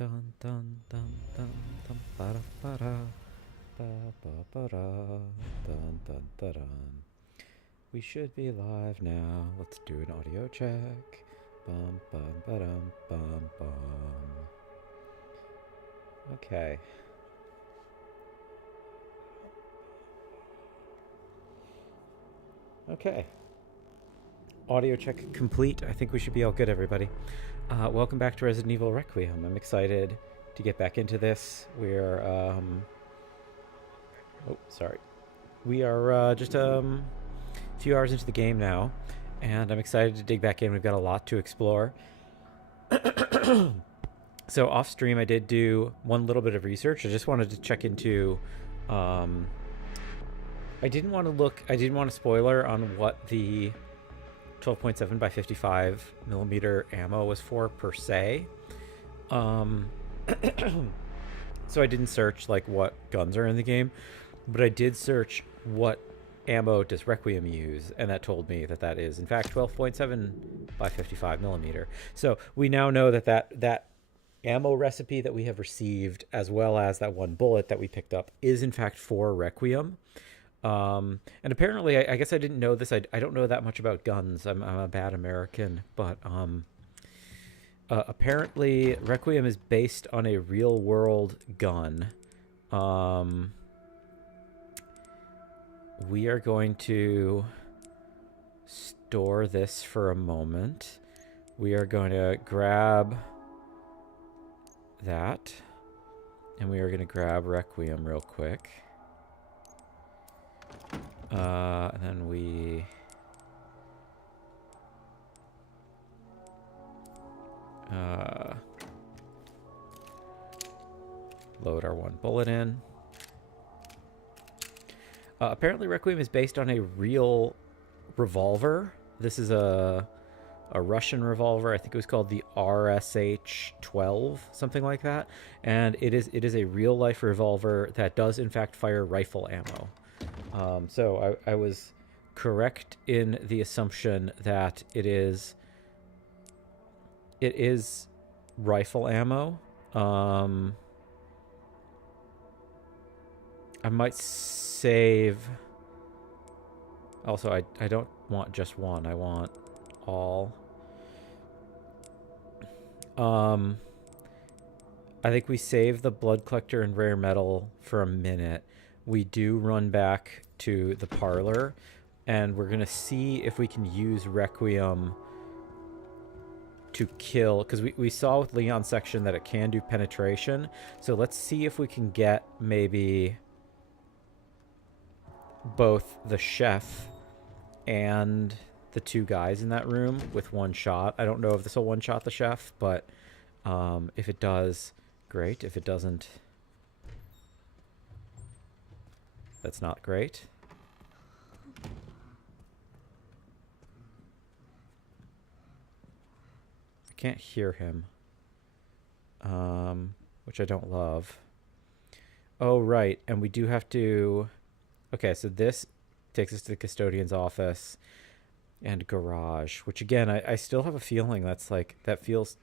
dun dun dun dun dun ba da ba da ba ba ba da dun dun dun dun. We should be live now. Let's do an audio check. Bum bum ba dum bum bum. Okay. Okay. Audio check complete. I think we should be all good, everybody. Welcome back to Resident Evil Requiem. I'm excited to get back into this. We're, oh, sorry. We are just a few hours into the game now, and I'm excited to dig back in. We've got a lot to explore. So off stream, I did do one little bit of research. I just wanted to check into... I didn't want to spoiler on what the 12.7 by 55 millimeter ammo was for per se. So I didn't search like what guns are in the game, but I did search what ammo does Requiem use, and that told me that that is in fact 12.7 by 55 millimeter. So we now know that that ammo recipe that we have received, as well as that one bullet that we picked up, is in fact for Requiem. And apparently, I guess I didn't know this. I don't know that much about guns. I'm a bad American, but apparently Requiem is based on a real-world gun. We are going to store this for a moment. We are going to grab that, and we are going to grab Requiem real quick. And then we load our one bullet in. Apparently Requiem is based on a real revolver. This is a Russian revolver. I think it was called the RSH-12, something like that. And it is a real life revolver that does in fact fire rifle ammo. So I was correct in the assumption that it is rifle ammo. I might save. Also, I don't want just one. I want all. I think we save the blood collector and rare metal for a minute. We do run back to the parlor, and we're going to see if we can use Requiem to kill, because we saw with Leon's section that it can do penetration. So let's see if we can get maybe both the chef and the two guys in that room with one shot. I don't know if this will one-shot the chef, but if it does, great. If it doesn't, that's not great. I can't hear him, which I don't love. Oh, right. And we do have to... Okay, so this takes us to the custodian's office and garage, which again, I still have a feeling that's like... That feels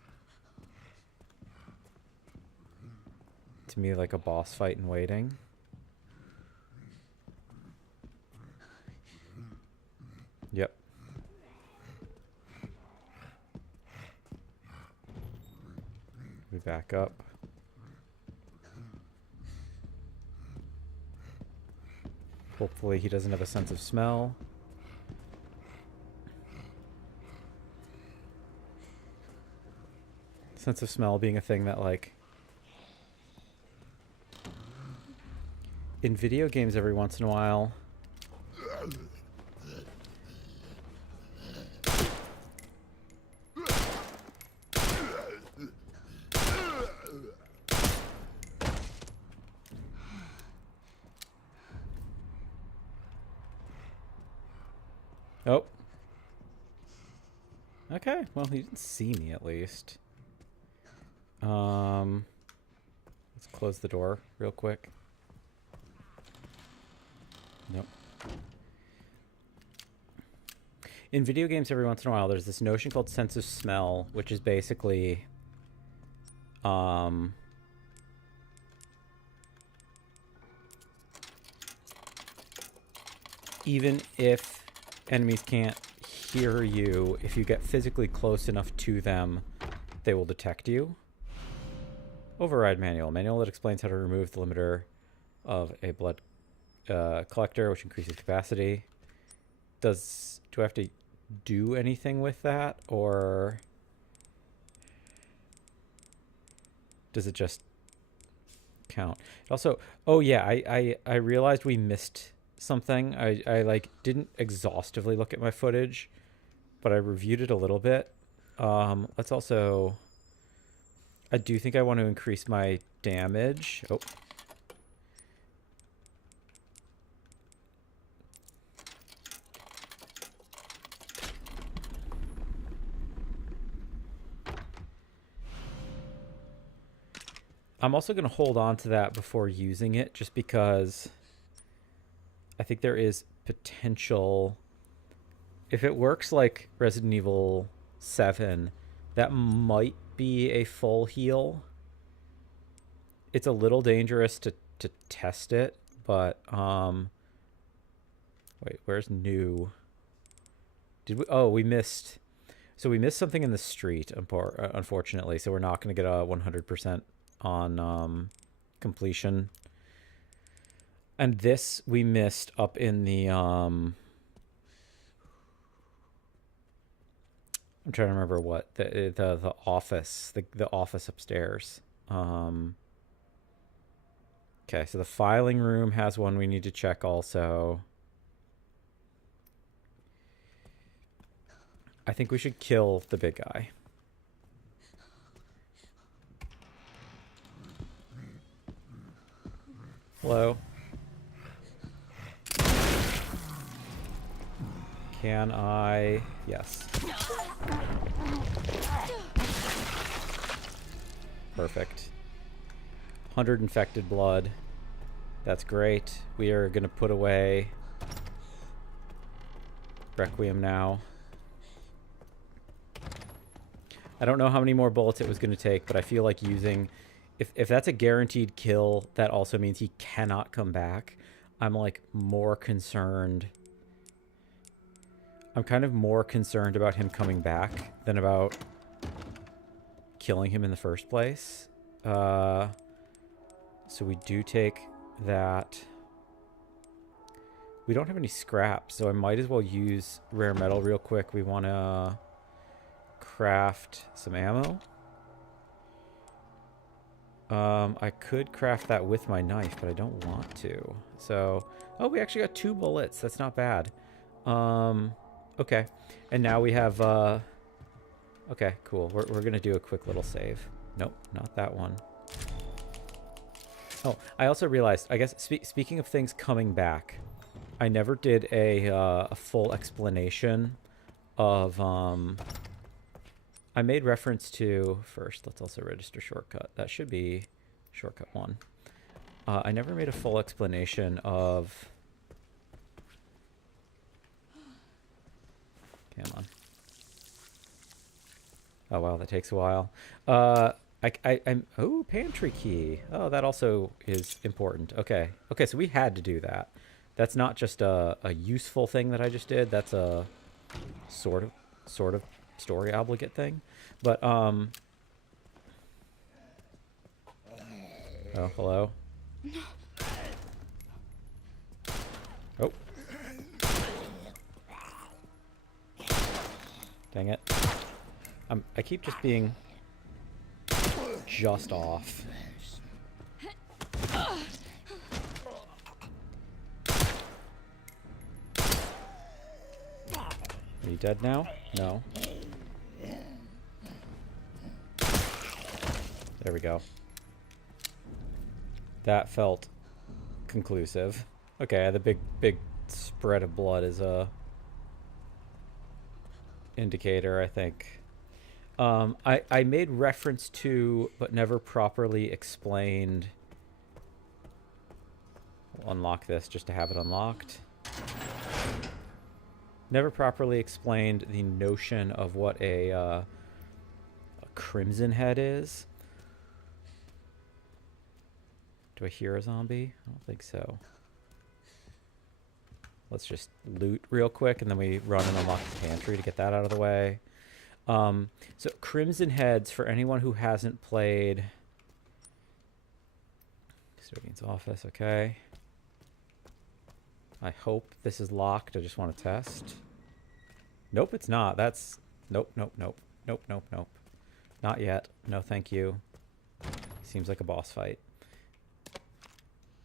to me like a boss fight in waiting. Yep. We back up. Hopefully he doesn't have a sense of smell. Sense of smell being a thing that, like, in video games every once in a while... Oh. Okay, well, he didn't see me at least. Let's close the door real quick. Nope. In video games, every once in a while, there's this notion called sense of smell, which is basically Even if enemies can't hear you, if you get physically close enough to them, they will detect you. Override manual. Manual that explains how to remove the limiter of a blood collector, which increases capacity. Do I have to do anything with that, or does it just count? Also, oh yeah, I realized we missed something. I like didn't exhaustively look at my footage, but I reviewed it a little bit. Let's also, I do think I want to increase my damage. Oh. I'm also going to hold on to that before using it, just because I think there is potential. If it works like Resident Evil 7, that might be a full heal. It's a little dangerous to test it, but wait, where's new? Did we? Oh, we missed. So we missed something in the street, unfortunately. So we're not going to get a 100% on completion. And this we missed up in the I'm trying to remember what the office, the office upstairs. Okay, so the filing room has one we need to check also. I think we should kill the big guy. Hello. Can I? Yes. Perfect. 100 infected blood. That's great. We are going to put away Requiem now. I don't know how many more bullets it was going to take, but I feel like using... If that's a guaranteed kill, that also means he cannot come back. I'm, like, more concerned... I'm kind of more concerned about him coming back than about killing him in the first place. So we do take that. We don't have any scrap, so I might as well use rare metal real quick. We want to craft some ammo. I could craft that with my knife, but I don't want to. So, oh, we actually got 2 bullets. That's not bad. Okay. And now we have, okay, cool. We're going to do a quick little save. Nope, not that one. Oh, I also realized, I guess, speaking of things coming back, I never did a full explanation of, I made reference to, first, let's also register shortcut. That should be shortcut 1. I never made a full explanation of, come on. Oh, wow, that takes a while. I'm, oh, pantry key. Oh, that also is important. Okay. Okay, so we had to do that. That's not just a useful thing that I just did. That's a sort of story obligate thing. But, oh, hello. Oh. Dang it. I keep just being just off. Are you dead now? No. There we go. That felt conclusive. Okay, the big spread of blood is a indicator, I think. I made reference to, but never properly explained. We'll unlock this just to have it unlocked. Never properly explained the notion of what a crimson head is. Do I hear a zombie? I don't think so. Let's just loot real quick, and then we run and unlock the pantry to get that out of the way. So Crimson Heads, for anyone who hasn't played... Custodian's office, okay. I hope this is locked. I just want to test. Nope, it's not. That's... Nope, nope, nope. Nope, nope, nope. Not yet. No, thank you. Seems like a boss fight.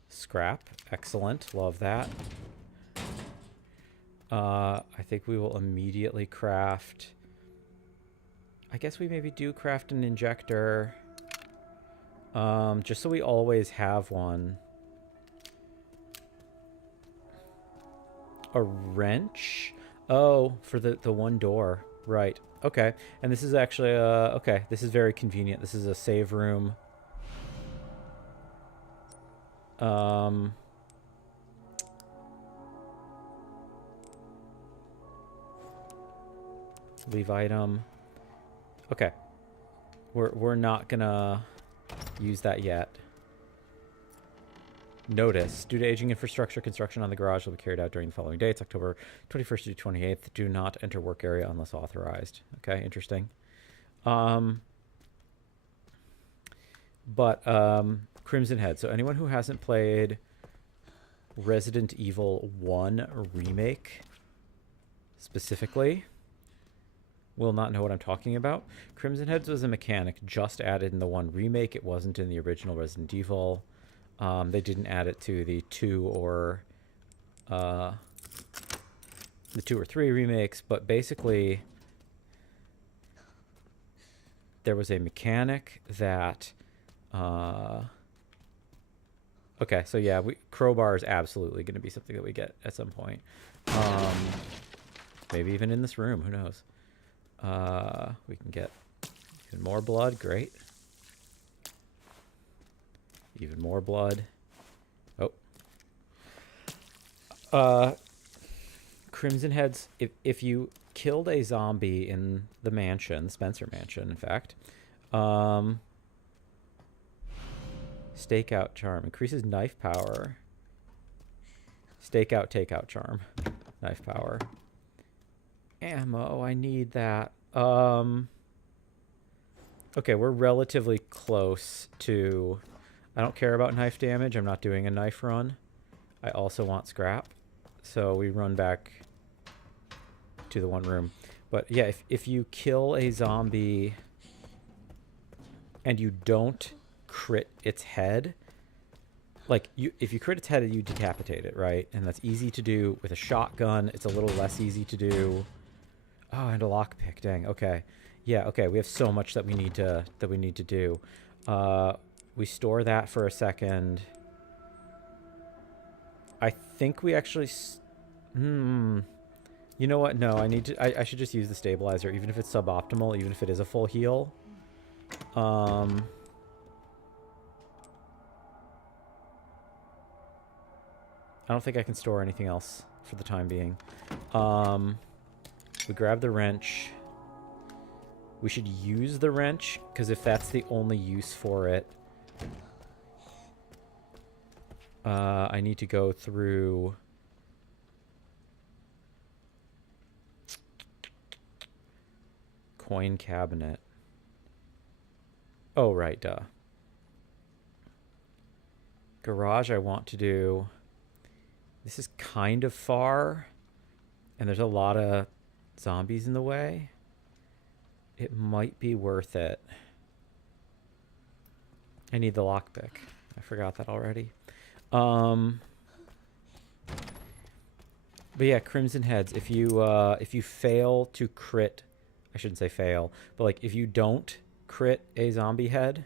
Scrap. Excellent. Love that. I think we will immediately craft... I guess we maybe do craft an injector. Just so we always have one. A wrench? Oh, for the one door. Right. Okay. And this is actually, okay. This is very convenient. This is a save room. Leave item. Okay. We're not gonna use that yet. Notice, due to aging infrastructure, construction on the garage will be carried out during the following dates, October 21st to 28th. Do not enter work area unless authorized. Okay, interesting. Crimson Head. So anyone who hasn't played Resident Evil 1 Remake specifically will not know what I'm talking about. Crimson Heads was a mechanic just added in the 1 Remake. It wasn't in the original Resident Evil. They didn't add it to the 2 or 3 remakes, but basically there was a mechanic that okay, so yeah, crowbar is absolutely going to be something that we get at some point. Maybe even in this room, who knows? We can get even more blood, great. Even more blood. Oh. Crimson Heads, if you killed a zombie in the mansion, the Spencer mansion, in fact, stakeout charm increases knife power. Stakeout, takeout charm. Knife power. Ammo, I need that. Okay, we're relatively close to... I don't care about knife damage. I'm not doing a knife run. I also want scrap. So we run back to the one room. But yeah, if you kill a zombie and you don't crit its head, like if you crit its head, you decapitate it, right? And that's easy to do with a shotgun. It's a little less easy to do. Oh, and a lockpick. Dang. Okay. Yeah. Okay. We have so much that we need to do. We store that for a second. I think we actually... You know what? No, I should just use the stabilizer, even if it's suboptimal, even if it is a full heal. I don't think I can store anything else for the time being. We grab the wrench. We should use the wrench, because if that's the only use for it... I need to go through... Coin cabinet. Oh, right, duh. Garage I want to do... This is kind of far, and there's a lot of zombies in the way. It might be worth it. I need the lockpick. I forgot that already. But yeah, Crimson Heads. If you fail to crit, I shouldn't say fail, but like if you don't crit a zombie head,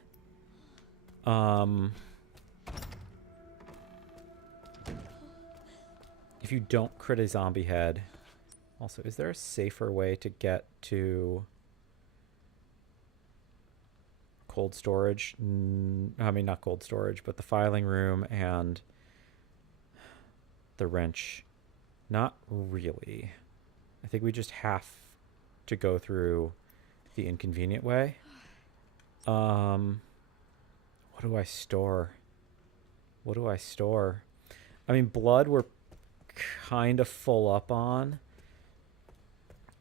if you don't crit a zombie head, also, is there a safer way to get to cold storage? I mean, not cold storage, but the filing room and the wrench. Not really. I think we just have to go through the inconvenient way. What do I store? What do I store? I mean, blood we're kind of full up on.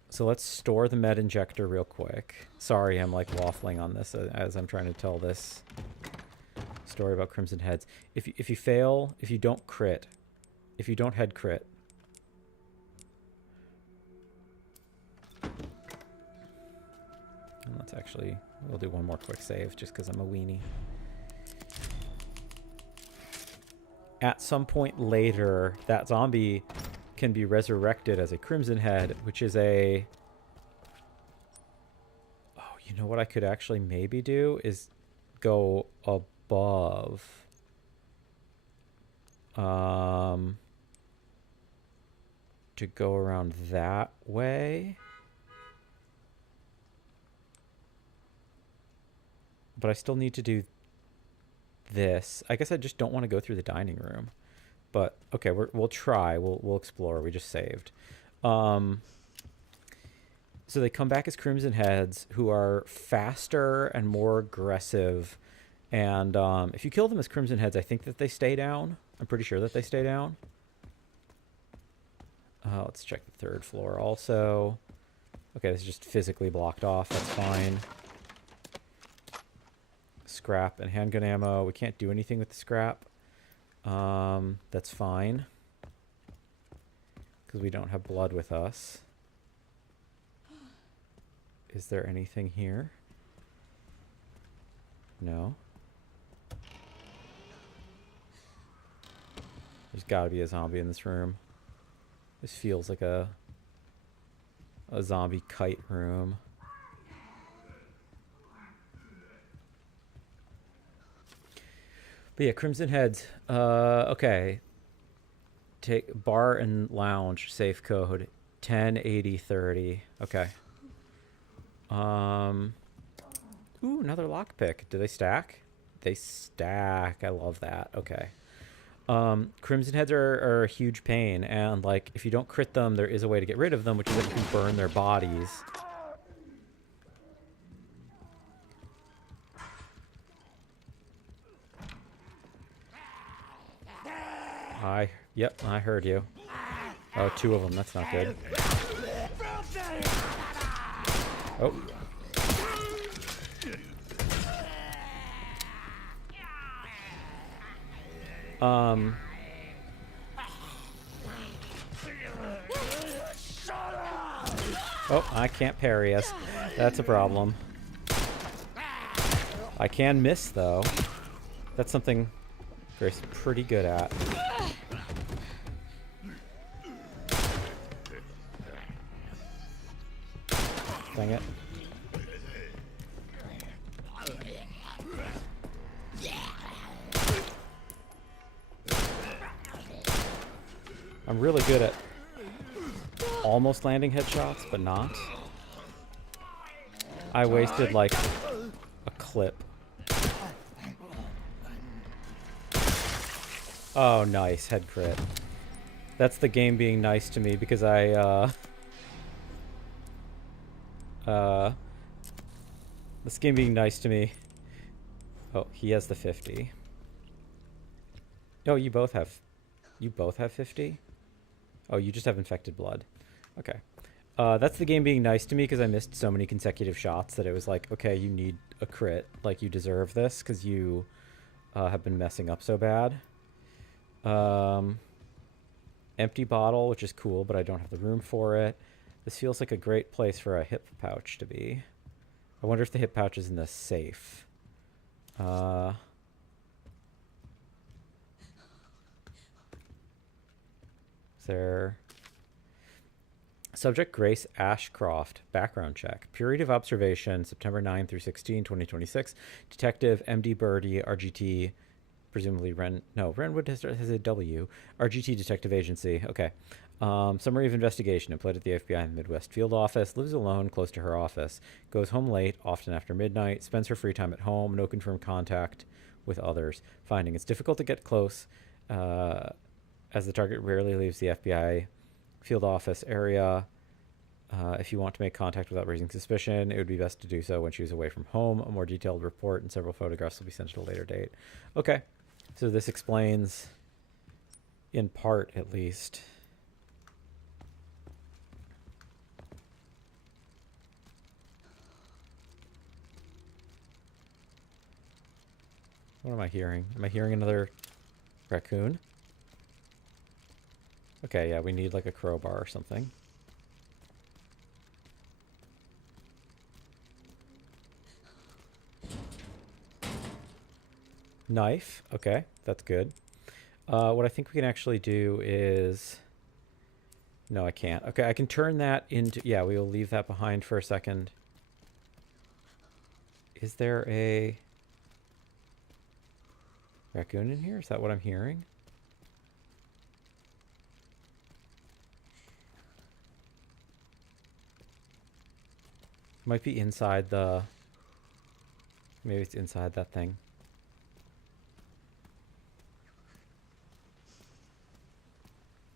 So let's store the med injector real quick. Sorry, I'm like waffling on this as I'm trying to tell this story about Crimson Heads. If you fail, if you don't crit, if you don't head crit. And let's actually, we'll do one more quick save just because I'm a weenie. At some point later, that zombie can be resurrected as a Crimson Head, which is a... Oh, you know what I could actually maybe do is go above. To go around that way. But I still need to do this. I guess I just don't want to go through the dining room. But okay, we'll try. We'll explore. We just saved. So they come back as Crimson Heads, who are faster and more aggressive. And if you kill them as Crimson Heads, I think that they stay down. I'm pretty sure that they stay down. Let's check the third floor also. Okay, this is just physically blocked off. That's fine. Scrap and handgun ammo. We can't do anything with the scrap. That's fine. Because we don't have blood with us. Is there anything here? No. There's gotta be a zombie in this room. This feels like a zombie kite room. But yeah, Crimson Heads. Okay. Take bar and lounge safe code 108030. Okay. Ooh, another lockpick. Do they stack? They stack. I love that. Okay. Crimson Heads are a huge pain, and like if you don't crit them, there is a way to get rid of them, which is that you can burn their bodies. Yep, I heard you. Oh, two of them. That's not good. Oh. Oh, I can't parry us. That's a problem. I can miss, though. That's something Grace is pretty good at. Dang it. I'm really good at almost landing headshots, but not. I wasted like a clip. Oh, nice. Head crit. That's the game being nice to me because this game being nice to me. Oh, he has the 50. Oh, you both have 50? Oh, you just have infected blood. Okay. That's the game being nice to me because I missed so many consecutive shots that it was like, okay, you need a crit. Like, you deserve this because you have been messing up so bad. Empty bottle, which is cool, but I don't have the room for it. This feels like a great place for a hip pouch to be. I wonder if the hip pouch is in the safe. Is there... Subject Grace Ashcroft, background check. Period of observation, September 9 through 16, 2026. Detective MD Birdie, RGT, presumably Renwood has a W. RGT Detective Agency, okay. Summary of investigation. Employed at the FBI in the Midwest Field Office. Lives alone, close to her office. Goes home late, often after midnight. Spends her free time at home. No confirmed contact with others. Finding it's difficult to get close, as the target rarely leaves the FBI field office area. If you want to make contact without raising suspicion, it would be best to do so when she was away from home. A more detailed report and several photographs will be sent at a later date. Okay. So this explains, in part at least, what am I hearing? Am I hearing another raccoon? Okay, yeah, we need like a crowbar or something. Knife. Okay, that's good. What I think we can actually do is... No, I can't. Okay, I can turn that into... Yeah, we will leave that behind for a second. Is there a raccoon in here? Is that what I'm hearing? Might be inside the... Maybe it's inside that thing.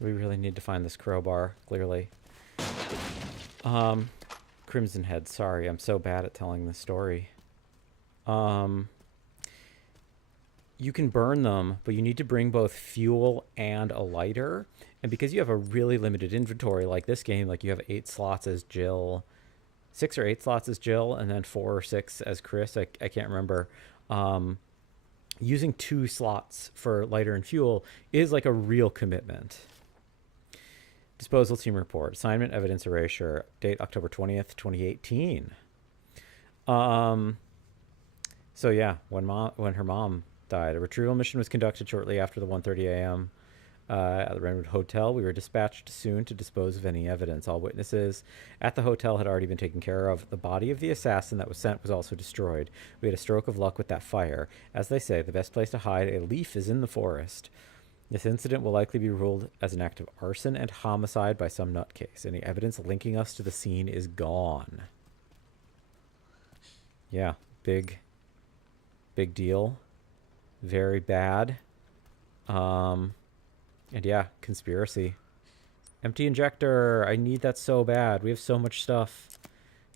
We really need to find this crowbar, clearly. Crimson Head, sorry, I'm so bad at telling this story. You can burn them, but you need to bring both fuel and a lighter. And because you have a really limited inventory, like this game, like you have 8 slots as Jill, 6 or 8 slots as Jill, and then 4 or 6 as Chris. I can't remember. Using 2 slots for lighter and fuel is like a real commitment. Disposal team report. Assignment evidence erasure. Date October 20th, 2018. So yeah, when her mom died, a retrieval mission was conducted shortly after the 1:30 a.m. At the Redwood Hotel. We were dispatched soon to dispose of any evidence. All witnesses at the hotel had already been taken care of. The body of the assassin that was sent was also destroyed. We had a stroke of luck with that fire. As they say, the best place to hide a leaf is in the forest. This incident will likely be ruled as an act of arson and homicide by some nutcase. Any evidence linking us to the scene is gone. Yeah, big deal. Very bad. And yeah, conspiracy. Empty injector. I need that so bad. We have so much stuff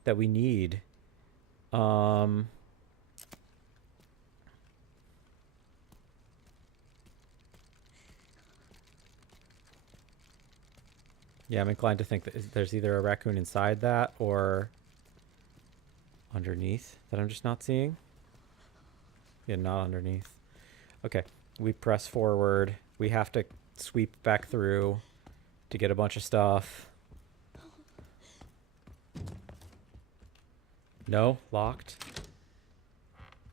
that we need. Yeah, I'm inclined to think that there's either a raccoon inside that or underneath that I'm just not seeing. Yeah, not underneath. Okay, we press forward. We have to sweep back through to get a bunch of stuff. No? Locked?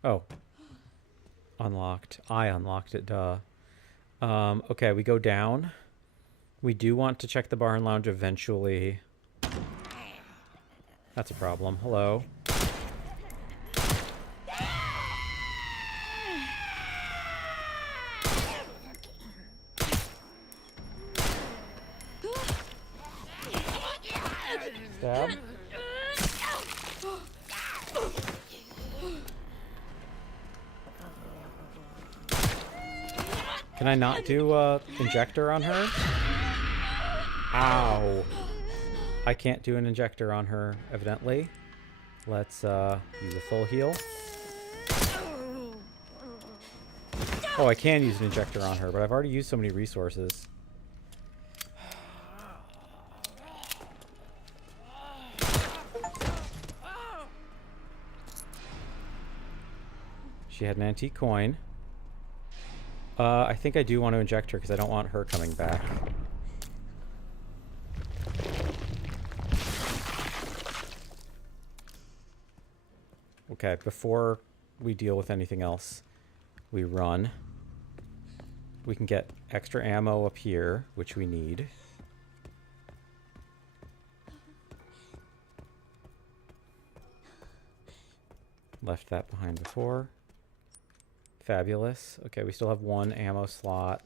Oh. Unlocked. I unlocked it, duh. Okay, we go down. We do want to check the bar and lounge eventually. That's a problem. Hello. Stab. Can I not do injector on her? Ow. I can't do an injector on her, evidently. Let's use a full heal. Oh, I can use an injector on her, but I've already used so many resources. She had an antique coin. I think I do want to inject her because I don't want her coming back. Okay, before we deal with anything else, we run. We can get extra ammo up here, which we need. Left that behind before. Fabulous. Okay, we still have 1 ammo slot.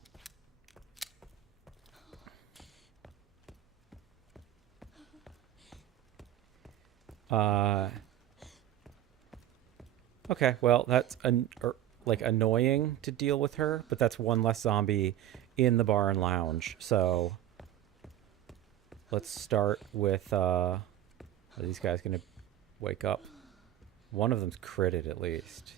Okay, well, that's like annoying to deal with her, but that's 1 less zombie in the bar and lounge. So let's start with are these guys gonna wake up? One of them's critted at least.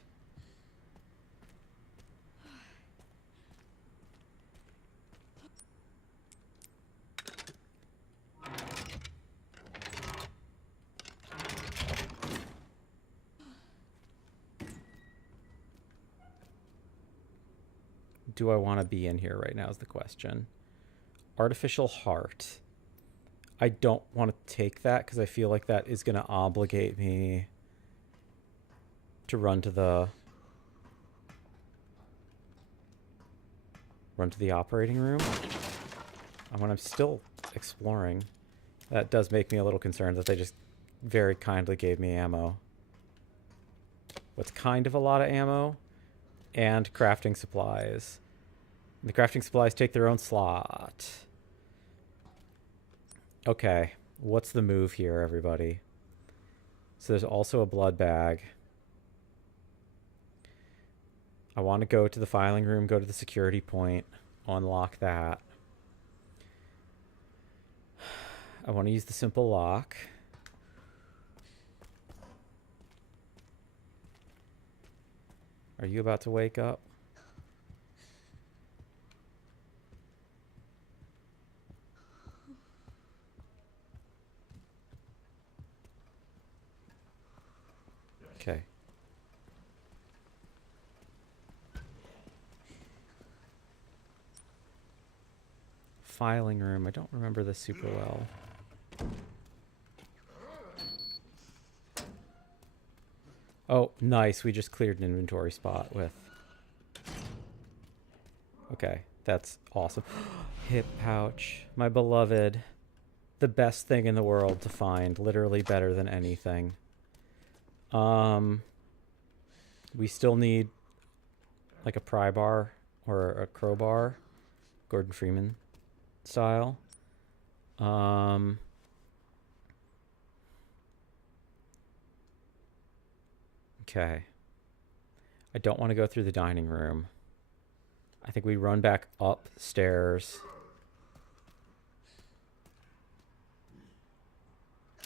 do I want to be in here right now is the question. Artificial heart. I don't want to take that because I feel like that is going to obligate me to run to the operating room. And when I'm still exploring, that does make me a little concerned that they just very kindly gave me ammo. What's kind of a lot of ammo and crafting supplies. And the crafting supplies take their own slot. Okay, what's the move here, everybody? So there's also a blood bag. I want to go to the filing room, go to the security point, unlock that. I want to use the simple lock. Are you about to wake up? Okay. Filing room. I don't remember this super well. Oh, nice. We just cleared an inventory spot with... Okay, that's awesome. Hip pouch. My beloved. The best thing in the world to find. Literally better than anything. We still need like a pry bar or a crowbar. Gordon Freeman style. Okay. I don't want to go through the dining room. I think we run back upstairs. I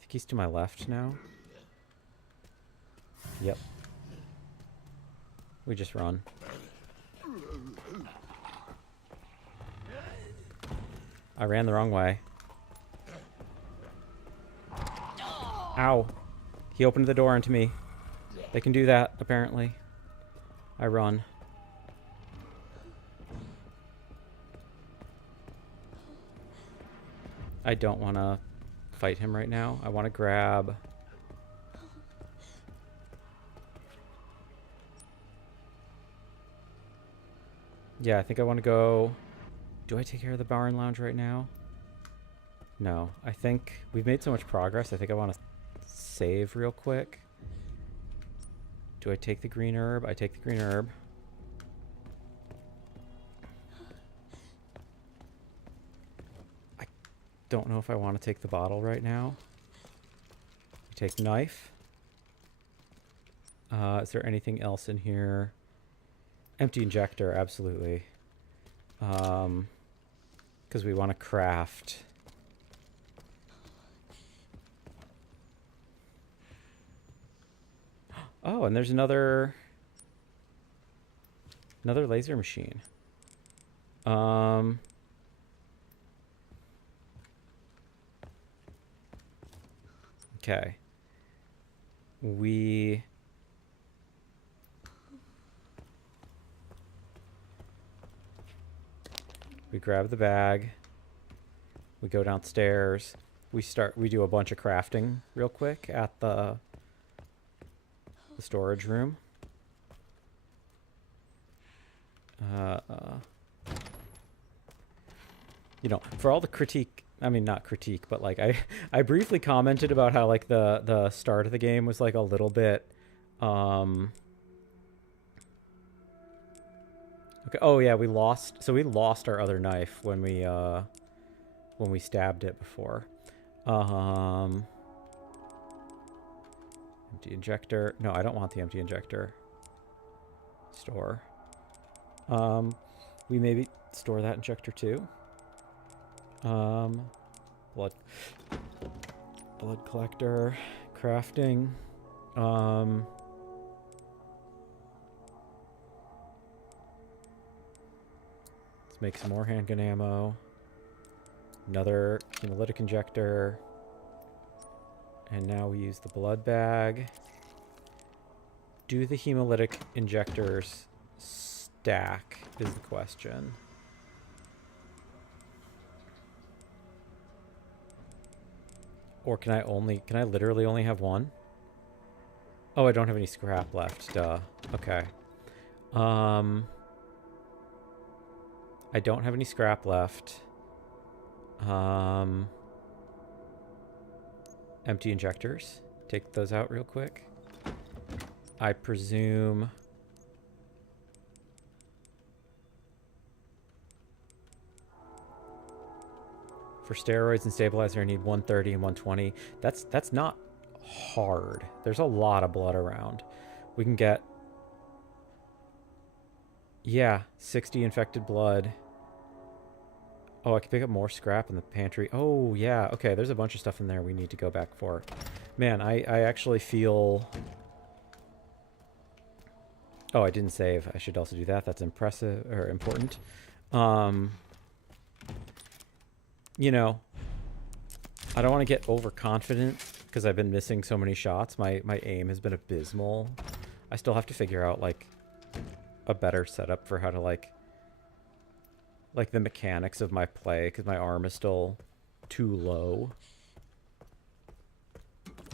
think he's to my left now. Yep. We just run. I ran the wrong way. Ow. He opened the door into me. They can do that, apparently. I run. I don't want to fight him right now. I want to grab... Yeah, I think I want to go... Do I take care of the bar and lounge right now? No. I think we've made so much progress. I think I want to save real quick. Do I take the green herb? I take the green herb. I don't know if I want to take the bottle right now. We take knife. Is there anything else in here? Empty injector, absolutely. Because we want to craft. Oh, and there's another laser machine. Okay. We grab the bag. We go downstairs. We do a bunch of crafting real quick at the storage room. You know, for all the critique, I mean, not critique, but like I briefly commented about how like the start of the game was like a little bit okay. Oh yeah, we lost our other knife when we stabbed it before. Empty injector. No, I don't want the empty injector. Store. We maybe store that injector too. Blood collector. Crafting. Let's make some more handgun ammo. Another hemolytic injector. And now we use the blood bag. do the hemolytic injectors stack is the question. Or can I literally only have one? Oh, I don't have any scrap left. Duh. Okay. I don't have any scrap left. Empty injectors. Take those out real quick. I presume... For steroids and stabilizer, I need 130 and 120. That's not hard. There's a lot of blood around. We can get... Yeah, 60 infected blood. Oh, I can pick up more scrap in the pantry. Oh, yeah. Okay, there's a bunch of stuff in there we need to go back for. Man, I actually feel... Oh, I didn't save. I should also do that. That's impressive, or important. You know, I don't want to get overconfident because I've been missing so many shots. My aim has been abysmal. I still have to figure out, like, a better setup for how to, like the mechanics of my play, because my arm is still too low.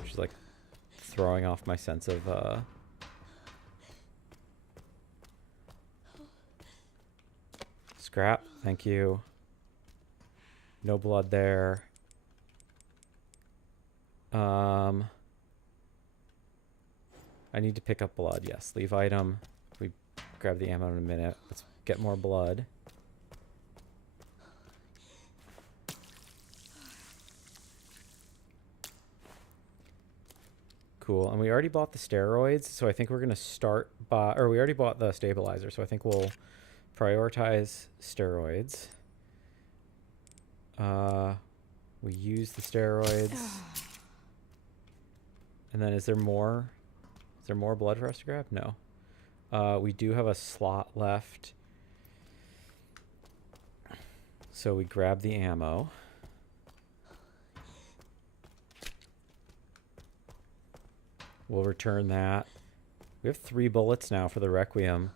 Which is, like, throwing off my sense of, Scrap, thank you. No blood there. I need to pick up blood. Yes, leave item. We grab the ammo in a minute. Let's get more blood. Cool. And we already bought the steroids, so I think we're going to start by... Or we already bought the stabilizer, so I think we'll prioritize steroids. We use the steroids. And then is there more? Is there more blood for us to grab? No. We do have a slot left. So we grab the ammo. We'll return that. We have 3 bullets now for the Requiem.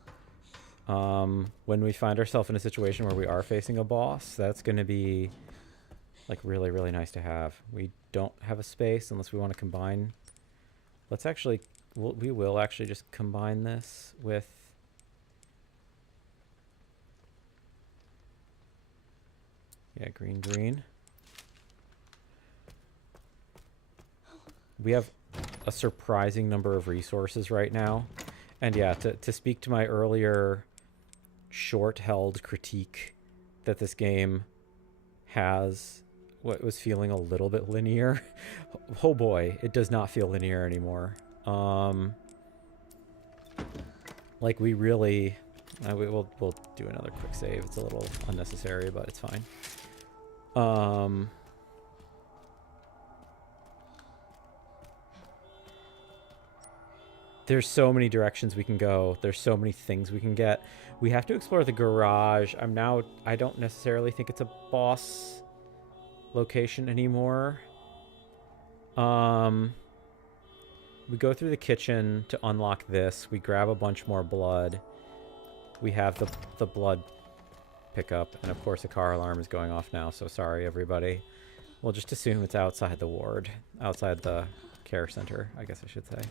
When we find ourselves in a situation where we are facing a boss, that's going to be... like really, really nice to have. We don't have a space unless we want to combine. Let's actually, we will actually just combine this with... Yeah, green, green. We have a surprising number of resources right now. And yeah, to speak to my earlier short-held critique that this game has... what was feeling a little bit linear. Oh boy, it does not feel linear anymore. Like we really... we'll do another quick save. It's a little unnecessary, but it's fine. There's so many directions we can go. There's so many things we can get. We have to explore the garage. I don't necessarily think it's a boss location anymore. We go through the kitchen to unlock this. We grab a bunch more blood. We have the blood pickup, and of course the car alarm is going off now, so sorry everybody. We'll just assume it's outside the ward, outside the care center, I guess I should say.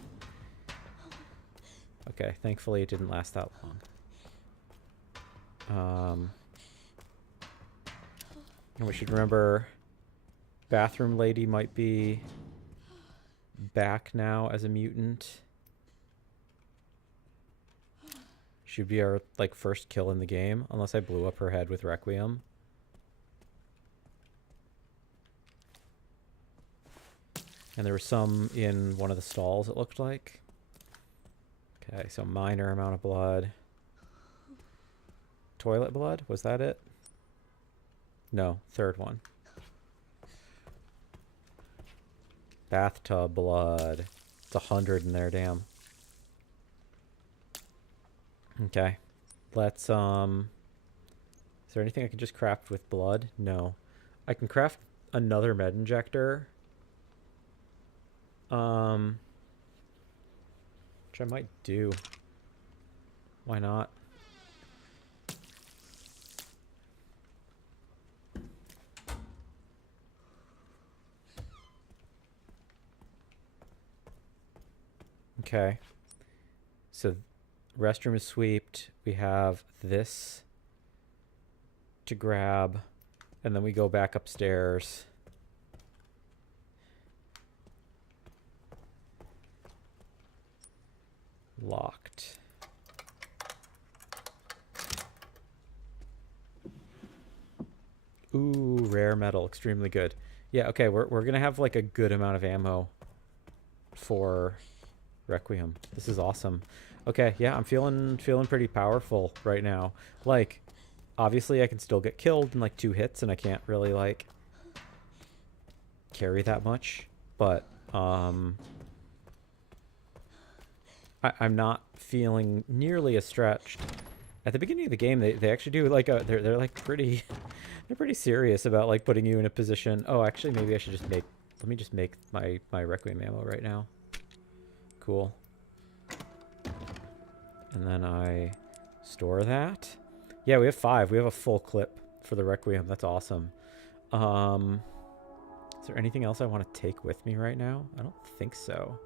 Okay, thankfully it didn't last that long. And we should remember bathroom lady might be back now as a mutant. Should be our like first kill in the game, unless I blew up her head with Requiem. And there was some in one of the stalls, it looked like. Okay, so minor amount of blood. Toilet blood? Was that it? No, third one. Bathtub blood. It's 100 in there, damn. Okay. Let's, is there anything I can just craft with blood? No. I can craft another med injector. which I might do. Why not? Okay. So restroom is swept. We have this to grab, and then we go back upstairs. Locked. Ooh, rare metal, extremely good. Yeah, okay, we're gonna have like a good amount of ammo for Requiem. This is awesome. Okay, yeah, I'm feeling pretty powerful right now. Like, obviously I can still get killed in like 2 hits, and I can't really like carry that much, but I'm not feeling nearly as stretched. At the beginning of the game, they actually do like a they're like pretty they're pretty serious about like putting you in a position. Oh, actually, maybe I should just make let me just make my Requiem ammo right now. Cool. And then I store that. Yeah, we have 5. We have a full clip for the Requiem. That's awesome. Is there anything else I want to take with me right now? I don't think so.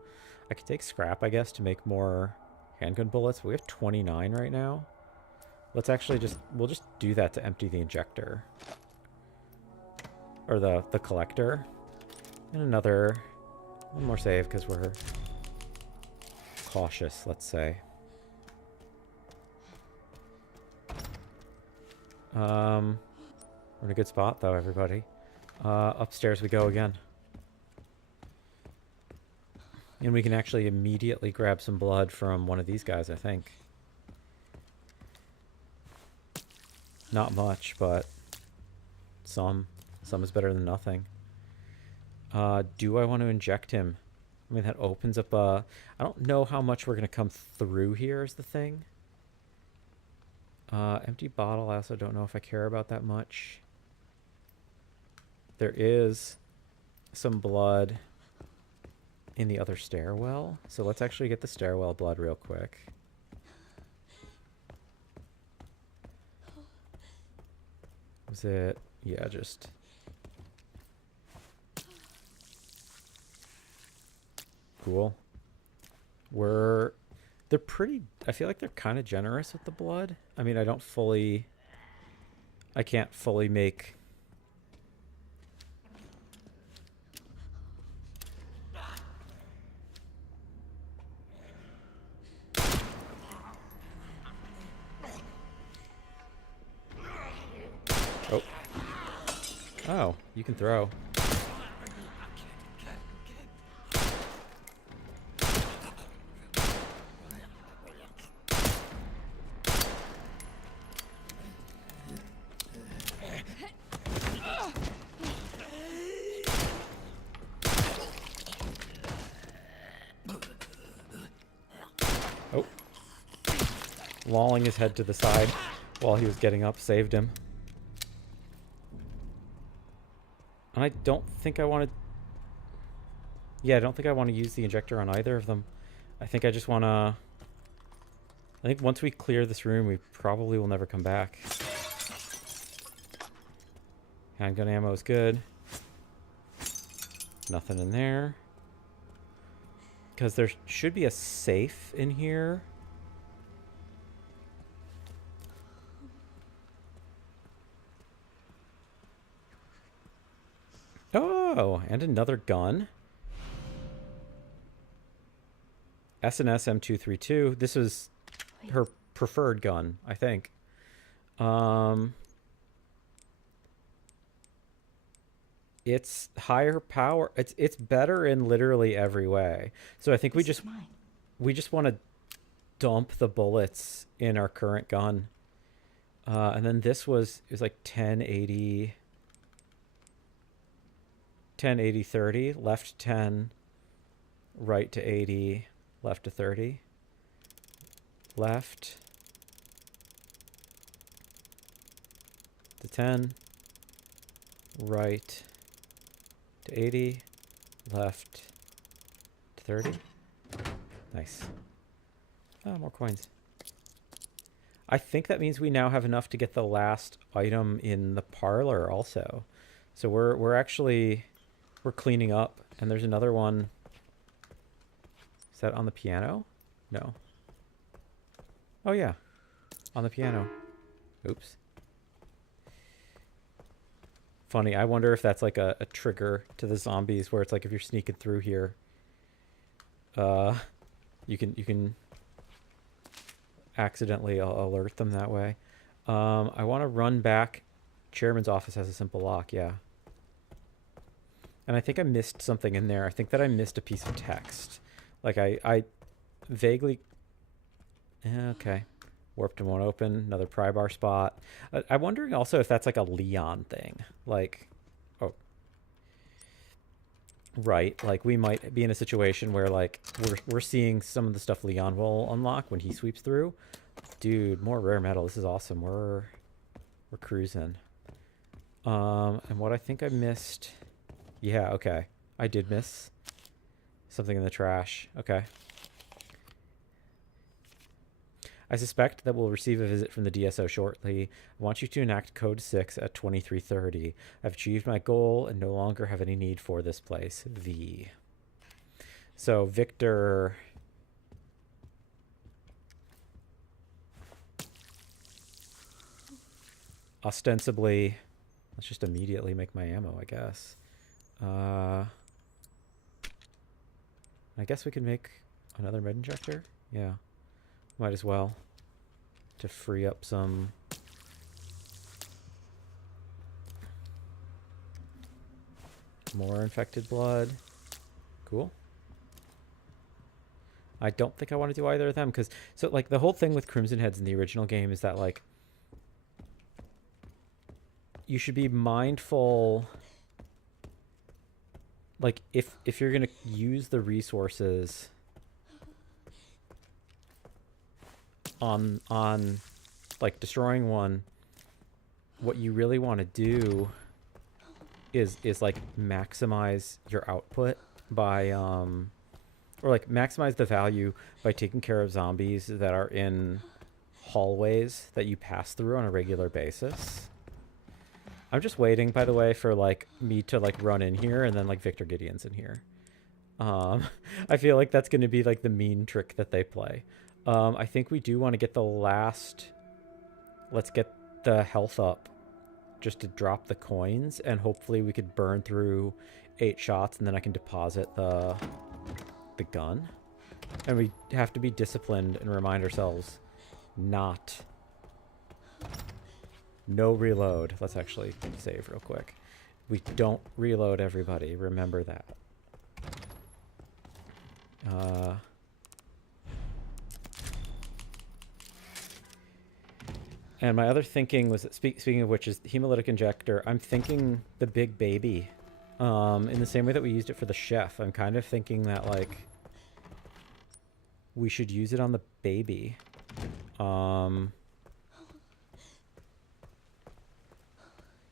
I could take scrap, I guess, to make more handgun bullets. But we have 29 right now. Let's actually we'll just do that to empty the injector. Or the collector. And one more save because we're cautious, let's say. We're in a good spot though, everybody. Upstairs we go again. And we can actually immediately grab some blood from one of these guys, I think. Not much, but some. Some is better than nothing. Do I want to inject him? I mean, that opens up a... I don't know how much we're going to come through here is the thing. Empty bottle, I also don't know if I care about that much. There is some blood in the other stairwell. So let's actually get the stairwell blood real quick. Was it... Yeah, just... Cool. They're pretty... I feel like they're kind of generous with the blood. I mean, I can't fully make... Oh. Oh, you can throw. Oh. Lolling his head to the side while he was getting up saved him. And I don't think I want to... Yeah, I don't think I want to use the injector on either of them. I think I just want to... I think once we clear this room, we probably will never come back. Handgun ammo is good. Nothing in there. Because there should be a safe in here. Oh, and another gun. S&S M232. This was her preferred gun, I think. It's higher power. It's better in literally every way. So I think we just want to dump the bullets in our current gun. And then this was like 1080 30, left 10, right to 80, left to 30. Left to 10, right to 80, left to 30. Nice. Oh, more coins. I think that means we now have enough to get the last item in the parlor also. So we're actually cleaning up, and there's another one. Is that on the piano? No. Oh yeah, on the piano. Oops. Funny. I wonder if that's like a trigger to the zombies, where it's like if you're sneaking through here, you can accidentally alert them that way. I want to run back. Chairman's office has a simple lock, yeah. And I think I missed something in there. I think that I missed a piece of text. Like I vaguely... Okay. Warped and won't open. Another pry bar spot. I'm wondering also if that's like a Leon thing. Like... Oh. Right. Like we might be in a situation where like we're seeing some of the stuff Leon will unlock when he sweeps through. Dude, more rare metal. This is awesome. We're cruising. And what I think I missed... Yeah, okay. I did miss something in the trash. Okay. I suspect that we'll receive a visit from the DSO shortly. I want you to enact Code 6 at 23:30. I've achieved my goal and no longer have any need for this place. V. So, Victor... Ostensibly... Let's just immediately make my ammo, I guess. I guess we could make another med injector. Yeah, might as well, to free up some more infected blood. Cool. I don't think I want to do either of them because so like the whole thing with Crimson Heads in the original game is that like you should be mindful. Like, if you're going to use the resources on, like, destroying one, what you really want to do is, like, maximize your output by, or, like, maximize the value by taking care of zombies that are in hallways that you pass through on a regular basis. I'm just waiting, by the way, for, like, me to, like, run in here, and then, like, Victor Gideon's in here. I feel like that's going to be, like, the mean trick that they play. I think we do want to get the last... Let's get the health up just to drop the coins, and hopefully we could burn through 8 shots, and then I can deposit the gun. And we have to be disciplined and remind ourselves not... No reload. Let's actually save real quick. We don't reload, everybody. Remember that. And my other thinking was that, speaking of which, is the hemolytic injector. I'm thinking the big baby. In the same way that we used it for the chef. I'm kind of thinking that, like, we should use it on the baby.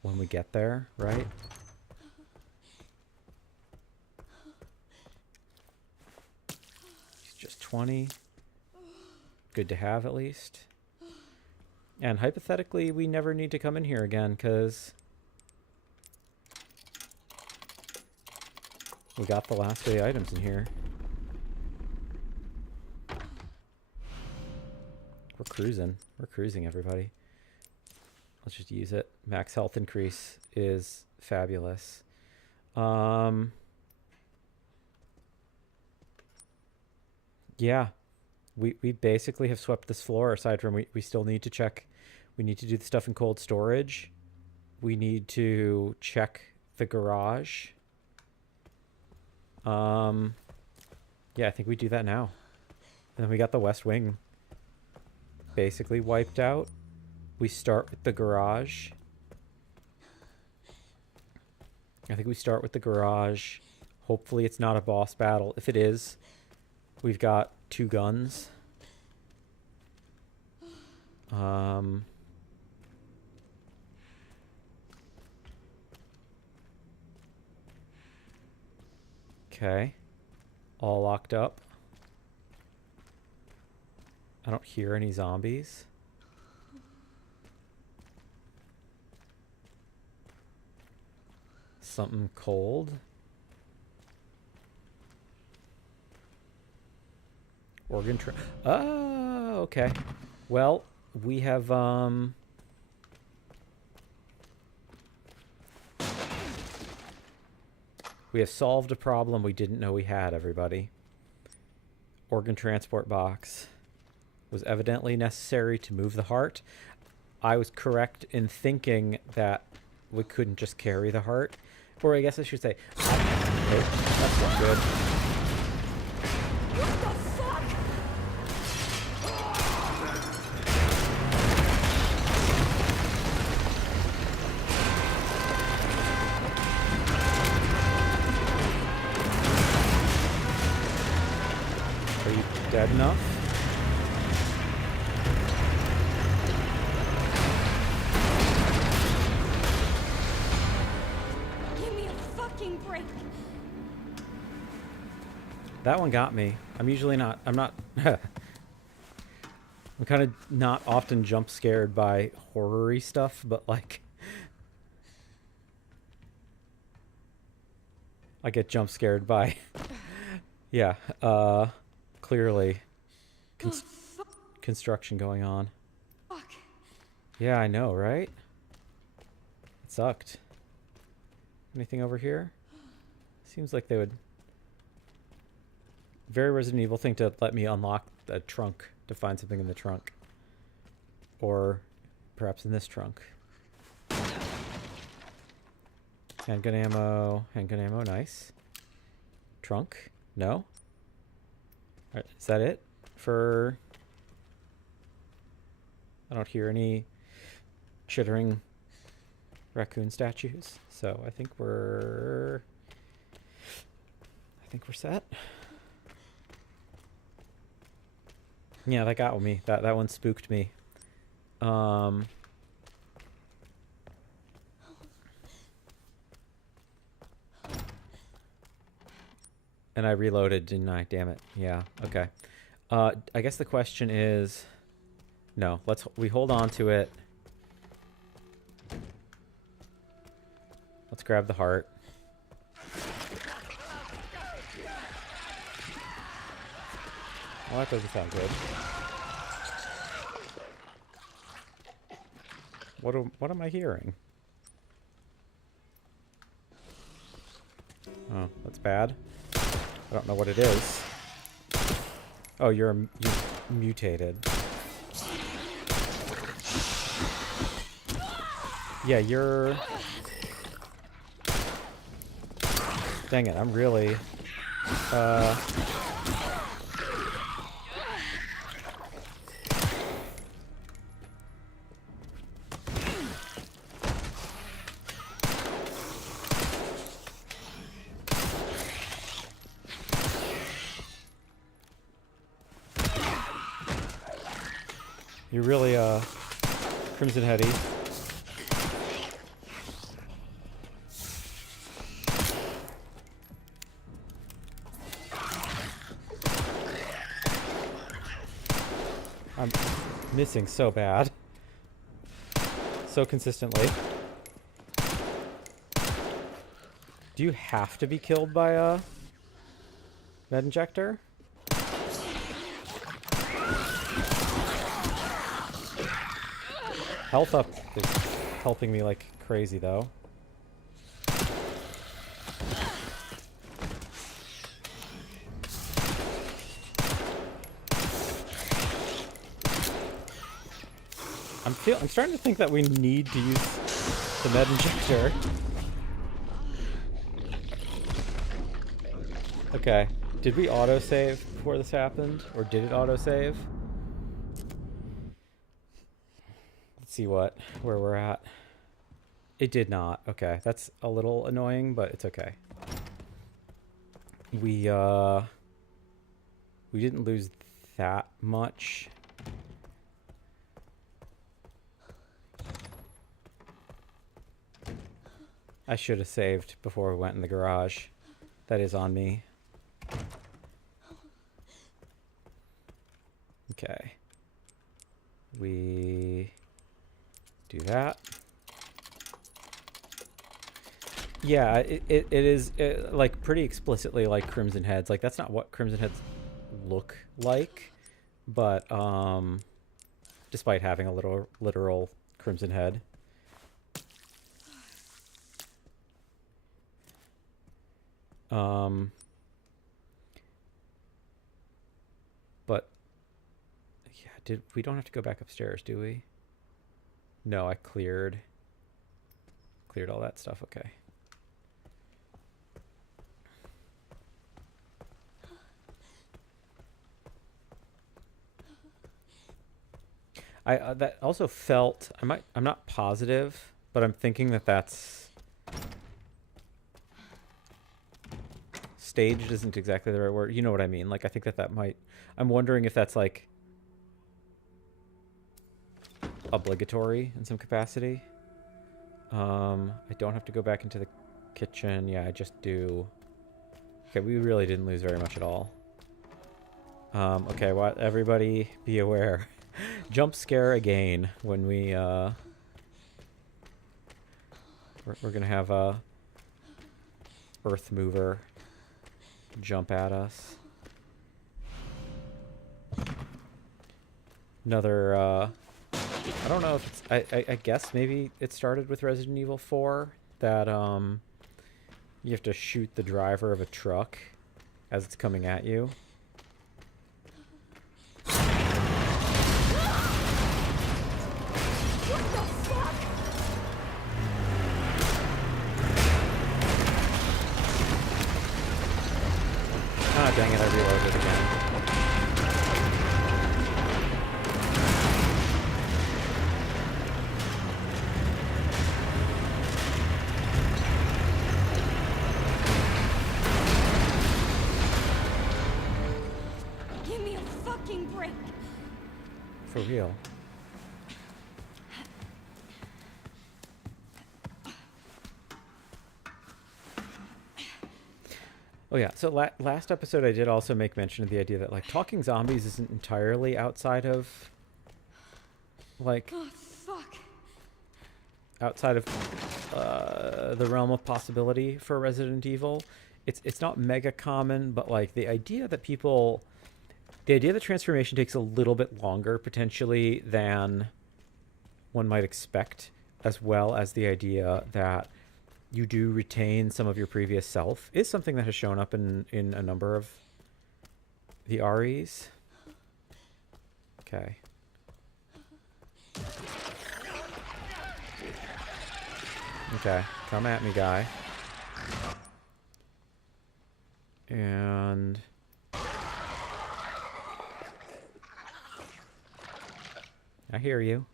When we get there, right? It's just 20. Good to have, at least. And hypothetically, we never need to come in here again, because we got the last of the items in here. We're cruising. We're cruising, everybody. Let's just use it. Max health increase is fabulous. Yeah. We basically have swept this floor, aside from we still need to check. We need to do the stuff in cold storage. We need to check the garage. Yeah, I think we do that now. And then we got the West Wing basically wiped out. We start with the garage. I think we start with the garage. Hopefully it's not a boss battle. If it is, we've got 2 guns. Okay. All locked up. I don't hear any zombies. Something cold. Organ oh, okay. Well, we have solved a problem we didn't know we had, everybody. Organ transport box was evidently necessary to move the heart. I was correct in thinking that we couldn't just carry the heart. Or I guess I should say, okay, that's not good. What the fuck? Are you dead enough? Break. That one got me. I'm usually not. I'm not. I'm kind of not often jump scared by horror-y stuff, but like, I get jump scared by, yeah, clearly construction going on. Fuck. Yeah, I know, right? It sucked. Anything over here? Seems like they would... Very Resident Evil thing to let me unlock a trunk to find something in the trunk. Or perhaps in this trunk. Handgun ammo. Handgun ammo, nice. Trunk? No? Alright, is that it? For... I don't hear any chittering raccoon statues. So I think we're set. Yeah, that got me. That one spooked me. And I reloaded, didn't I? Damn it. Yeah, okay. I guess the question is... No, we hold on to it. Let's grab the heart. Well, that doesn't sound good. What am I hearing? Oh, that's bad. I don't know what it is. Oh, you're mutated. Yeah, you're... Dang it, I'm really... You're really, Crimson Heady. I'm missing so bad. So consistently. Do you have to be killed by a med injector? Health up is helping me like crazy though. I'm starting to think that we need to use the med injector. Okay. Did we autosave before this happened? Or did it autosave? Let's see where we're at. It did not. Okay. That's a little annoying, but it's okay. We didn't lose that much. I should have saved before we went in the garage. That is on me. Okay. We do that. Yeah, it is like pretty explicitly like Crimson Heads. Like that's not what Crimson Heads look like, but despite having a little literal Crimson Head. But yeah, we don't have to go back upstairs, do we? No, I cleared all that stuff. Okay. That also felt, I'm not positive, but I'm thinking that that's staged isn't exactly the right word. You know what I mean? Like I think that might, I'm wondering if that's like obligatory in some capacity. I don't have to go back into the kitchen. Yeah, I just do. Okay, we really didn't lose very much at all. Okay, what? Everybody be aware. Jump scare again when we we're gonna have a earth mover jump at us. Another I don't know if it's I guess maybe it started with Resident Evil 4 that you have to shoot the driver of a truck as it's coming at you. Ah, dang it, I reloaded again. Give me a fucking break. For real. Oh yeah, so last episode I did also make mention of the idea that like talking zombies isn't entirely outside of like outside of the realm of possibility for Resident Evil. It's not mega common, but like the idea that transformation takes a little bit longer potentially than one might expect, as well as the idea that you do retain some of your previous self is something that has shown up in a number of the REs. Okay. Okay, come at me, guy. And I hear you.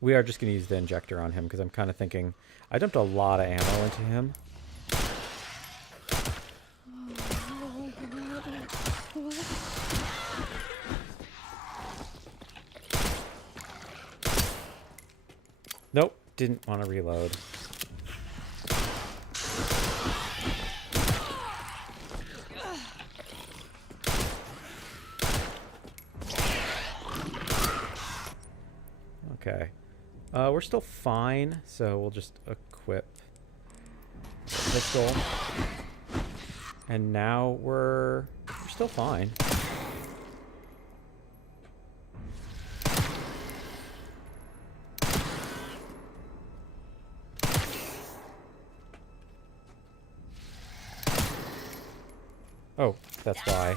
We are just going to use the injector on him because I'm kind of thinking I dumped a lot of ammo into him. Nope, didn't want to reload. Okay. We're still fine, so we'll just equip the pistol. And now we're still fine. Oh, that's why.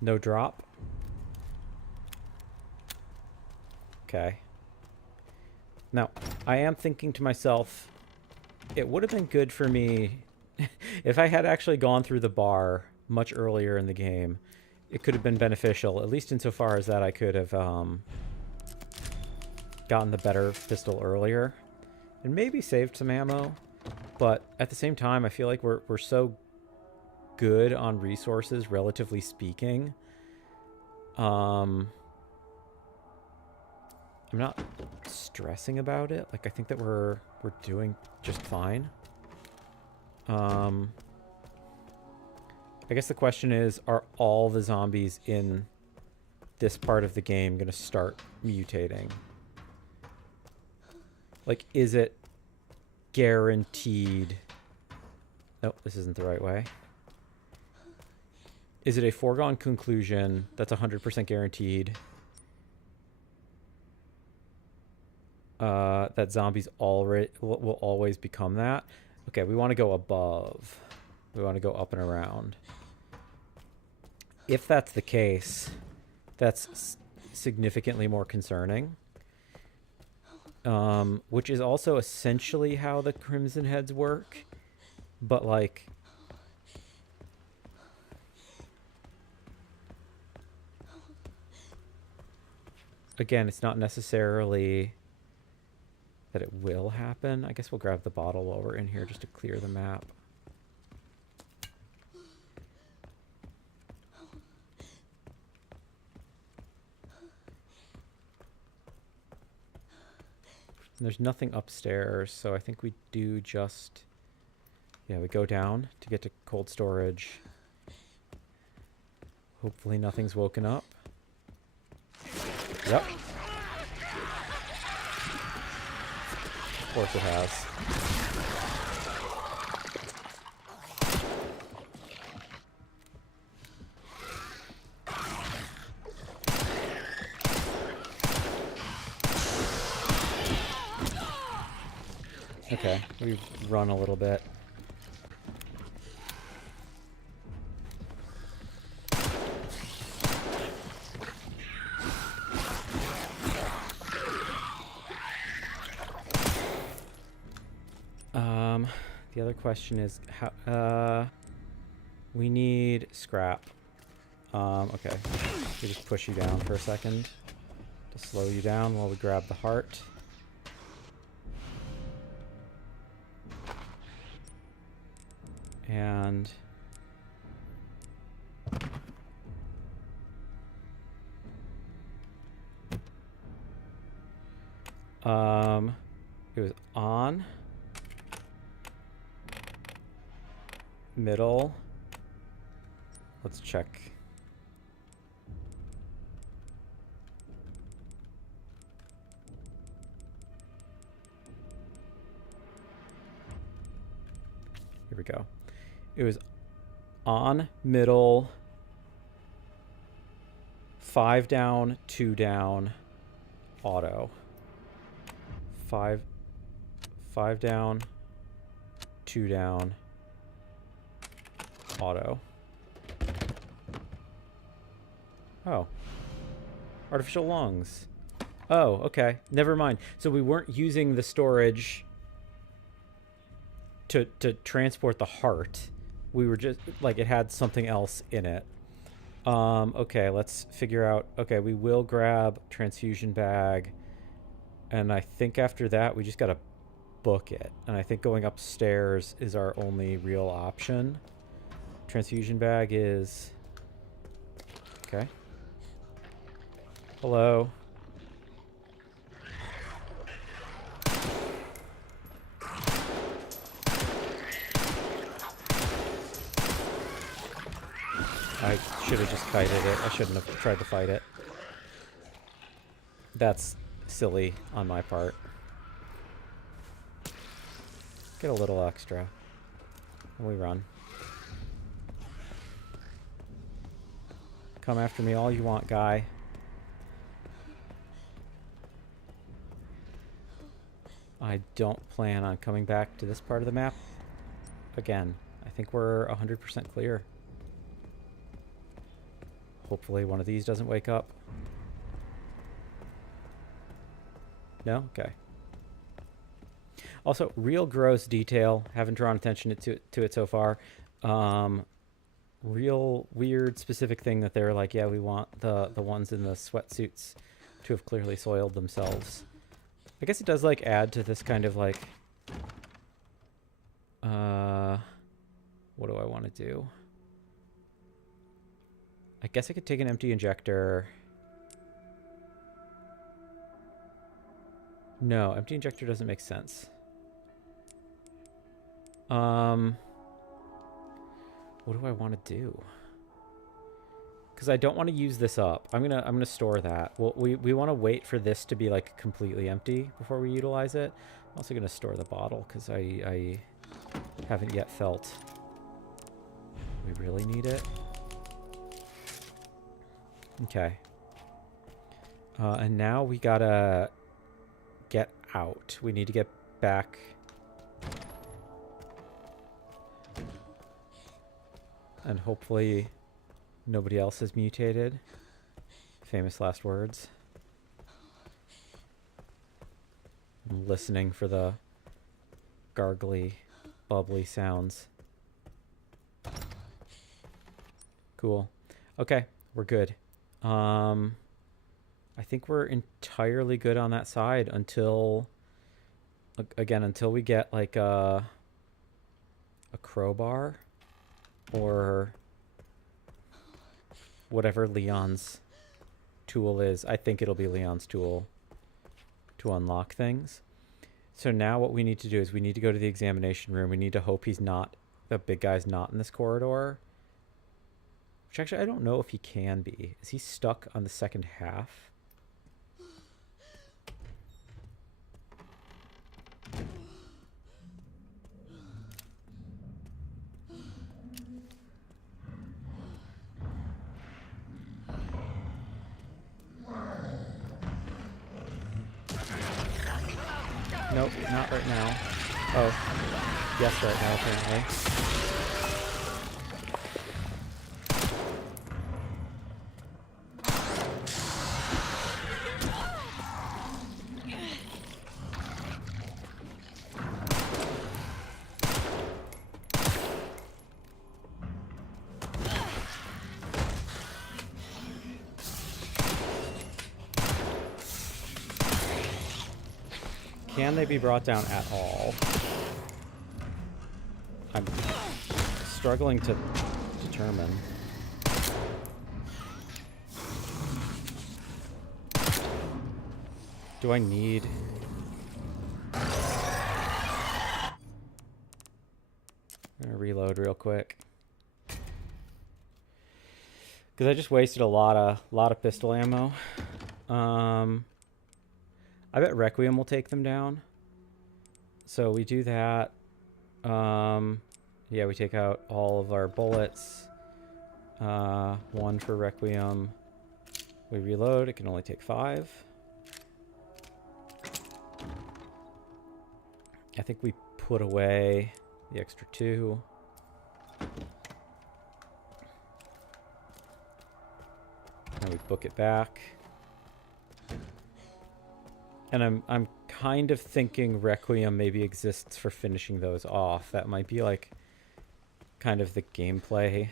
No drop? Okay. Now, I am thinking to myself, it would have been good for me if I had actually gone through the bar much earlier in the game. It could have been beneficial, at least insofar as that I could have gotten the better pistol earlier and maybe saved some ammo. But at the same time, I feel like we're so good on resources, relatively speaking. I'm not stressing about it. Like, I think that we're doing just fine. I guess the question is, are all the zombies in this part of the game going to start mutating? Like, is it guaranteed? Nope, this isn't the right way. Is it a foregone conclusion that's 100% guaranteed that zombies already will always become that? Okay, we want to go above. We want to go up and around. If that's the case, that's significantly more concerning. Which is also essentially how the Crimson Heads work. But, like... Again, it's not necessarily that it will happen. I guess we'll grab the bottle while we're in here just to clear the map. And there's nothing upstairs, so I think we do just... Yeah, we go down to get to cold storage. Hopefully nothing's woken up. Yep. Of course it has. Okay, we've run a little bit. The other question is how we need scrap. Okay. We just push you down for a second to slow you down while we grab the heart. And it was on middle. Let's check. Here we go. It was on middle, 5 down, 2 down, auto. 5 down, 2 down, auto. Oh. Artificial lungs. Oh, okay. Never mind. So we weren't using the storage to transport the heart. We were just, like, it had something else in it. Okay, let's figure out. Okay, we will grab transfusion bag. And I think after that, we just gotta book it. And I think going upstairs is our only real option. Transfusion bag is... Okay. Hello. I should have just kited it. I shouldn't have tried to fight it. That's silly on my part. Get a little extra. And we run. Come after me all you want, guy. I don't plan on coming back to this part of the map again. I think we're 100% clear. Hopefully one of these doesn't wake up. No? Okay. Also, real gross detail. Haven't drawn attention to it so far. Real weird specific thing that they're like, yeah, we want the ones in the sweatsuits to have clearly soiled themselves. I guess it does, like, add to this kind of, like... what do I want to do? I guess I could take an empty injector. No, empty injector doesn't make sense. What what do I want to do? Because I don't want to use this up. I'm gonna store that. Well, we want to wait for this to be like completely empty before we utilize it. I'm also gonna store the bottle because I haven't yet felt we really need it. Okay. And now we gotta get out. We need to get back. And hopefully nobody else has mutated. Famous last words. I'm listening for the gargly, bubbly sounds. Cool. Okay, we're good. I think we're entirely good on that side until, again, until we get like a crowbar or whatever Leon's tool is. I think it'll be Leon's tool to unlock things. So now what we need to do is we need to go to the examination room. We need to hope he's not, the big guy's not in this corridor. Which actually I don't know if he can be. Is he stuck on the second half? Nope, not right now. Oh, yes, right now, apparently. Can they be brought down at all? I'm struggling to determine. Do I need... I'm gonna reload real quick. Because I just wasted a lot of pistol ammo. I bet Requiem will take them down. So we do that. Yeah, we take out all of our bullets. One for Requiem. We reload. It can only take 5. I think we put away the extra 2. And we book it back. And I'm kind of thinking Requiem maybe exists for finishing those off. That might be like kind of the gameplay.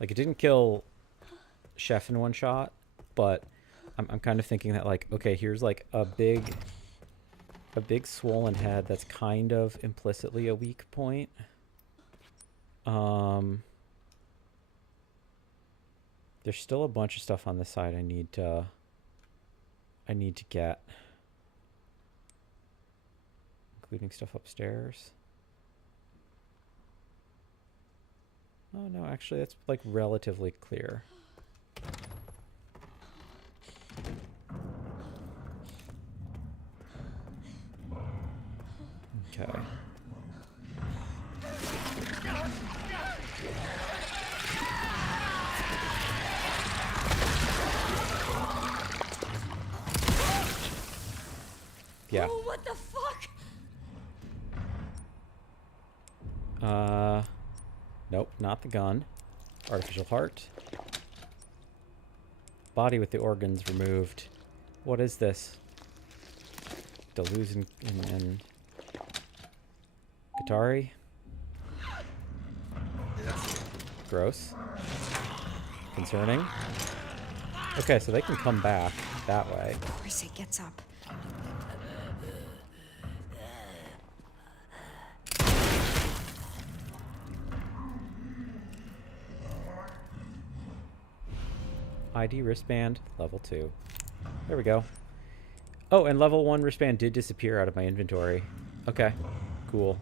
Like it didn't kill Chef in one shot, but I'm kind of thinking that like, okay, here's like a big swollen head that's kind of implicitly a weak point. There's still a bunch of stuff on this side I need to get. Including stuff upstairs. Oh no, actually that's like relatively clear. Okay. Yeah. Oh, what the fuck? Nope, not the gun. Artificial heart. Body with the organs removed. What is this? Deleuze and Guattari? Gross. Concerning. Okay, so they can come back that way. Of course it gets up. ID wristband, level 2. There we go. Oh, and level 1 wristband did disappear out of my inventory. Okay, cool.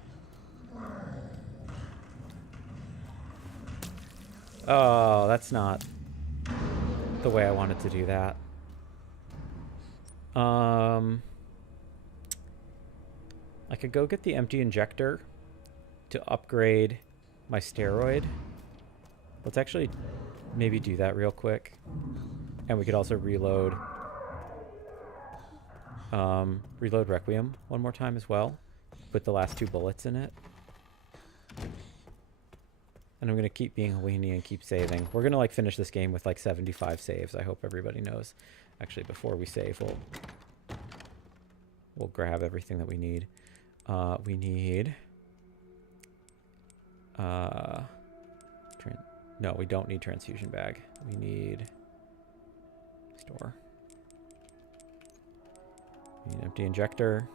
Oh, that's not the way I wanted to do that. I could go get the empty injector to upgrade my steroid. Let's actually maybe do that real quick. And we could also reload Requiem one more time as well. Put the last 2 bullets in it. And I'm going to keep being a weenie and keep saving. We're going to like finish this game with like 75 saves. I hope everybody knows. Actually, before we save, we'll grab everything that we need. We need... no, we don't need transfusion bag. We need... store. We need empty injector.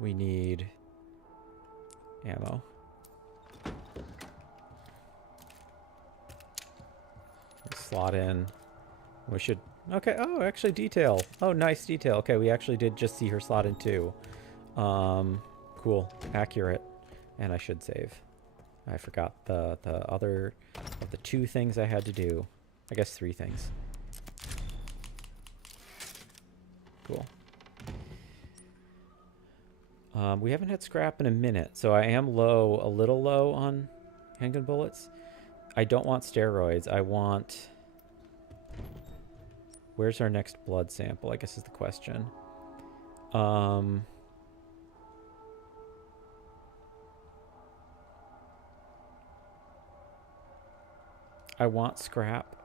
We need... ammo. Slot in. We should... okay, oh, actually detail. Oh, nice detail. Okay, we actually did just see her slot in 2. Cool. Accurate. And I should save. I forgot the other of the 2 things I had to do. I guess 3 things. Cool. We haven't had scrap in a minute, so I am low, a little low on handgun bullets. I don't want steroids. I want... where's our next blood sample, I guess is the question. I want scrap.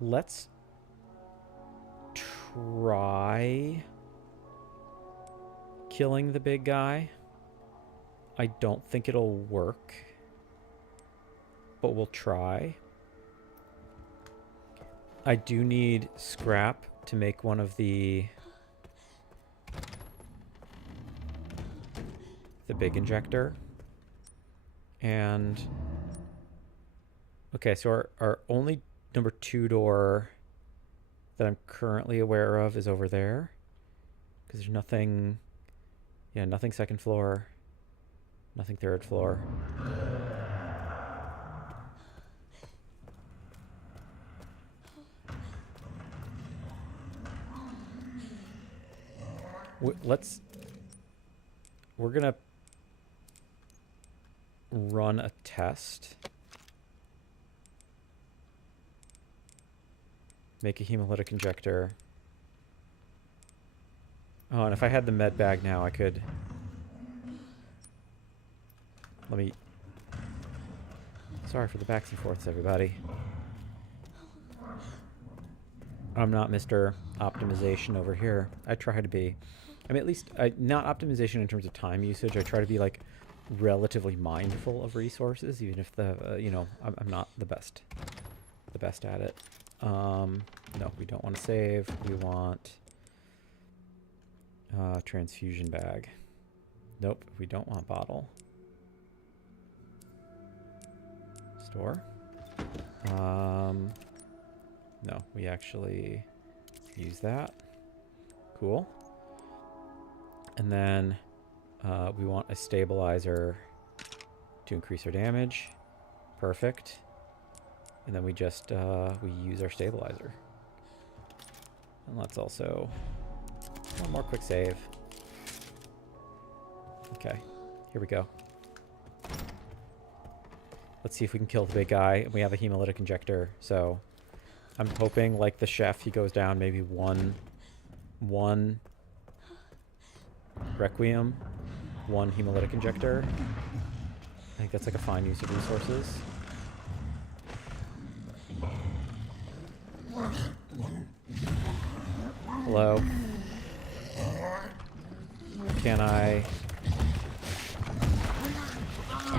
Let's try killing the big guy. I don't think it'll work, but we'll try. I do need scrap to make one of the big injector. And okay, so our only number 2 door that I'm currently aware of is over there, because there's nothing, yeah, nothing 2nd floor, nothing 3rd floor. We're gonna run a test. Make a hemolytic injector. Oh, and if I had the med bag now, I could... let me... sorry for the backs and forths, everybody. I'm not Mr. Optimization over here. I try to be. I mean, at least, not optimization in terms of time usage. I try to be, like, relatively mindful of resources, even if you know, I'm not the best at it. No, we don't want to save. We want transfusion bag. Nope, we don't want bottle. Store. No, we actually use that. Cool. And then we want a stabilizer to increase our damage. Perfect. And then we just we use our stabilizer. And let's also one more quick save. Okay, here we go. Let's see if we can kill the big guy. We have a hemolytic injector, so I'm hoping, like the chef, he goes down maybe one Requiem, 1 hemolytic injector. I think that's like a fine use of resources. Hello. Can I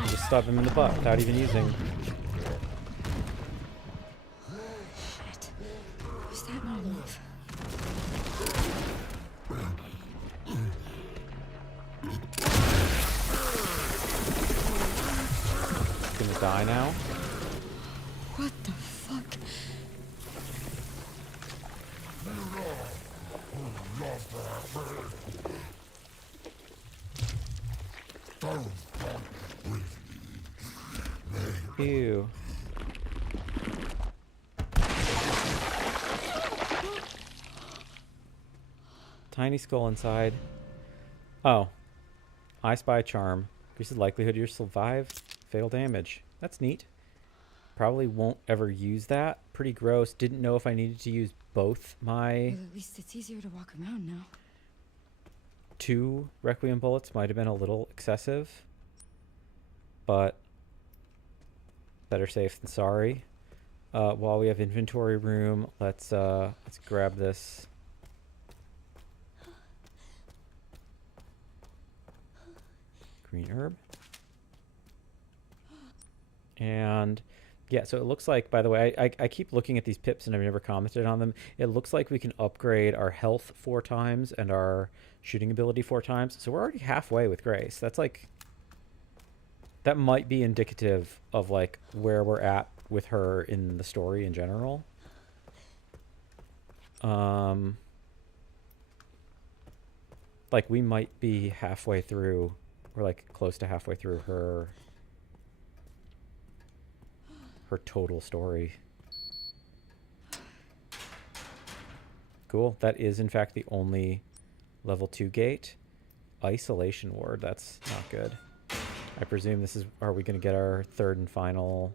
just stab him in the butt without even using? Shit. Was that my move? Gonna die now? What the fuck? Ew. tiny skull inside. Oh. I Spy Charm. Increases the likelihood you'll survive fatal damage. That's neat. Probably won't ever use that. Pretty gross. Didn't know if I needed to use both my... Well, at least it's easier to walk around now. 2 Requiem bullets might have been a little excessive. But better safe than sorry. While we have inventory room, let's grab this. Green herb. And yeah, so it looks like, by the way, I keep looking at these pips and I've never commented on them. It looks like we can upgrade our health 4 times and our shooting ability 4 times. So we're already halfway with Grace. That's like, that might be indicative of like where we're at with her in the story in general. Like we might be halfway through, or like close to halfway through her total story. Cool. That is in fact the only level 2 gate. Isolation ward. That's not good. I presume this is... Are we going to get our third and final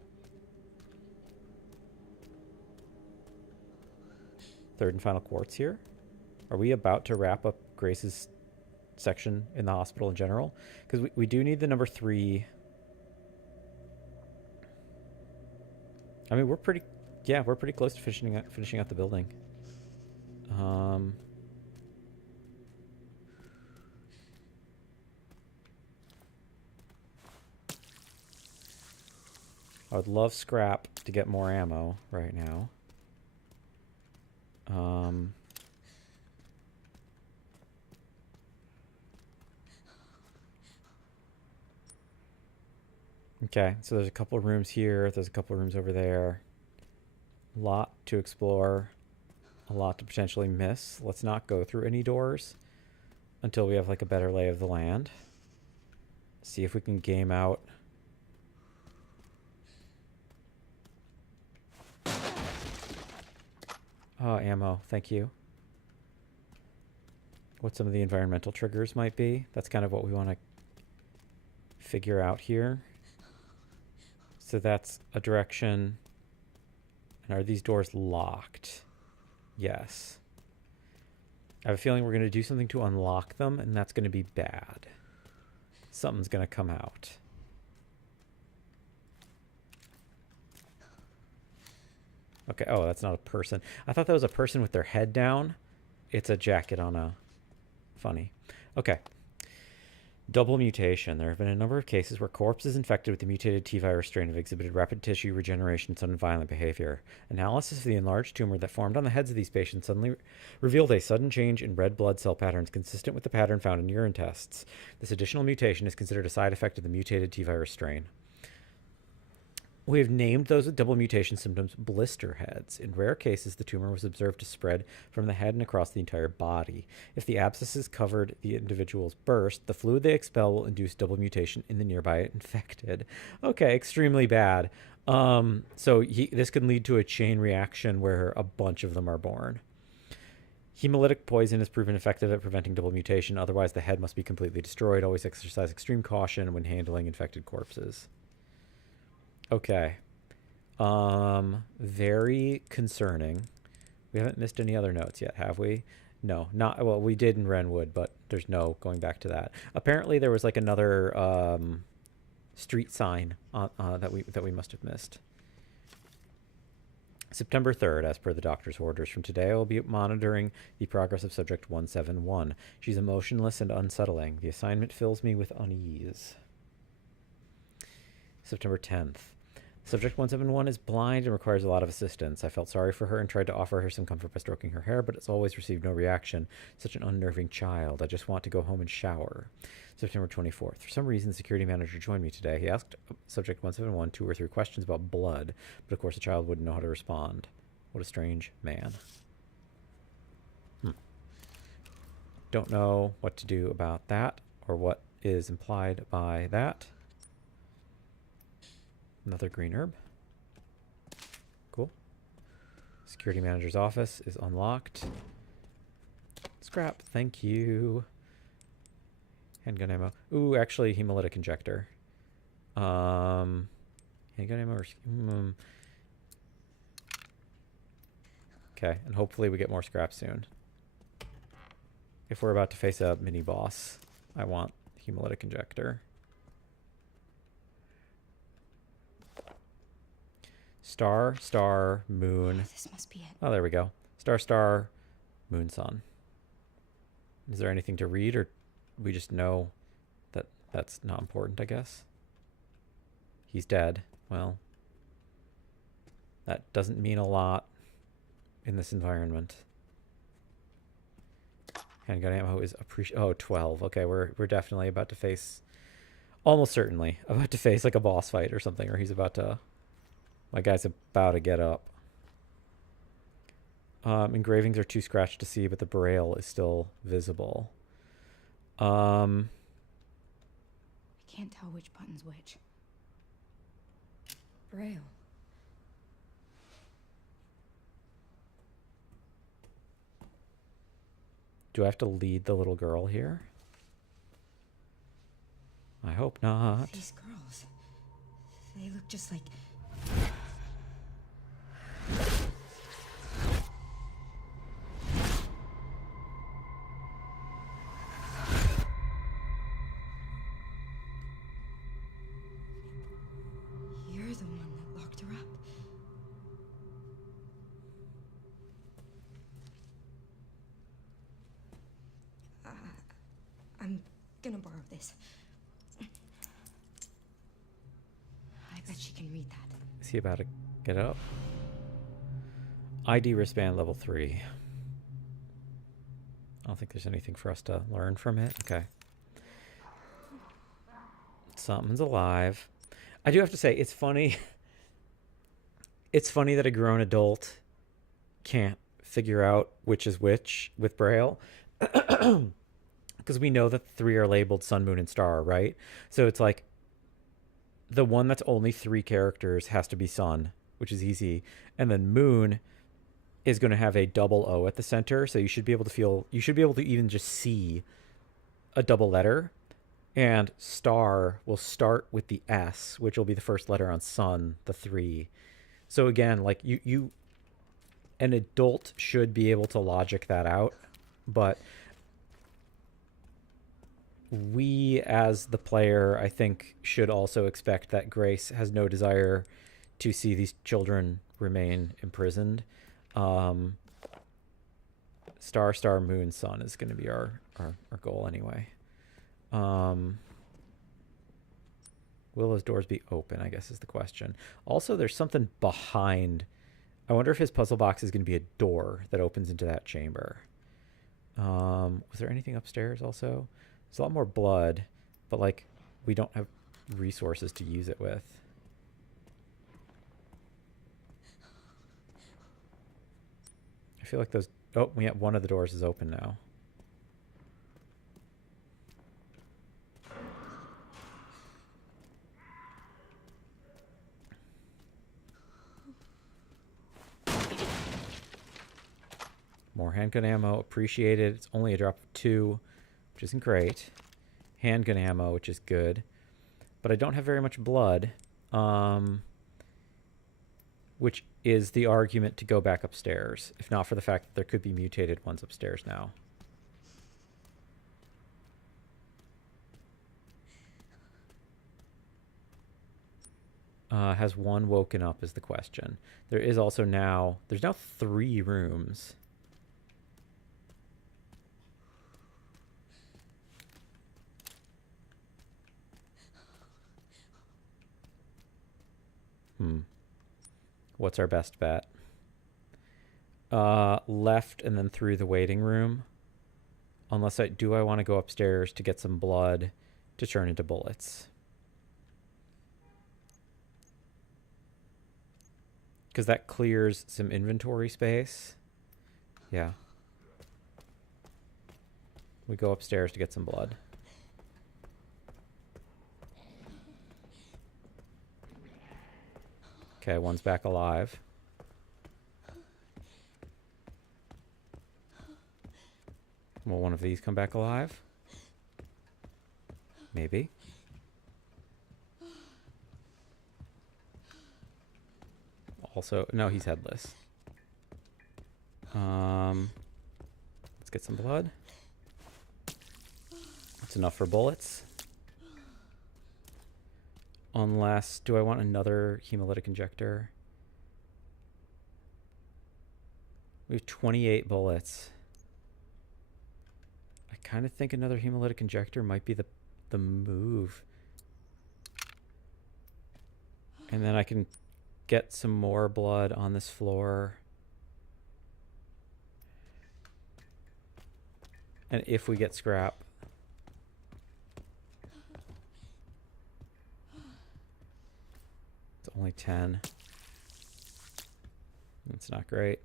quartz here? Are we about to wrap up Grace's section in the hospital in general? Because we do need the number 3... I mean, we're pretty close to finishing out the building. I would love scrap to get more ammo right now. Okay, so there's a couple of rooms here. There's a couple of rooms over there. A lot to explore. A lot to potentially miss. Let's not go through any doors until we have like a better lay of the land. See if we can game out. Oh, ammo. Thank you. What some of the environmental triggers might be. That's kind of what we want to figure out here. So that's a direction. And are these doors locked? Yes. I have a feeling we're going to do something to unlock them, and that's going to be bad. Something's going to come out. Okay, oh, that's not a person. I thought that was a person with their head down. It's a jacket on a... Funny. Okay. Double mutation. There have been a number of cases where corpses infected with the mutated T-virus strain have exhibited rapid tissue regeneration and sudden violent behavior. Analysis of the enlarged tumor that formed on the heads of these patients suddenly revealed a sudden change in red blood cell patterns consistent with the pattern found in urine tests. This additional mutation is considered a side effect of the mutated T-virus strain. We have named those with double mutation symptoms blister heads. In rare cases, the tumor was observed to spread from the head and across the entire body. If the abscesses covered the individual's burst, the fluid they expel will induce double mutation in the nearby infected. Okay, extremely bad. This can lead to a chain reaction where a bunch of them are born. Hemolytic poison is proven effective at preventing double mutation. Otherwise, the head must be completely destroyed. Always exercise extreme caution when handling infected corpses. Okay. Very concerning. We haven't missed any other notes yet, have we? No, not... Well, we did in Renwood, but there's no going back to that. Apparently, there was like another street sign that we must have missed. September 3rd, as per the doctor's orders. From today, I will be monitoring the progress of Subject 171. She's emotionless and unsettling. The assignment fills me with unease. September 10th. Subject 171 is blind and requires a lot of assistance. I felt sorry for her and tried to offer her some comfort by stroking her hair, but it's always received no reaction. Such an unnerving child. I just want to go home and shower. September 24th. For some reason, the security manager joined me today. He asked Subject 171 2 or 3 questions about blood, but of course the child wouldn't know how to respond. What a strange man. Don't know what to do about that, or what is implied by that. Another green herb. Cool. Security manager's office is unlocked. Scrap, thank you. Handgun ammo. Ooh, actually, hemolytic injector. Handgun ammo or... Okay, and hopefully we get more scrap soon. If we're about to face a mini-boss, I want hemolytic injector. Star, star, moon. This must be it. Oh, there we go. Star, star, moon, sun. Is there anything to read, or we just know that that's not important, I guess? He's dead. Well, that doesn't mean a lot in this environment. Handgun ammo is oh, 12. Okay, we're definitely about to face, almost certainly about to face like a boss fight or something, or he's about to, my guy's about to get up. Engravings are too scratched to see, but the braille is still visible. I can't tell which button's which. Braille. Do I have to lead the little girl here? I hope not. These girls, they look just like... You're the one that locked her up. I'm gonna borrow this. I bet she can read that. Is he about to get up? ID wristband level 3. I don't think there's anything for us to learn from it. Okay. Something's alive. I do have to say, it's funny. It's funny that a grown adult can't figure out which is which with Braille. Because we know that the 3 are labeled sun, moon, and star, right? So it's like the one that's only 3 characters has to be sun, which is easy. And then moon is going to have a double O at the center. So you should be able to even just see a double letter. And star will start with the S, which will be the first letter on sun, the 3. So again, like an adult should be able to logic that out. But we, as the player, I think, should also expect that Grace has no desire to see these children remain imprisoned. Star, star, moon, sun is going to be our goal anyway. Will those doors be open, I guess, is the question. Also, there's something behind. I wonder if his puzzle box is going to be a door that opens into that chamber. Was there anything upstairs also? There's a lot more blood, but, like, we don't have resources to use it with. I feel like those... Oh, yeah, one of the doors is open now. More handgun ammo, appreciated. It's only a drop of 2, which isn't great. Handgun ammo, which is good. But I don't have very much blood, which is the argument to go back upstairs, if not for the fact that there could be mutated ones upstairs now. Has one woken up is the question. There is also now... There's now 3 rooms. What's our best bet? Left and then through the waiting room. Unless I want to go upstairs to get some blood to turn into bullets. Because that clears some inventory space. Yeah. We go upstairs to get some blood. Okay, one's back alive. Will one of these come back alive? Maybe. Also, no, he's headless. Let's get some blood. That's enough for bullets. Unless, do I want another hemolytic injector? We have 28 bullets. I kind of think another hemolytic injector might be the move. And then I can get some more blood on this floor. And if we get scrap. It's only 10. That's not great.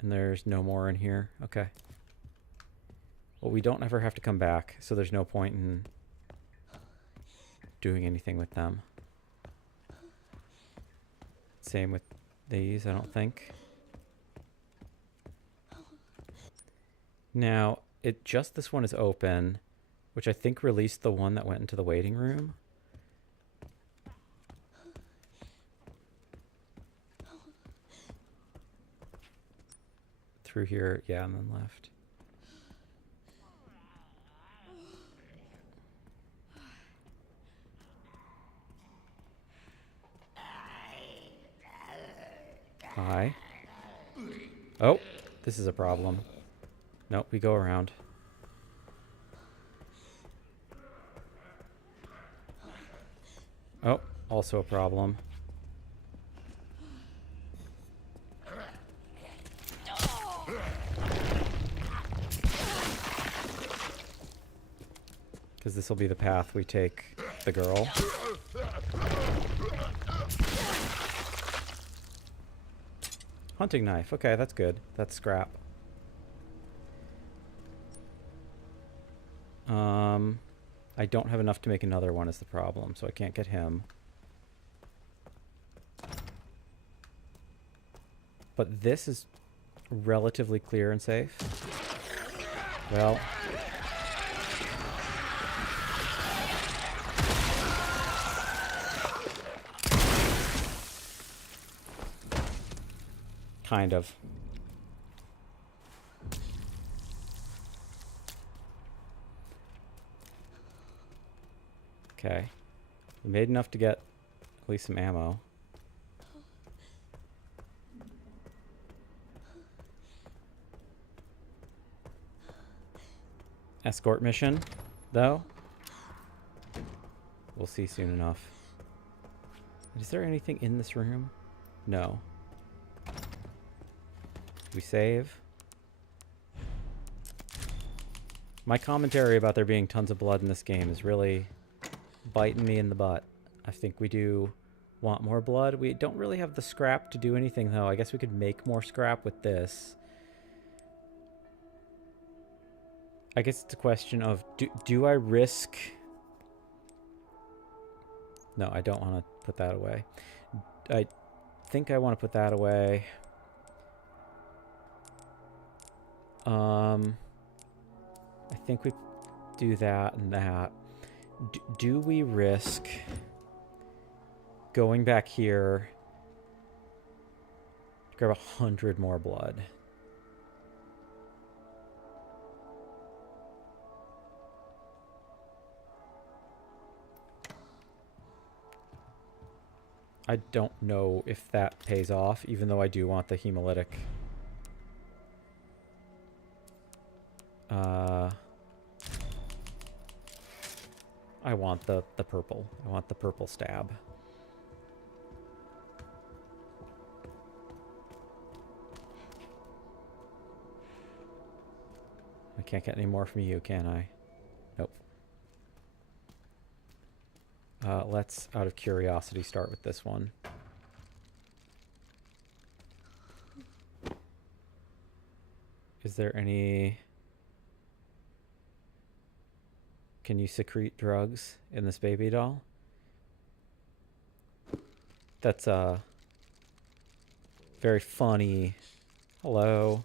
And there's no more in here. Okay. Well, we don't ever have to come back, so there's no point in doing anything with them. Same with these, I don't think. Now, just this one is open, which I think released the one that went into the waiting room. Through here, yeah, and then left. Hi. Oh, this is a problem. Nope, we go around. Oh, also a problem. Because this will be the path we take the girl. Hunting knife. Okay, that's good. That's scrap. I don't have enough to make another one is the problem, so I can't get him. But this is relatively clear and safe. Well... kind of. Okay. We made enough to get at least some ammo. Escort mission, though. We'll see soon enough. Is there anything in this room? No. We save. My commentary about there being tons of blood in this game is really biting me in the butt. I think we do want more blood. We don't really have the scrap to do anything, though. I guess we could make more scrap with this. I guess it's a question of, do I risk... No, I don't want to put that away. I think I want to put that away. I think we do that and that. Do we risk going back here to grab 100 more blood? I don't know if that pays off, even though I do want the hemolytic. I want the purple. I want the purple stab. I can't get any more from you, can I? Nope. Let's, out of curiosity, start with this one. Is there any... Can you secrete drugs in this baby doll? That's very funny. Hello.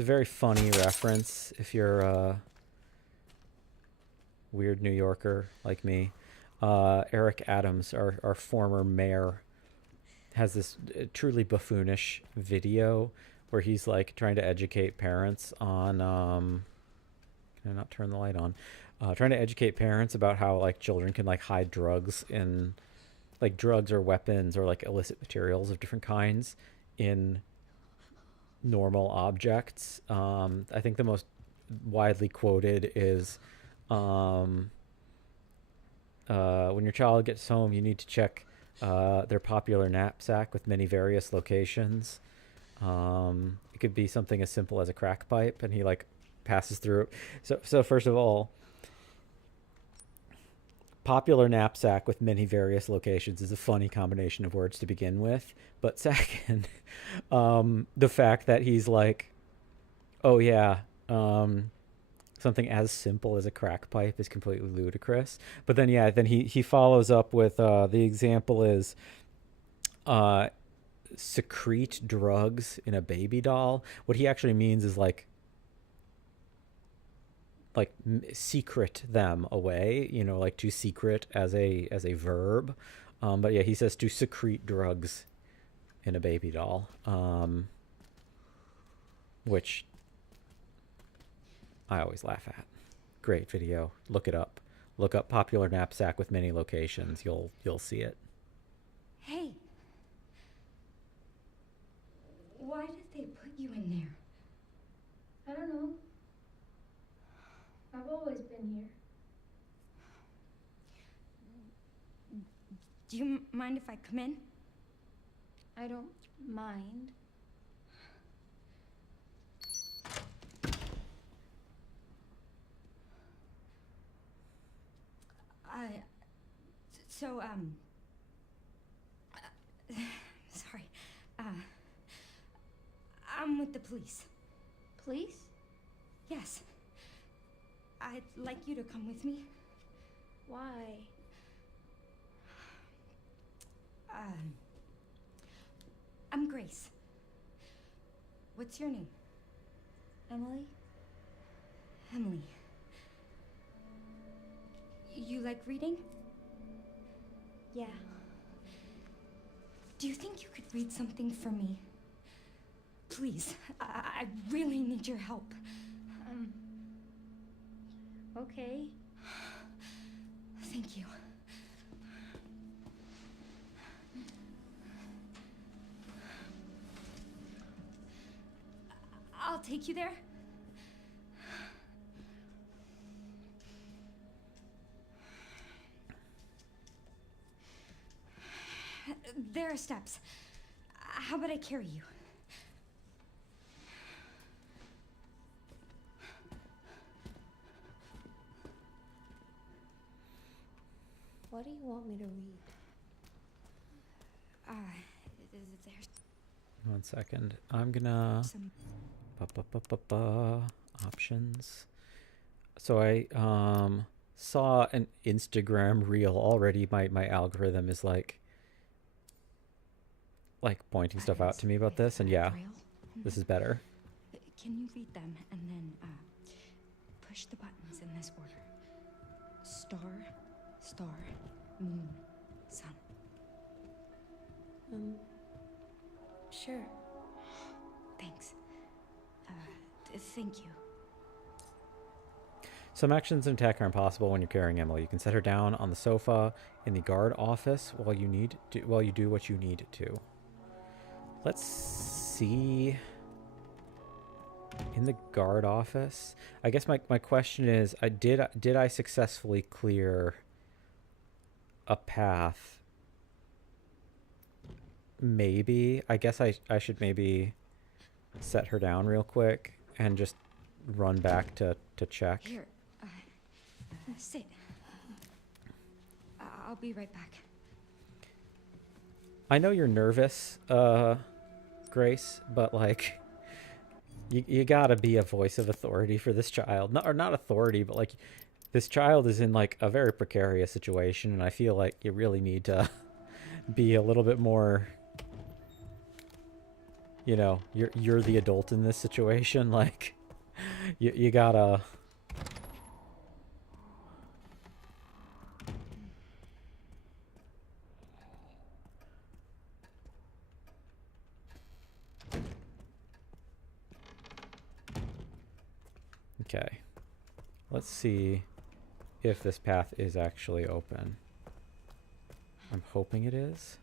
It's a very funny reference if you're a weird New Yorker like me. Eric Adams, our former mayor, has this truly buffoonish video where he's like trying to educate parents on can I not turn the light on? Trying to educate parents about how like children can like hide drugs in like drugs or weapons or like illicit materials of different kinds in normal objects. I think the most widely quoted is when your child gets home, you need to check their popular knapsack with many various locations. It could be something as simple as a crack pipe, and he like passes through it. So first of all, popular knapsack with many various locations is a funny combination of words to begin with. But second, the fact that he's like, oh yeah, something as simple as a crack pipe is completely ludicrous. But then yeah, then he follows up with the example is secrete drugs in a baby doll. What he actually means is like secret them away, you know, like to secret as a verb. But yeah, he says to secrete drugs in a baby doll, which I always laugh at. Great video. Look it up. Look up popular knapsack with many locations. You'll see it. Hey. Why did they put you in there? I don't know. I've always been here. Do you mind if I come in? I don't mind. So, sorry. I'm with the police. Police? Yes. I'd like you to come with me. Why? I'm Grace. What's your name? Emily? Emily. You like reading? Yeah. Do you think you could read something for me? Please, I really need your help. Okay. Thank you. I'll take you there. There are steps. How about I carry you? What do you want me to read? There's 1 second. I'm gonna some... options. So I saw an Instagram reel already. My algorithm is like pointing stuff out to me about this, and yeah, this is better. Can you read them and then push the buttons in this order? Star, star, moon, sun. Sure. Thanks. Thank you. Some actions and attack are impossible when you're carrying Emily. You can set her down on the sofa in the guard office while you do what you need to. Let's see. In the guard office, I guess my question is, did I successfully clear a path? Maybe. I guess I should maybe set her down real quick and just run back to check. Here, sit. I'll be right back. I know you're nervous, Grace, but like, you gotta be a voice of authority for this child. Not authority, but like, this child is in like a very precarious situation, and I feel like you really need to be a little bit more you know, you're the adult in this situation. Like, you gotta. Okay, let's see if this path is actually open. I'm hoping it is.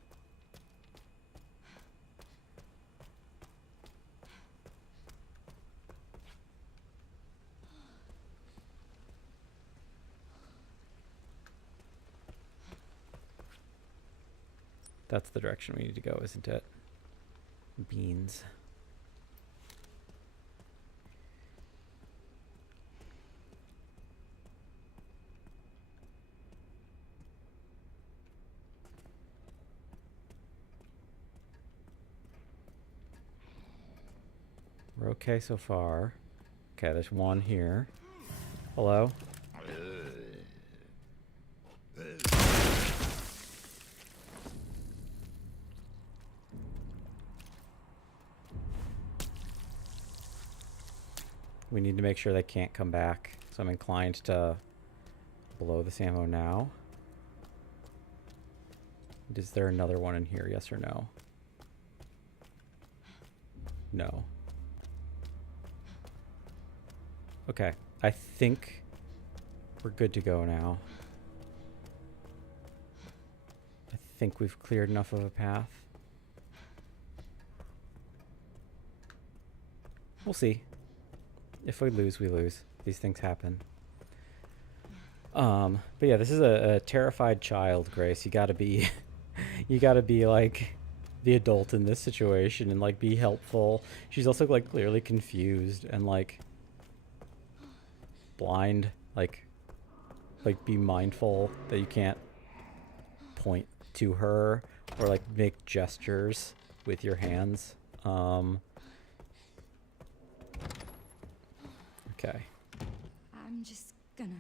That's the direction we need to go, isn't it? Beans. We're okay so far. Okay, there's one here. Hello? We need to make sure they can't come back. So I'm inclined to blow this ammo now. Is there another one in here? Yes or no? No. Okay, I think we're good to go now. I think we've cleared enough of a path. We'll see. If we lose, we lose. These things happen. But yeah, this is a terrified child, Grace. You gotta be, you gotta be like the adult in this situation and like be helpful. She's also like clearly confused and like blind. Like be mindful that you can't point to her or like make gestures with your hands. Okay. I'm just gonna.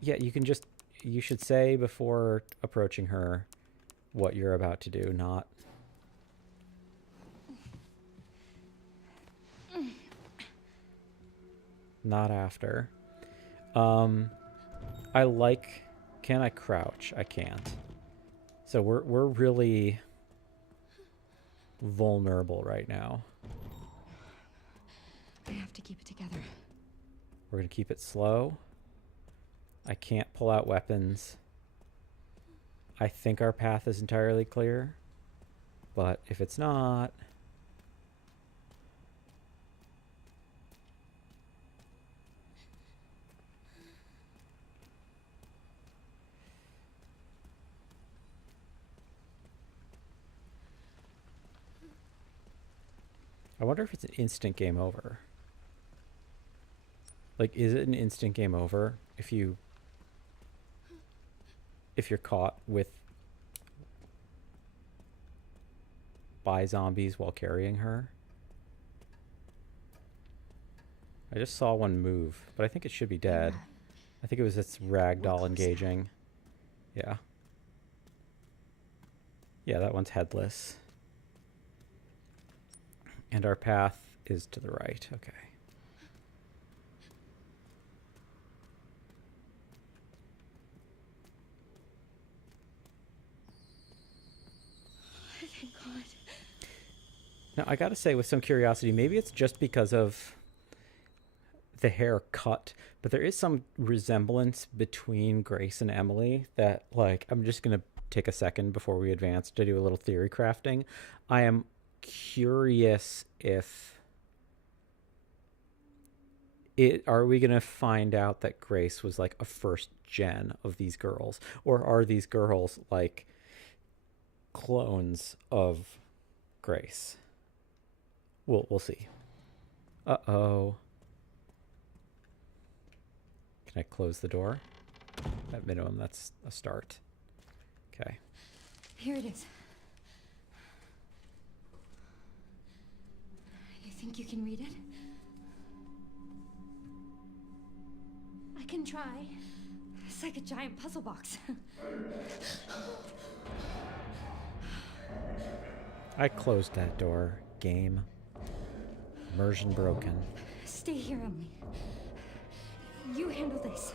Yeah, you should say before approaching her what you're about to do, not after. I like, can I crouch? I can't. So we're really vulnerable right now. I have to keep it together. We're gonna keep it slow. I can't pull out weapons. I think our path is entirely clear, but if it's not... I wonder if it's an instant game over. Like, is it an instant game over if you're caught by zombies while carrying her? I just saw one move, but I think it should be dead. I think it was its ragdoll engaging. Yeah. Yeah, that one's headless. And our path is to the right. Okay. Thank God. Now, I gotta say, with some curiosity, maybe it's just because of the hair cut, but there is some resemblance between Grace and Emily that, like, I'm just gonna take a second before we advance to do a little theory crafting. I am curious if are we gonna find out that Grace was like a first gen of these girls, or are these girls like clones of Grace? We'll see. Uh-oh. Can I close the door? At minimum, that's a start. Okay. Here it is. You think you can read it? I can try. It's like a giant puzzle box. I closed that door. Game. Immersion broken. Stay here, Emily. You handle this.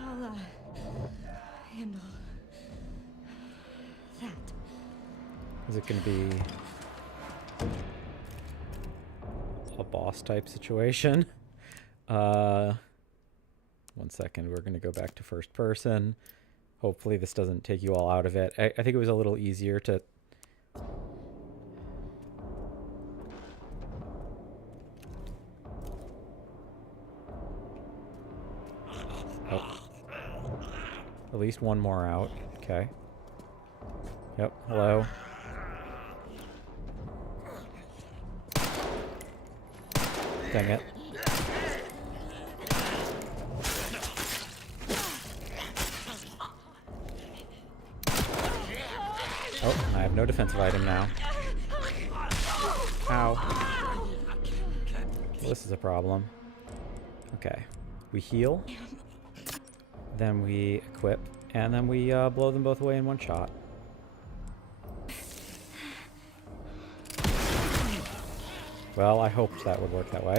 I'll, handle that. Is it going to be a boss type situation? 1 second. We're going to go back to first person. Hopefully this doesn't take you all out of it. I think it was a little easier to... Oh. At least one more out. Okay. Yep. Hello. Dang it. Oh, I have no defensive item now. Ow. Well, this is a problem. Okay. We heal. Then we equip. And then we blow them both away in one shot. Well, I hoped that would work that way.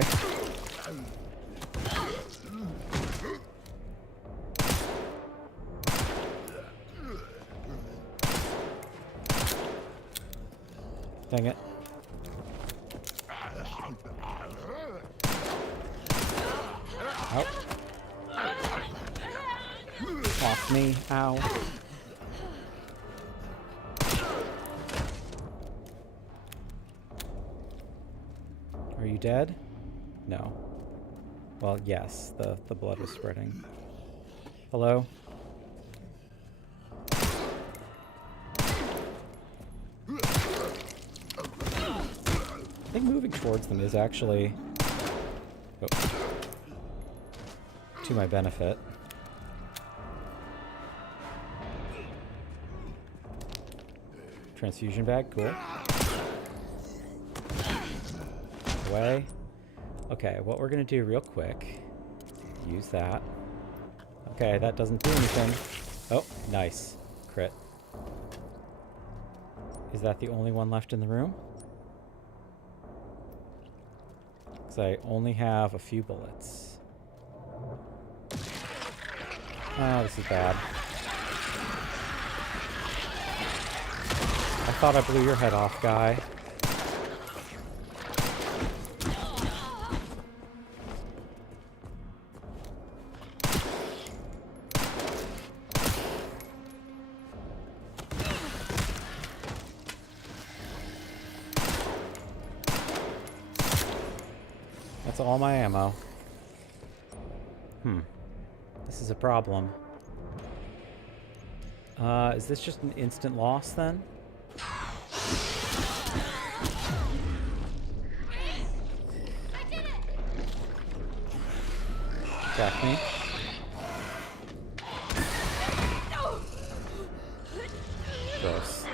Dang it. Oh. Off me. Ow. Are you dead? No. Well, yes. The blood was spreading. Hello? I think moving towards them is actually to my benefit. Transfusion bag, cool. Away. Okay, what we're gonna do real quick, use that. Okay, that doesn't do anything. Oh, nice. Crit. Is that the only one left in the room? Because I only have a few bullets. Oh, this is bad. I thought I blew your head off, guy. That's all my ammo. This is a problem. Is this just an instant loss then? Attack me. Gross.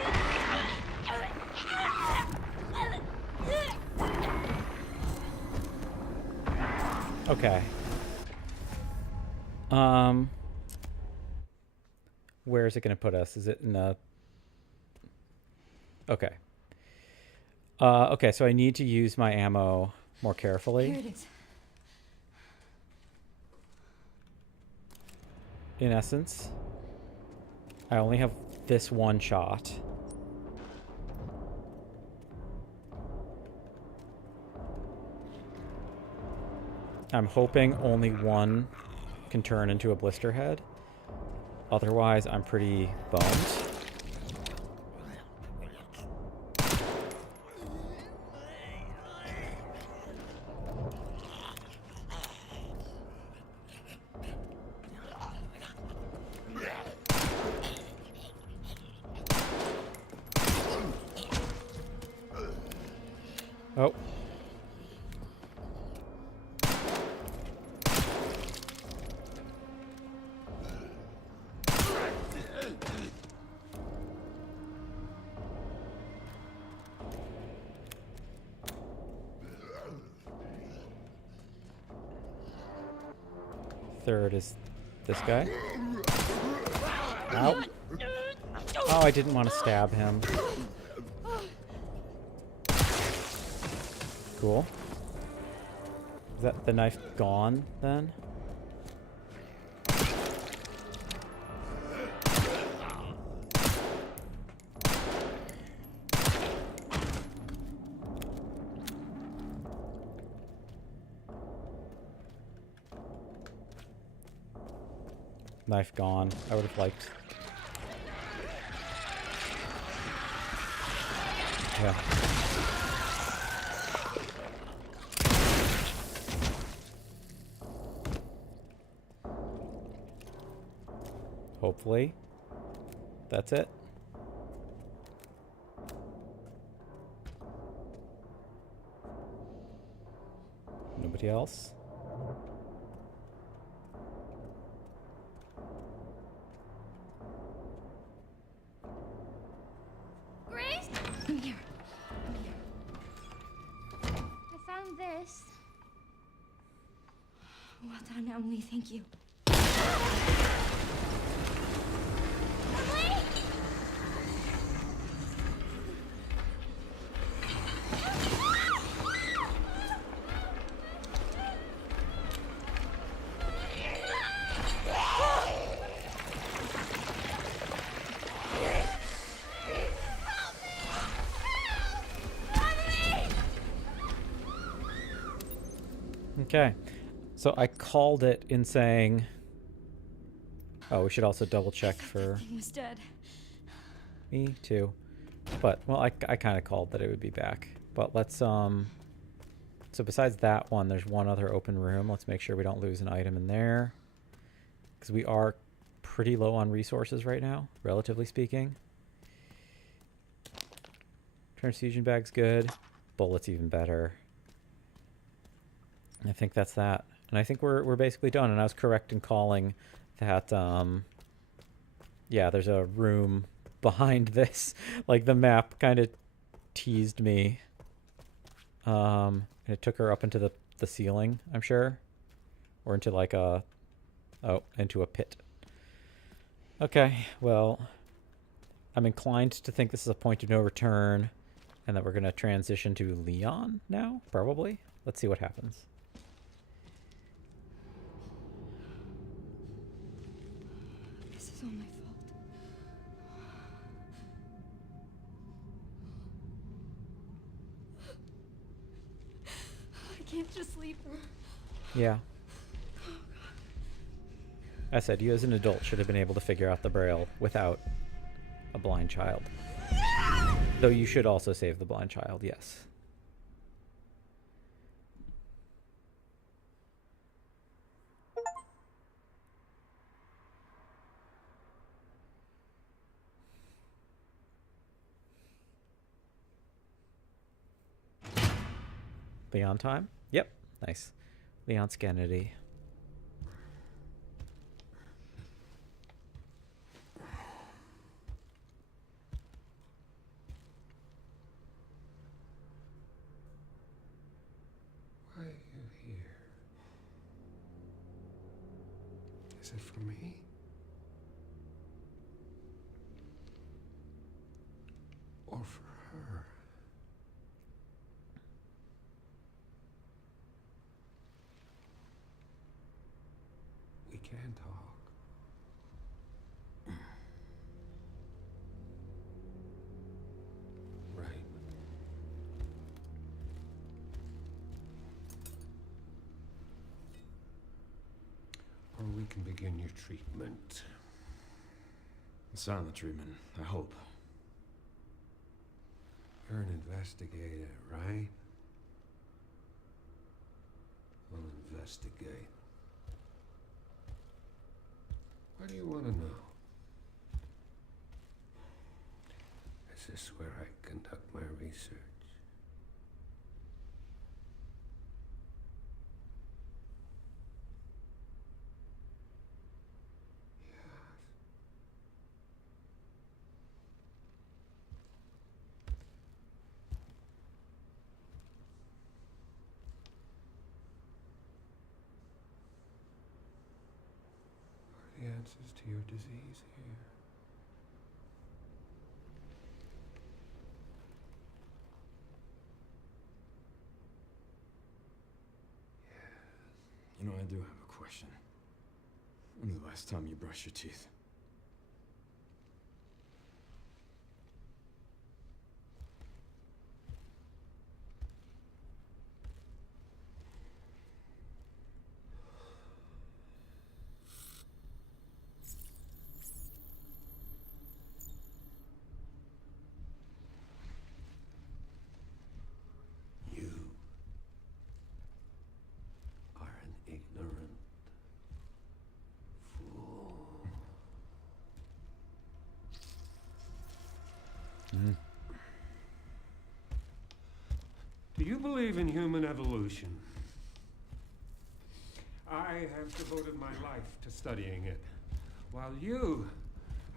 Okay. Where is it going to put us? Is it in a... Okay. Okay, so I need to use my ammo more carefully. Here it is. In essence, I only have this one shot. I'm hoping only one can turn into a blister head. Otherwise, I'm pretty boned. Oh. Third is this guy. Ow. Oh, I didn't want to stab him. Cool. Is that the knife gone then? Knife gone. I would have liked. Yeah. Hopefully. That's it. Nobody else? Grace? I'm here. I'm here. I found this. Well done, Emily. Thank you. Emily! Okay. So I called it in saying... Oh, we should also double check for... That thing was dead. Me too. But, well, I kind of called that it would be back. But let's, So besides that one, there's one other open room. Let's make sure we don't lose an item in there. Because we are pretty low on resources right now, relatively speaking. Transfusion bag's good. Bullets even better. I think that's that. And I think we're basically done. And I was correct in calling that, yeah, there's a room behind this. Like, the map kind of teased me. And it took her up into the ceiling, I'm sure. Or into like a... Oh, into a pit. Okay, well... I'm inclined to think this is a point of no return. And that we're going to transition to Leon now, probably. Let's see what happens. This is all my fault. I can't just leave her. Yeah. I said, you as an adult should have been able to figure out the Braille without a blind child. Though you should also save the blind child, yes. Leon time? Yep. Nice. Leon Scannity. Why are you here? Is it for me? Or for her? We can talk. Right. Or we can begin your treatment. Silent treatment, I hope. You're an investigator, right? We'll investigate. What do you want to know? Is this where I conduct my research? The answers to your disease here. When's the last time you brushed your teeth? You are an ignorant fool. Do you believe in human evolution? I have devoted my life to studying it, while you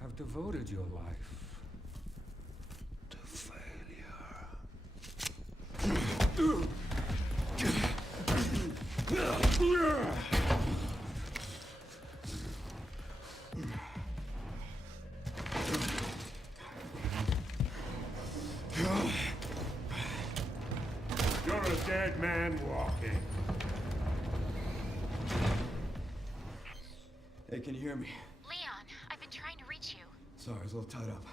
have devoted your life to failure. You're a dead man walking. Hey, can you hear me? Leon, I've been trying to reach you. Sorry, I was a little tied up.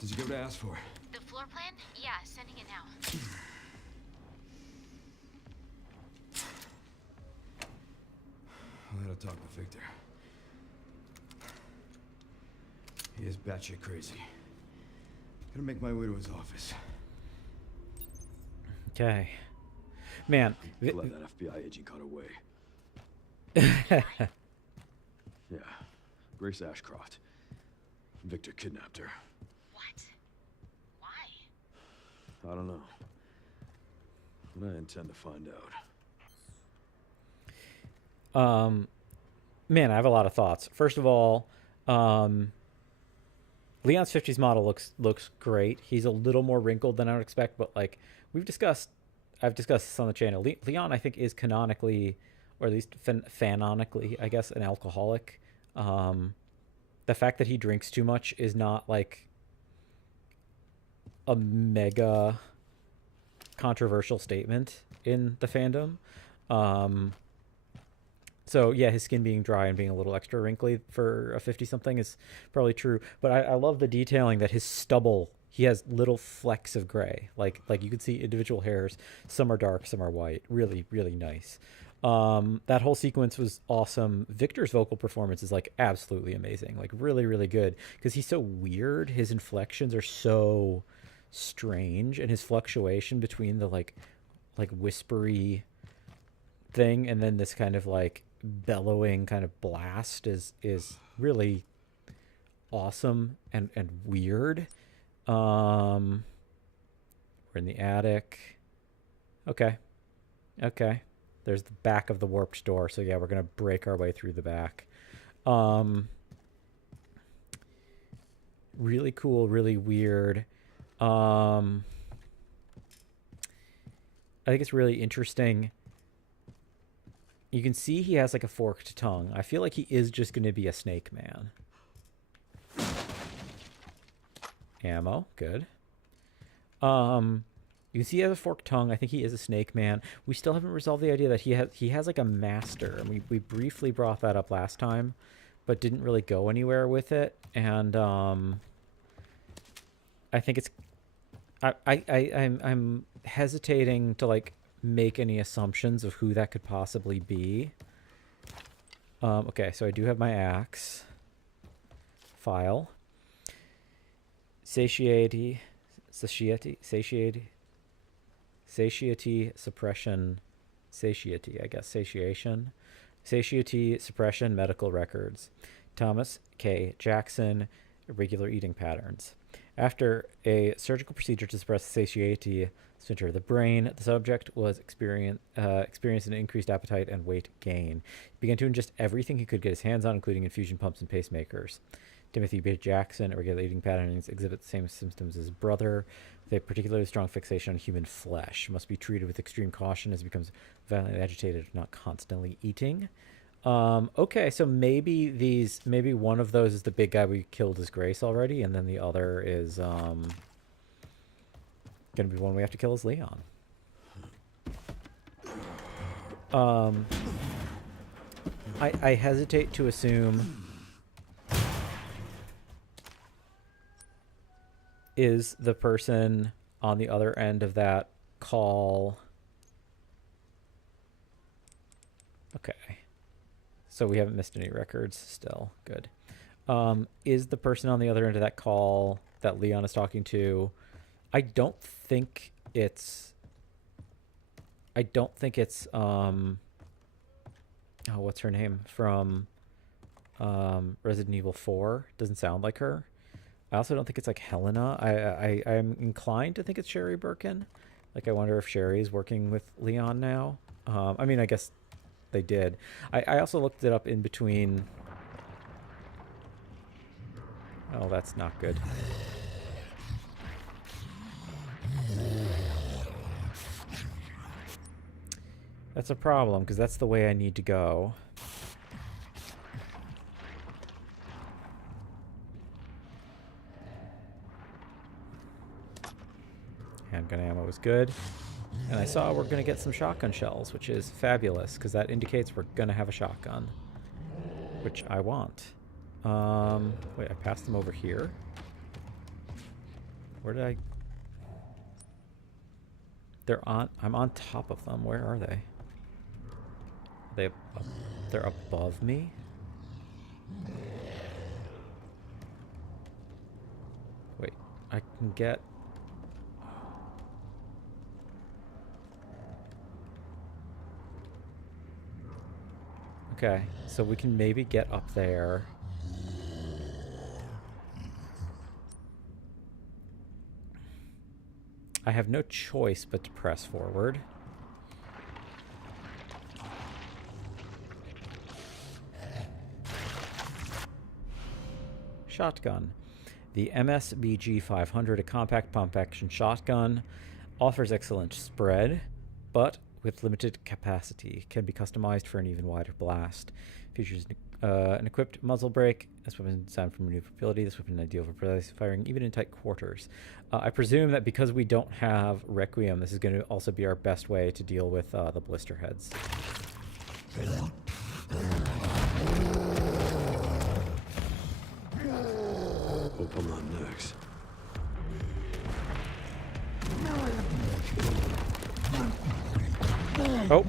Did you get what I asked for? The floor plan? Yeah, sending it now. I had to talk to Victor. He is batshit crazy. Gonna make my way to his office. Okay. Man. Glad that FBI agent got away. Yeah. Grace Ashcroft. Victor kidnapped her. What? Why? I don't know. But I intend to find out. Man, I have a lot of thoughts. First of all, Leon's 50s model looks great. He's a little more wrinkled than I would expect, but like I've discussed this on the channel. Leon, I think, is canonically, or at least fanonically, I guess, an alcoholic. The fact that he drinks too much is not like a mega controversial statement in the fandom. So yeah, his skin being dry and being a little extra wrinkly for a 50-something is probably true. But I love the detailing that his stubble, he has little flecks of gray. Like you can see individual hairs. Some are dark, some are white. Really, really nice. That whole sequence was awesome. Victor's vocal performance is like absolutely amazing. Like really, really good. Because he's so weird. His inflections are so strange. And his fluctuation between the like whispery thing and then this kind of like bellowing kind of blast is really awesome and weird. We're in the attic. Okay. There's the back of the warped door, so yeah, we're gonna break our way through the back. Really cool, really weird. I think it's really interesting. You can see he has like a forked tongue. I feel like he is just going to be a snake man. Ammo, good. You can see he has a forked tongue. I think he is a snake man. We still haven't resolved the idea that he has like a master. And we briefly brought that up last time, but didn't really go anywhere with it. And I think it's I'm hesitating to like make any assumptions of who that could possibly be. Okay, so I do have my axe file. Satiety suppression, satiety suppression, medical records. Thomas K. Jackson, irregular eating patterns. After a surgical procedure to suppress the satiety center of the brain, the subject was experienced an increased appetite and weight gain. He began to ingest everything he could get his hands on, including infusion pumps and pacemakers. Timothy B. Jackson, irregular eating patterns, exhibit the same symptoms as his brother, with a particularly strong fixation on human flesh. Must be treated with extreme caution as he becomes violently agitated, if not constantly eating. Okay, so maybe one of those is the big guy we killed as Grace already, and then the other is gonna be one we have to kill as Leon. I hesitate to assume is the person on the other end of that call. Okay. So we haven't missed any records still. Good. Is the person on the other end of that call that Leon is talking to, I don't think it's oh, what's her name from Resident Evil 4? Doesn't sound like her. I also don't think it's like Helena. I'm inclined to think it's Sherry Birkin. Like, I wonder if Sherry's working with Leon now. I mean, I guess they did. I also looked it up in between. Oh, that's not good. That's a problem, because that's the way I need to go. Handgun ammo is good. And I saw we're going to get some shotgun shells, which is fabulous, because that indicates we're going to have a shotgun, which I want. Wait, I passed them over here? Where did I... I'm on top of them. Where are they? They're above me? Wait, I can get... Okay, so we can maybe get up there. I have no choice but to press forward. Shotgun. The MSBG 500, a compact pump-action shotgun, offers excellent spread, but with limited capacity. Can be customized for an even wider blast. Features an equipped muzzle brake. This weapon is designed for maneuverability. This weapon is ideal for precise firing, even in tight quarters. I presume that because we don't have Requiem, this is going to also be our best way to deal with the blister heads. Hope I'm not next. Oh.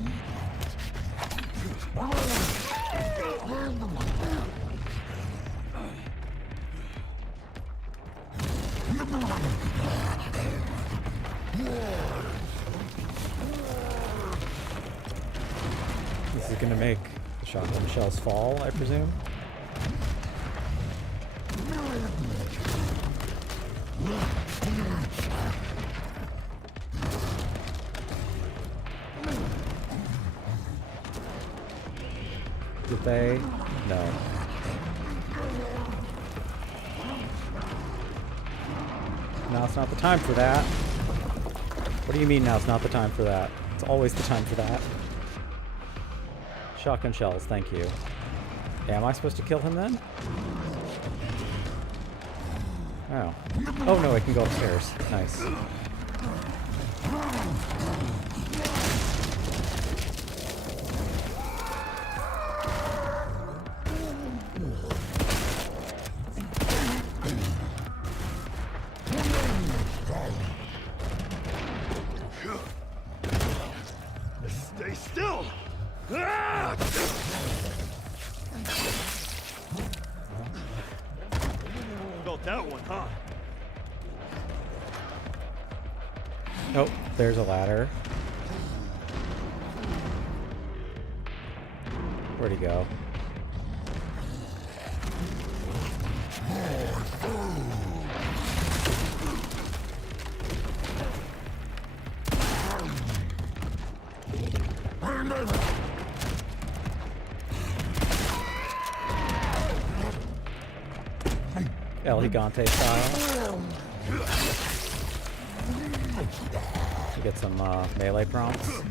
This is going to make the shotgun shells fall, I presume. Did they? No. Now it's not the time for that. What do you mean now it's not the time for that? It's always the time for that. Shotgun shells, thank you. Am I supposed to kill him then? Oh. Oh no, I can go upstairs. Nice. Stay still! Felt that one, huh? Oh, there's a ladder. Where'd he go? El Gigante style. You get some melee prompts.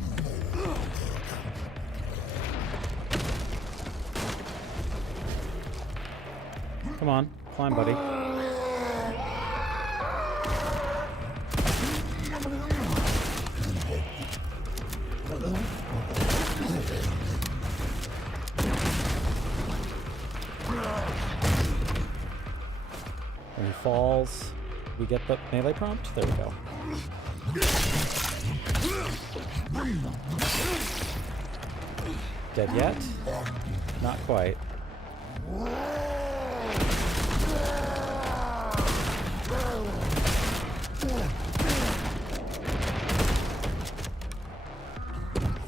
Come on, climb, buddy. When he falls, we get the melee prompt. There we go. Dead yet? Not quite.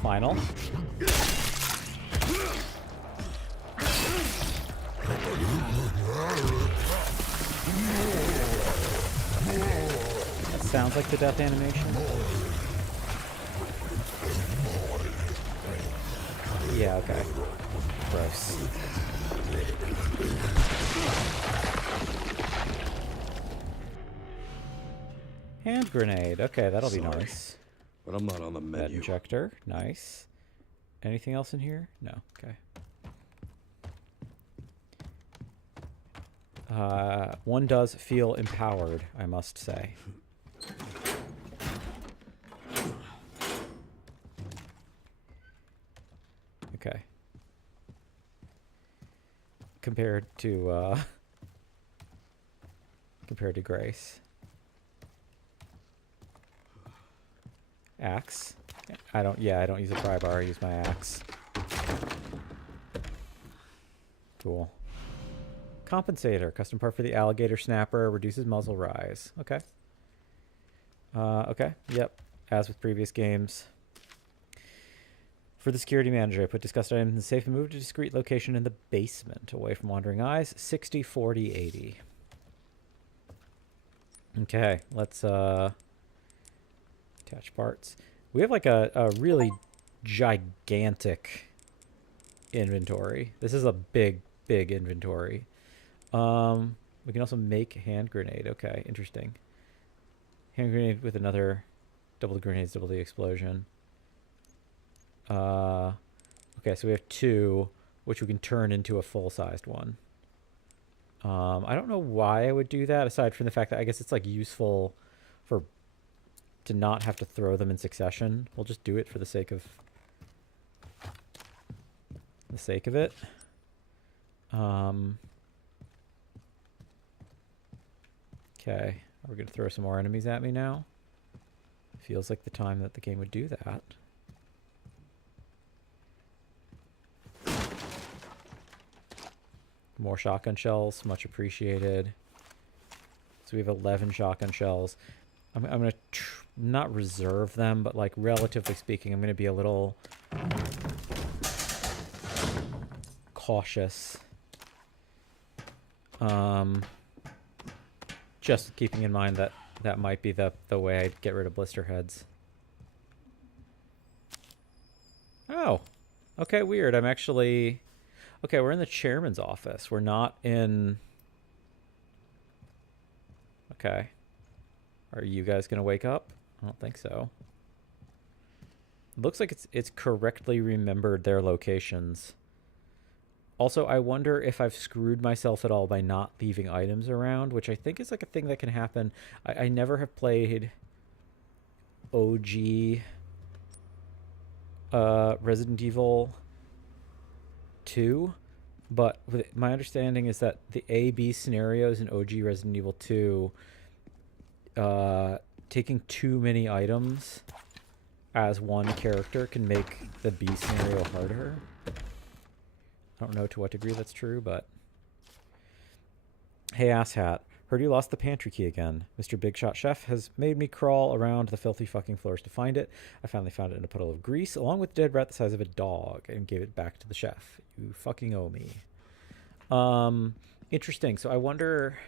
Final. That sounds like the death animation. Yeah, okay. Gross. Hand grenade. Okay, that'll be nice. But I'm not on the Med menu. injector. Nice. Anything else in here? No. Okay. One does feel empowered, I must say. Okay. Compared to Grace. Axe. I don't use a pry bar, I use my axe. Cool. Compensator, custom part for the alligator snapper, reduces muzzle rise. Okay. Okay, yep. As with previous games. For the security manager, I put discussed items in the safe and moved to a discreet location in the basement, away from wandering eyes. 60, 40, 80. Okay, let's attach parts. We have like a really gigantic inventory. This is a big inventory. We can also make hand grenade. Okay, interesting. Hand grenade with another double the grenades, double the explosion. Okay, so we have 2, which we can turn into a full-sized one. I don't know why I would do that, aside from the fact that I guess it's like useful to not have to throw them in succession. We'll just do it for the sake of it. Okay, are we gonna throw some more enemies at me now? Feels like the time that the game would do that. More shotgun shells, much appreciated. So we have 11 shotgun shells. I'm gonna not reserve them, but like relatively speaking, I'm gonna be a little cautious. Just keeping in mind that that might be the way I'd get rid of blister heads. Oh, okay, weird. I'm actually... Okay, we're in the chairman's office. We're not in... Okay. Are you guys going to wake up? I don't think so. It looks like it's correctly remembered their locations. Also, I wonder if I've screwed myself at all by not leaving items around, which I think is like a thing that can happen. I never have played OG Resident Evil 2, but my understanding is that the A-B scenarios in OG Resident Evil 2, taking too many items as one character can make the B scenario harder. I don't know to what degree that's true, but... Hey, asshat. Heard you lost the pantry key again. Mr. Big Shot Chef has made me crawl around the filthy fucking floors to find it. I finally found it in a puddle of grease, along with a dead rat the size of a dog, and gave it back to the chef. You fucking owe me. Interesting. So I wonder...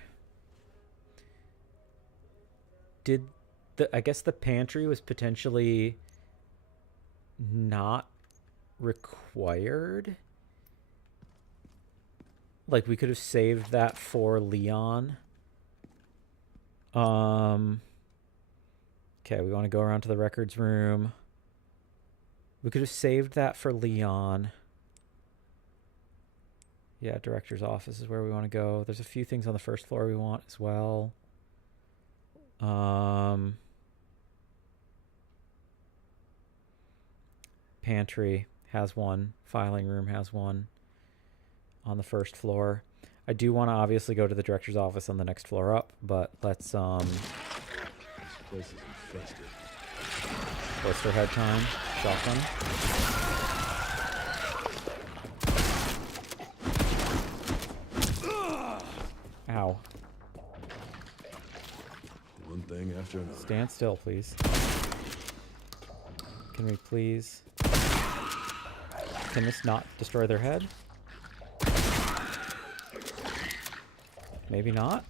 I guess the pantry was potentially not required? Like, we could have saved that for Leon. Okay, we want to go around to the records room. We could have saved that for Leon. Yeah, director's office is where we want to go. There's a few things on the first floor we want as well. Pantry has one. Filing room has one on the first floor. I do want to obviously go to the director's office on the next floor up, but let's This place is infested. blister head time. Shotgun. Ow. One thing after another. Stand still, please. Can we please... Can this not destroy their head? Maybe not?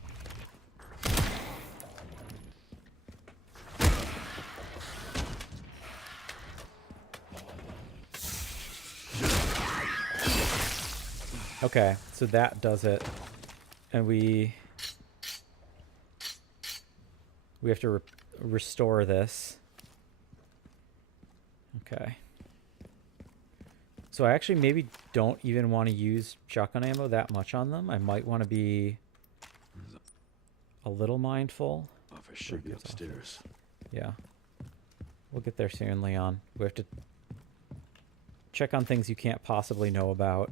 Okay, so that does it. And we have to restore this. Okay. So I actually maybe don't even want to use shotgun ammo that much on them. I might want to be a little mindful. Office should be upstairs. Yeah. We'll get there soon, Leon. We have to check on things you can't possibly know about.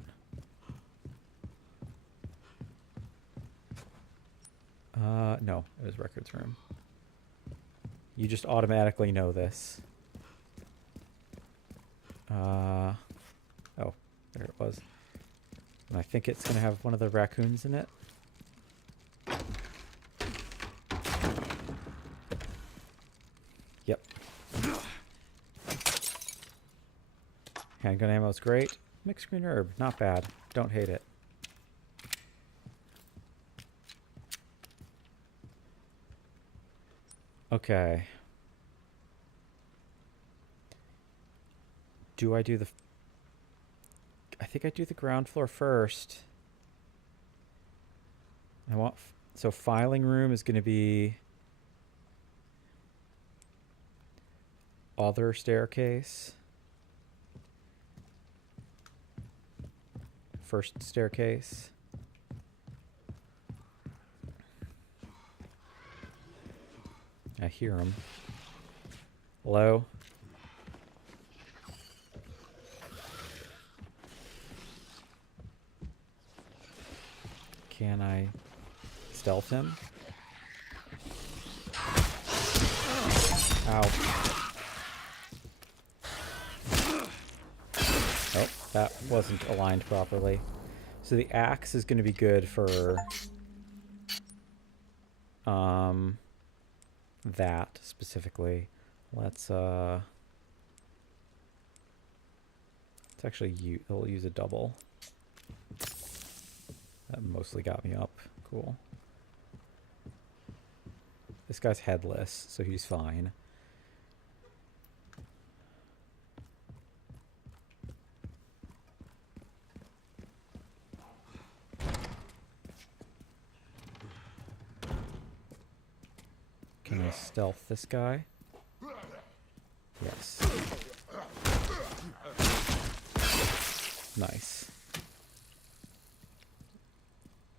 No, it was records room. You just automatically know this. Oh, there it was. And I think it's going to have one of the raccoons in it. Yep. Handgun ammo is great. Mixed green herb, not bad. Don't hate it. Okay. Do I do the... I think I do the ground floor first. I want... So filing room is going to be... Other staircase. First staircase. I hear him. Hello? Can I stealth him? Ow. Oh, that wasn't aligned properly. So the axe is going to be good for that specifically. Let's actually we'll use a double. That mostly got me up. Cool. This guy's headless, so he's fine. Can I stealth this guy? Yes. Nice.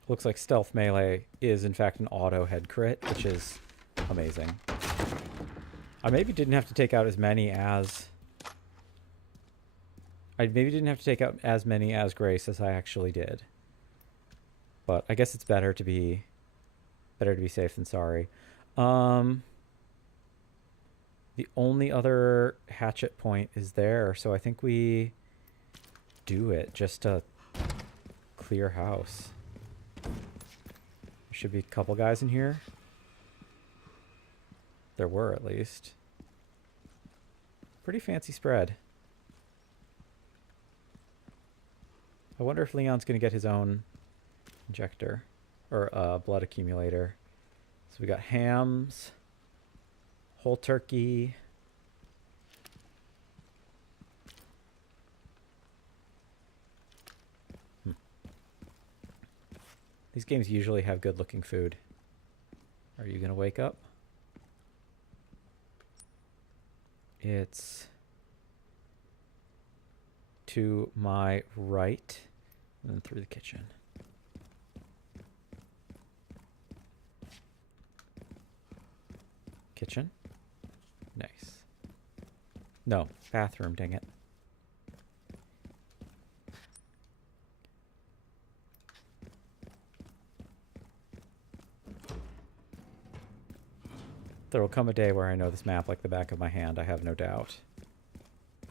Looks like stealth melee is in fact an auto head crit, which is amazing. I maybe didn't have to take out as many as... I maybe didn't have to take out as many as Grace as I actually did. But I guess it's better to be safe than sorry. The only other hatchet point is there, so I think we do it just to clear house. There should be a couple guys in here. There were, at least. Pretty fancy spread. I wonder if Leon's going to get his own injector or blood accumulator. So we got hams, whole turkey. These games usually have good looking food. Are you gonna wake up? It's to my right and then through the kitchen. Kitchen? Nice. No, bathroom, dang it. There will come a day where I know this map like the back of my hand, I have no doubt. Is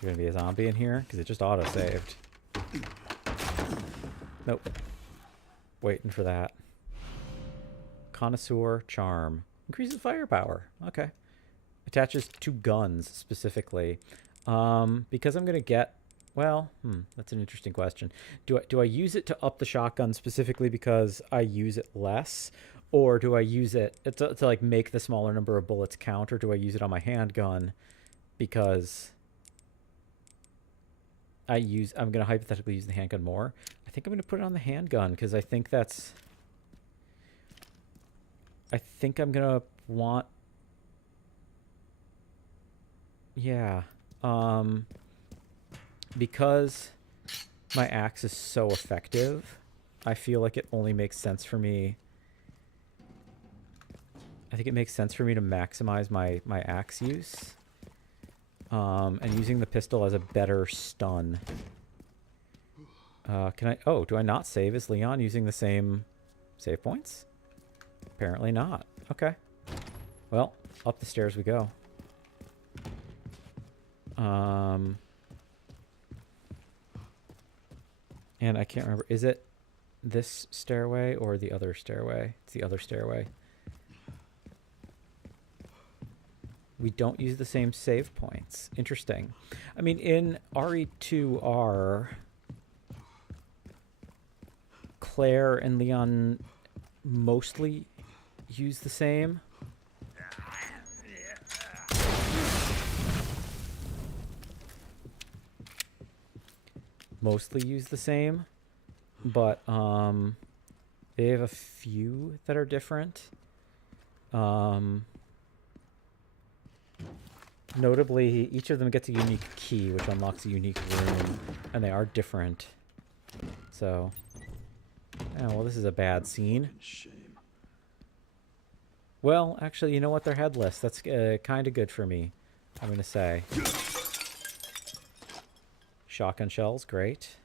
there gonna be a zombie in here? Because it just auto-saved. Nope. Waiting for that. Connoisseur Charm. Increases firepower. Okay. Attaches to guns, specifically. Because I'm gonna get... Well, that's an interesting question. Do I use it to up the shotgun specifically because I use it less? Or do I use it to like make the smaller number of bullets count? Or do I use it on my handgun because I'm going to hypothetically use the handgun more? I think I'm going to put it on the handgun because I think that's... I think I'm going to want... Yeah. Because my axe is so effective, I feel like it only makes sense for me... I think it makes sense for me to maximize my axe use. And using the pistol as a better stun. Can I... Oh, do I not save as Leon using the same save points? Apparently not. Okay. Well, up the stairs we go. And I can't remember. Is it this stairway or the other stairway? It's the other stairway. We don't use the same save points. Interesting. I mean, in RE2R, Claire and Leon mostly use the same. Mostly use the same, but they have a few that are different. Notably, each of them gets a unique key, which unlocks a unique room, and they are different. So, oh, well, this is a bad scene. Shame. Well, actually, you know what? They're headless. That's kind of good for me, I'm going to say. Shotgun shells, great.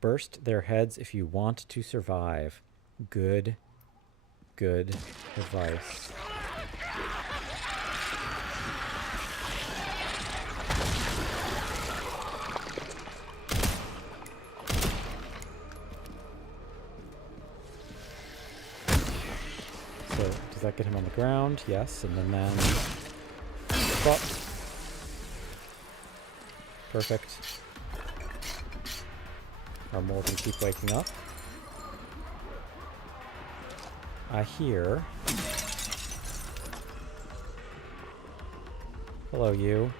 Burst their heads if you want to survive. Good advice. So, does that get him on the ground? Yes, and then up. Perfect. Our mole can keep waking up. I hear... Hello, you.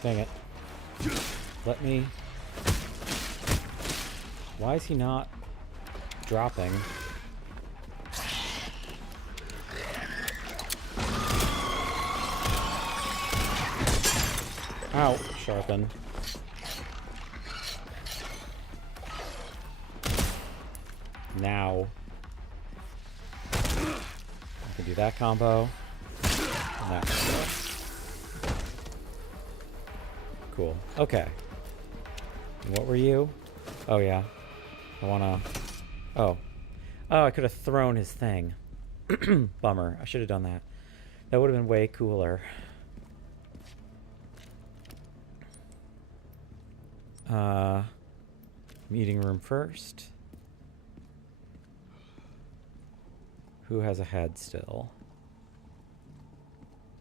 Dang it. Let me... Why is he not dropping? Ow, sharpen. Now. I can do that combo. And that combo. Cool. Okay. And what were you? Oh, yeah. I wanna... Oh. Oh, I could have thrown his thing. Bummer. I should have done that. That would have been way cooler. Meeting room first. Who has a head still?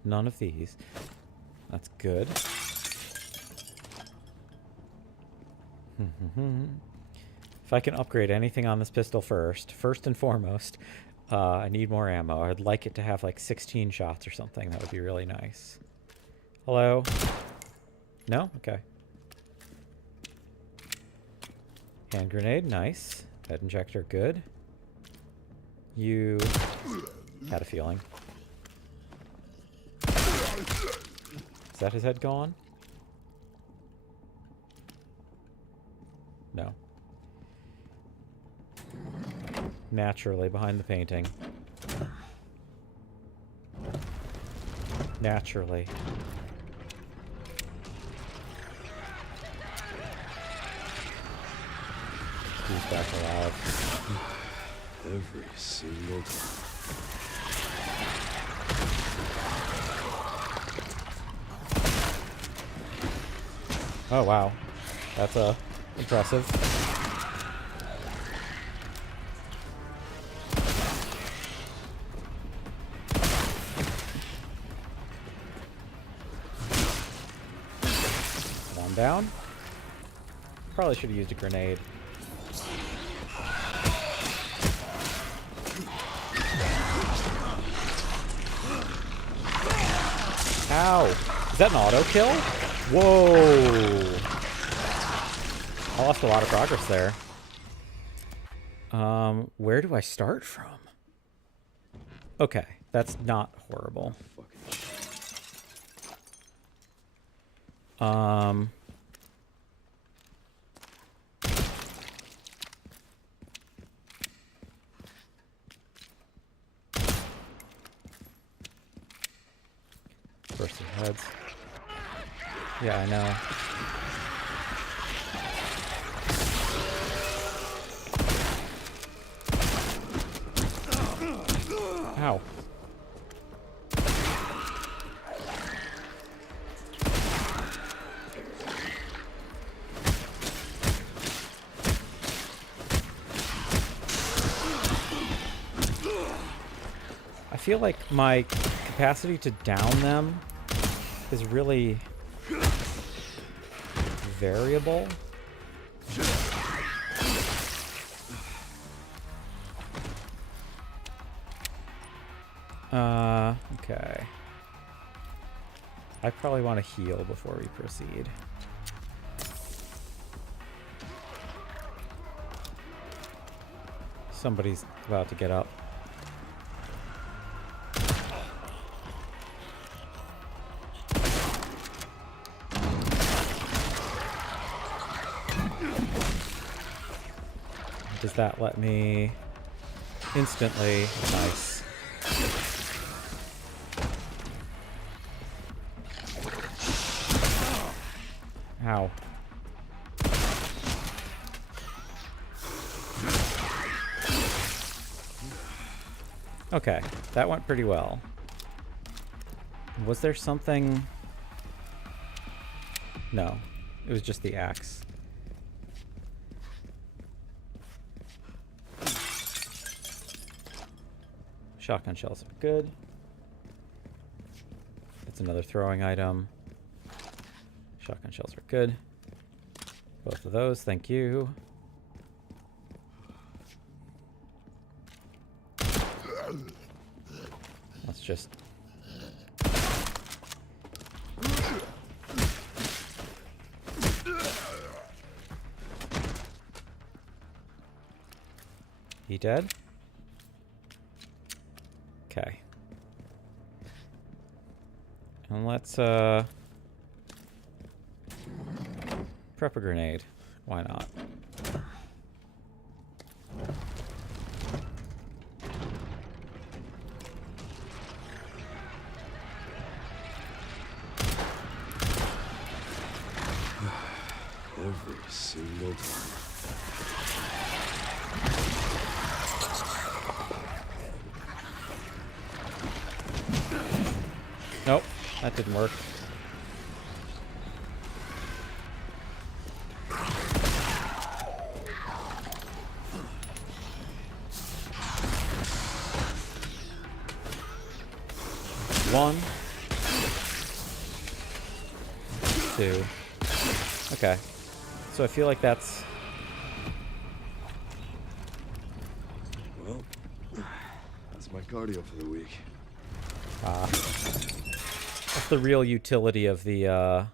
None of these. That's good. If I can upgrade anything on this pistol first and foremost, I need more ammo. I'd like it to have like 16 shots or something. That would be really nice. Hello? No? Okay. Hand grenade, nice. Head injector, good. You had a feeling. Is that his head gone? No. Naturally, behind the painting. Naturally. He's back alive. Every single time. Oh, wow. That's impressive. One down. Probably should have used a grenade. Ow! Is that an auto kill? Whoa! I lost a lot of progress there. Where do I start from? Okay, that's not horrible. Burst of heads. Yeah, I know. Ow. I feel like my capacity to down them is really variable. Okay. I probably want to heal before we proceed. Somebody's about to get up. Does that let me instantly? Nice. Ow. Okay, that went pretty well. Was there something? No, it was just the axe. Shotgun shells are good. It's another throwing item. Shotgun shells are good. Both of those, thank you. Let's just... He dead? Okay. And let's, prep a grenade. Why not? Every single time. Nope, that didn't work. One. Two. Okay. So I feel like that's... Well, cardio for the week. That's the real utility of the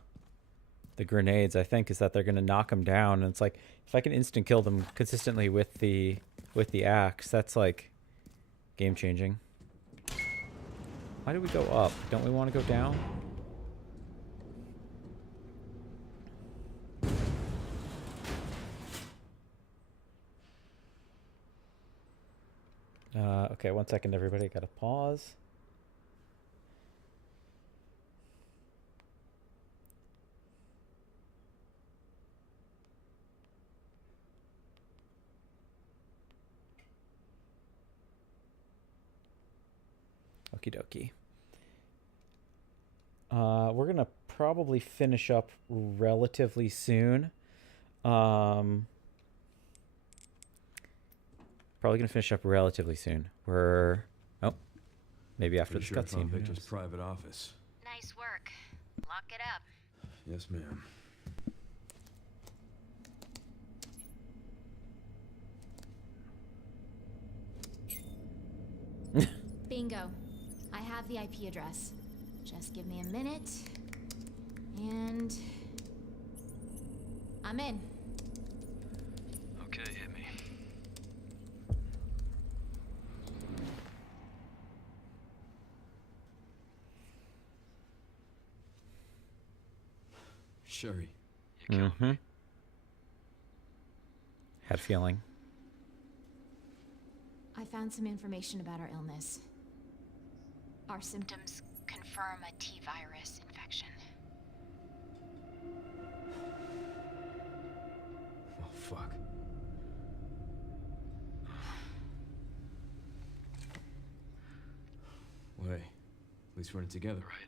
grenades, I think, is that they're going to knock them down. And it's like, if I can instant kill them consistently with the axe, that's like game changing. Why do we go up? Don't we want to go down? Okay, 1 second, everybody. Gotta pause. Okie dokie. We're gonna probably finish up relatively soon. Probably gonna finish up relatively soon. We're maybe after Pretty the sure I found cutscene. Victor's private office. Nice work. Lock it up. Yes, ma'am. Bingo. I have the IP address. Just give me a minute. And I'm in. Okay, hit me. Sherry. Mm-hmm. Had a feeling. I found some information about our illness. Our symptoms confirm a T-virus infection. Oh, fuck. Well, hey, at least we're in it together, right?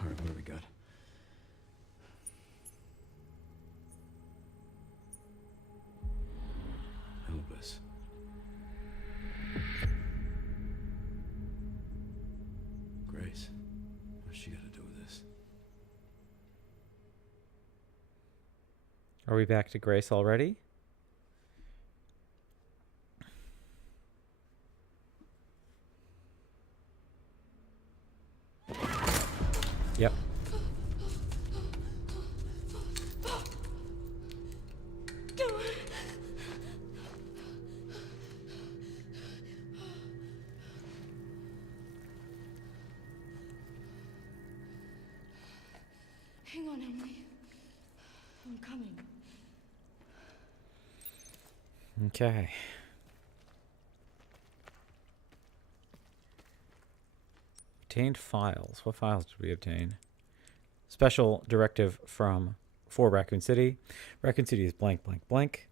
All right, what do we got? Elvis. Grace. What's she got to do with this? Are we back to Grace already? Yep. Hang on, Emily. I'm coming. Okay. Obtained files. What files did we obtain? Special directive for Raccoon City. Raccoon City is blank, blank, blank.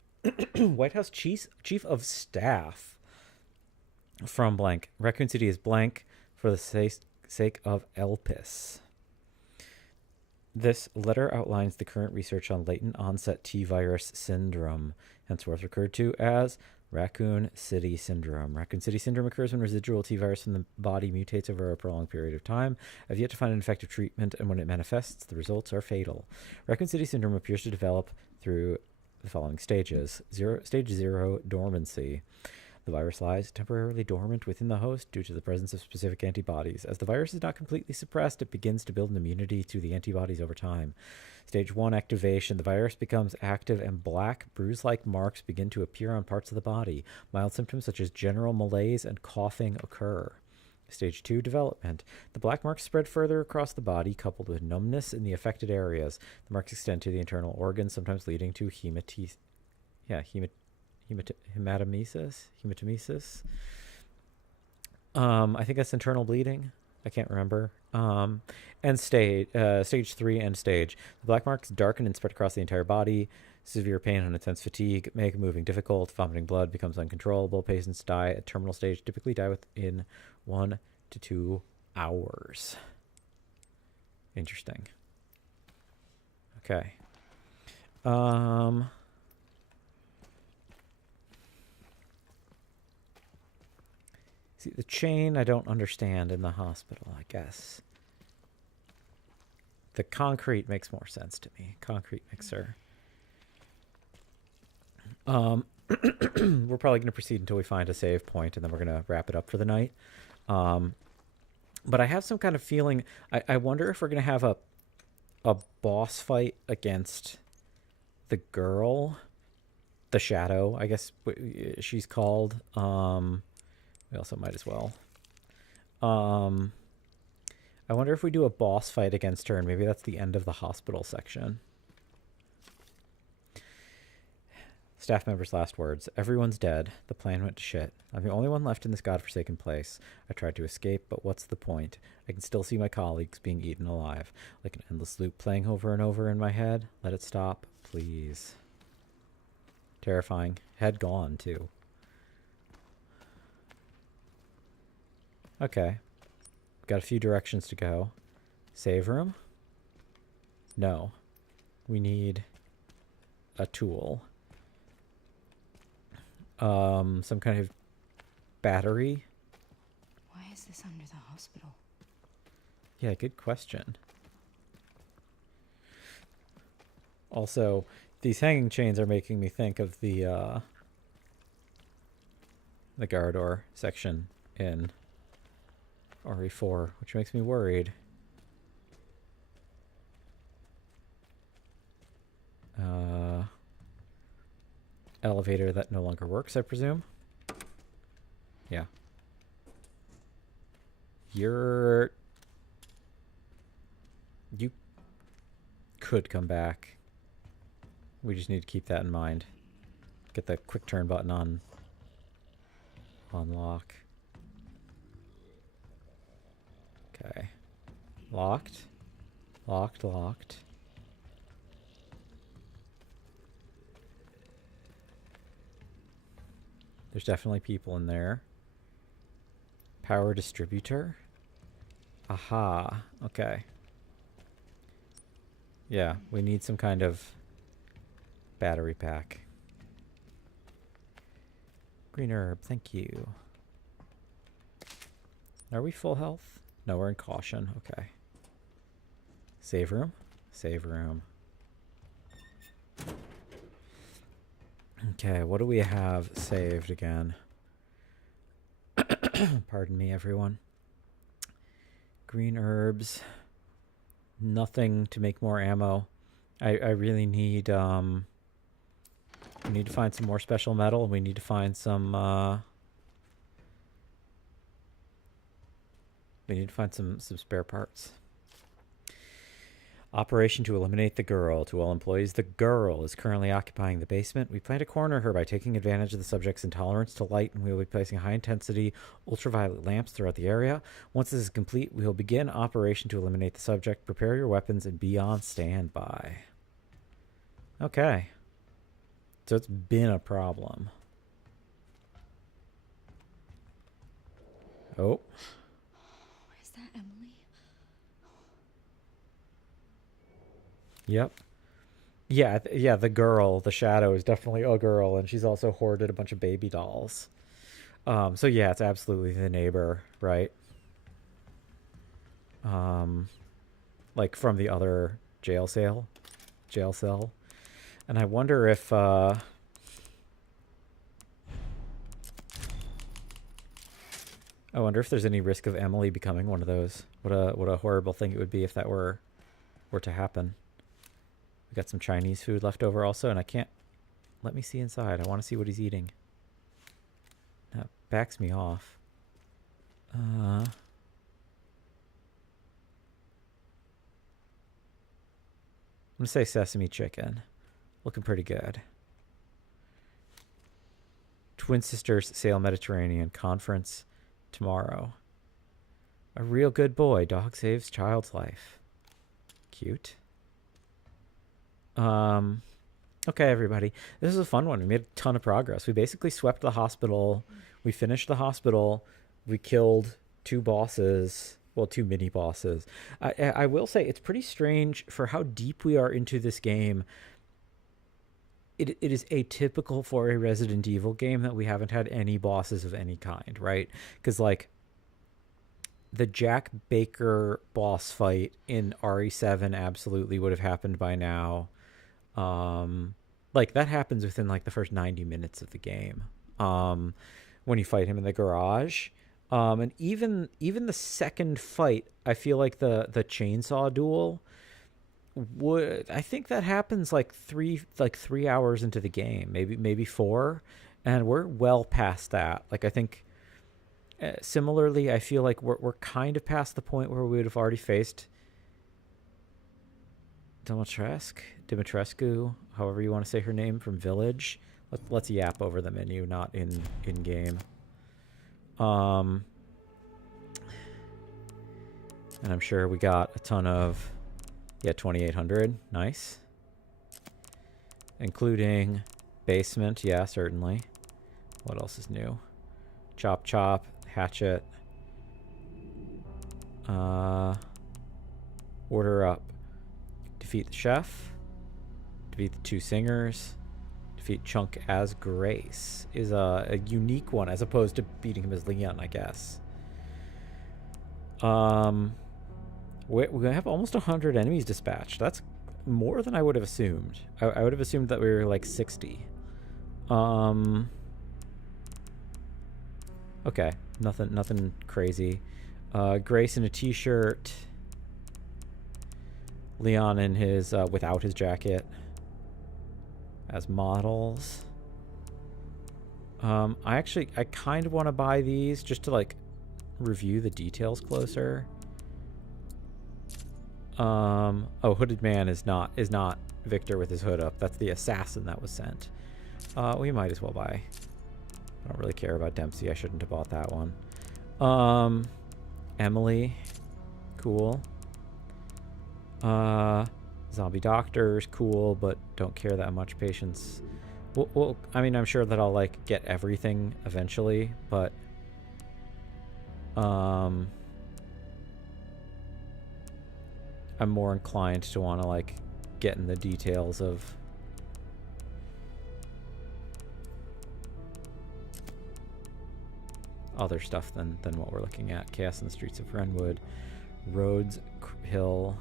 White House Chief of Staff from blank. Raccoon City is blank for the sake of Elpis. This letter outlines the current research on latent onset T-virus syndrome, henceforth referred to as Raccoon City Syndrome. Raccoon City Syndrome occurs when residual T-virus in the body mutates over a prolonged period of time. I've yet to find an effective treatment, and when it manifests, the results are fatal. Raccoon City Syndrome appears to develop through the following stages. Stage 0, dormancy. The virus lies temporarily dormant within the host due to the presence of specific antibodies. As the virus is not completely suppressed, it begins to build an immunity to the antibodies over time. Stage 1, activation. The virus becomes active and black, bruise-like marks begin to appear on parts of the body. Mild symptoms such as general malaise and coughing occur. Stage 2, development. The black marks spread further across the body, coupled with numbness in the affected areas. The marks extend to the internal organs, sometimes leading to hematemesis. I think that's internal bleeding. I can't remember. And stage 3, end stage. The black marks darken and spread across the entire body. Severe pain and intense fatigue make moving difficult. Vomiting blood becomes uncontrollable. Patients die at terminal stage, typically die within 1 to 2 hours. Interesting. Okay. See, the chain I don't understand in the hospital, I guess. The concrete makes more sense to me. Concrete mixer. We're probably going to proceed until we find a save point, and then we're going to wrap it up for the night. But I have some kind of feeling. I wonder if we're going to have a boss fight against the girl, the Shadow, I guess she's called. We also might as well. I wonder if we do a boss fight against her, and maybe that's the end of the hospital section. Staff member's last words. Everyone's dead. The plan went to shit. I'm the only one left in this godforsaken place. I tried to escape, but what's the point? I can still see my colleagues being eaten alive. Like an endless loop playing over and over in my head. Let it stop, please. Terrifying. Head gone, too. Okay. Got a few directions to go. Save room? No. We need a tool. Some kind of battery. Why is this under the hospital? Yeah, good question. Also, these hanging chains are making me think of the Garador section in RE4, which makes me worried. Elevator that no longer works, I presume. Yeah. You could come back. We just need to keep that in mind. Get the quick turn button on lock. Okay. Locked. Locked. There's definitely people in there. Power distributor. Aha. Okay. Yeah, we need some kind of battery pack. Green herb, thank you. Are we full health? No, we're in caution. Okay. Save room? Save room. Okay, what do we have saved again? Pardon me, everyone. Green herbs. Nothing to make more ammo. I really need, we need to find some more special metal. We need to find some, we need to find some spare parts. Operation to eliminate the girl. To all employees, the girl is currently occupying the basement. We plan to corner her by taking advantage of the subject's intolerance to light, and we will be placing high-intensity ultraviolet lamps throughout the area. Once this is complete, we will begin operation to eliminate the subject. Prepare your weapons and be on standby. Okay. So it's been a problem. Oh. Is that Emily? Yep. Yeah, yeah, the girl, the Shadow, is definitely a girl, and she's also hoarded a bunch of baby dolls. So yeah, it's absolutely the neighbor, right? Like from the other jail cell. And I wonder if I wonder if there's any risk of Emily becoming one of those. What a horrible thing it would be if that were to happen. We got some Chinese food left over also, and I can't... Let me see inside. I want to see what he's eating. That backs me off. I'm going to say sesame chicken. Looking pretty good. Twin Sisters Sail Mediterranean Conference tomorrow. A real good boy. Dog saves child's life. Cute. Okay, everybody. This is a fun one. We made a ton of progress. We basically swept the hospital. We finished the hospital. We killed 2 bosses. Well, 2 mini bosses. I will say it's pretty strange for how deep we are into this game. It is atypical for a Resident Evil game that we haven't had any bosses of any kind, right? Because, like, the Jack Baker boss fight in RE7 absolutely would have happened by now. like that happens within like the first 90 minutes of the game. When you fight him in the garage. And even the second fight, I feel like the chainsaw duel I think that happens like 3 hours into the game, maybe 4, and we're well past that. Like I think similarly, I feel like we're kind of past the point where we would have already faced Dimitrescu, however you want to say her name, from Village. Let's yap over the menu, not in game. And I'm sure we got a ton of 2800, nice, including basement. Yeah, certainly. What else is new? Chop chop, hatchet, order up, defeat the chef, defeat the 2 singers, defeat Chunk as Grace is a unique one as opposed to beating him as Leon, I guess. We have almost 100 enemies dispatched. That's more than I would have assumed. I would have assumed that we were like 60. Okay, nothing crazy. Grace in a t-shirt. Leon in his without his jacket as models. I kind of want to buy these just to like review the details closer. Hooded man is not Victor with his hood up. That's the assassin that was sent. We might as well buy. I don't really care about Dempsey. I shouldn't have bought that one. Emily, cool. Zombie doctors, cool, but don't care that much. Patience. Well, I mean, I'm sure that I'll like get everything eventually, but I'm more inclined to want to like get in the details of other stuff than what we're looking at. Chaos in the Streets of Renwood, Rhodes Hill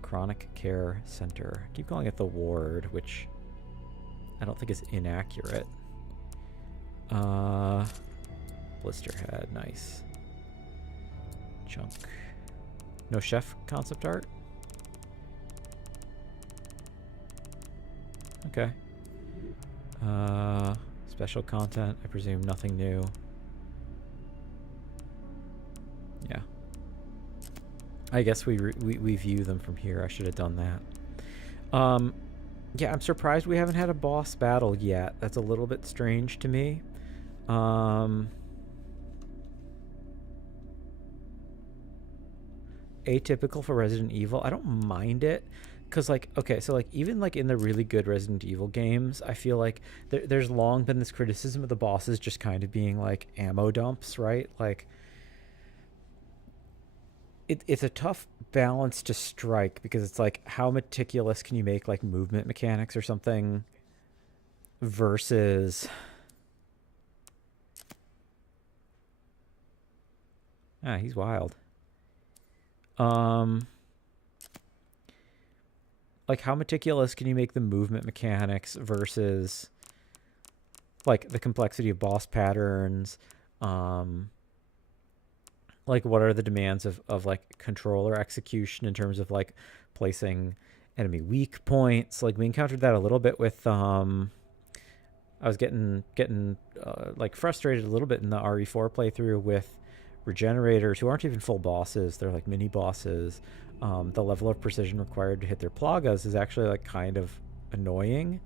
Chronic Care Center. I keep calling it the ward, which I don't think is inaccurate. Blisterhead, nice. Chunk. No chef concept art? Okay. Special content, I presume nothing new. Yeah. I guess we view them from here. I should have done that. Yeah, I'm surprised we haven't had a boss battle yet. That's a little bit strange to me. Atypical for Resident Evil. I don't mind it. Because, like, okay, so, like, even, like, in the really good Resident Evil games, I feel like there's long been this criticism of the bosses just kind of being, like, ammo dumps, right? Like, it's a tough balance to strike because it's, like, how meticulous can you make, like, movement mechanics or something versus... Ah, he's wild. Like, how meticulous can you make the movement mechanics versus, like, the complexity of boss patterns? Like, what are the demands of like, controller execution in terms of, like, placing enemy weak points? Like, we encountered that a little bit with, I was getting like, frustrated a little bit in the RE4 playthrough with regenerators who aren't even full bosses. They're like mini bosses. The level of precision required to hit their plagas is actually like kind of annoying,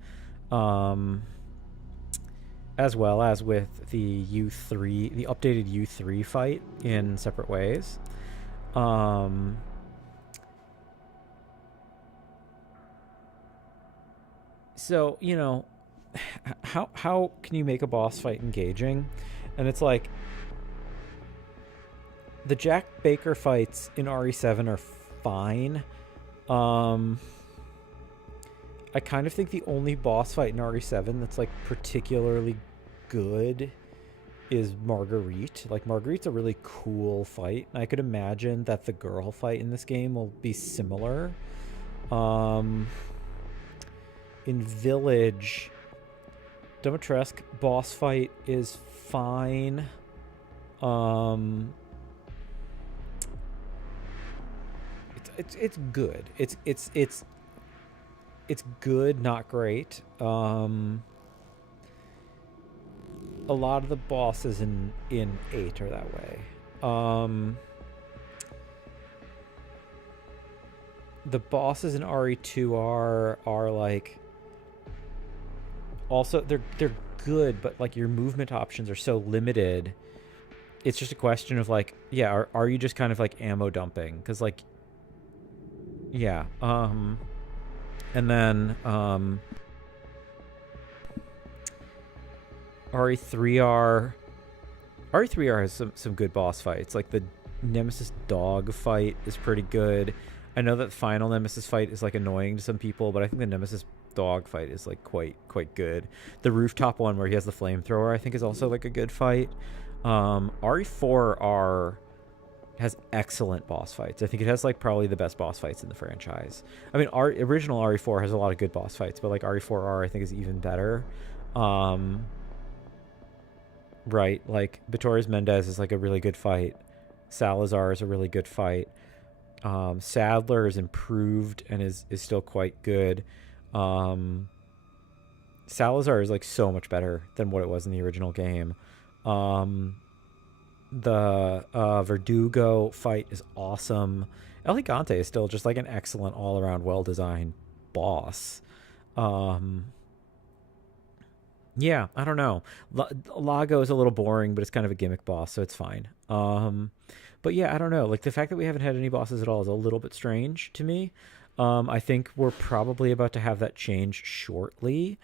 as well as with the U3, the updated U3 fight in Separate Ways. So, you know, how can you make a boss fight engaging? And it's like, the Jack Baker fights in RE7 are fine. I kind of think the only boss fight in RE7 that's, like, particularly good is Marguerite. Like, Marguerite's a really cool fight. And I could imagine that the girl fight in this game will be similar. in Village, Dimitrescu boss fight is fine. It's good. It's good, not great. A lot of the bosses in 8 are that way. The bosses in RE2 are like, also they're good, but like your movement options are so limited. It's just a question of like, yeah, are you just kind of like ammo dumping? Because like, yeah, and then RE3R has some good boss fights. Like the Nemesis dog fight is pretty good. I know that the final Nemesis fight is like annoying to some people, but I think the Nemesis dog fight is like quite good. The rooftop one where he has the flamethrower, I think, is also like a good fight. RE4R has excellent boss fights. I think it has like probably the best boss fights in the franchise. I mean, our original RE4 has a lot of good boss fights, but like RE4R I think is even better. Right, like Vittorius Mendez is like a really good fight. Salazar is a really good fight. Sadler is improved and is still quite good. Salazar is like so much better than what it was in the original game. The Verdugo fight is awesome. El Gigante is still just like an excellent all-around well-designed boss. Yeah, I don't know. Lago is a little boring, but it's kind of a gimmick boss, so it's fine. But yeah, I don't know. Like the fact that we haven't had any bosses at all is a little bit strange to me. I think we're probably about to have that change shortly.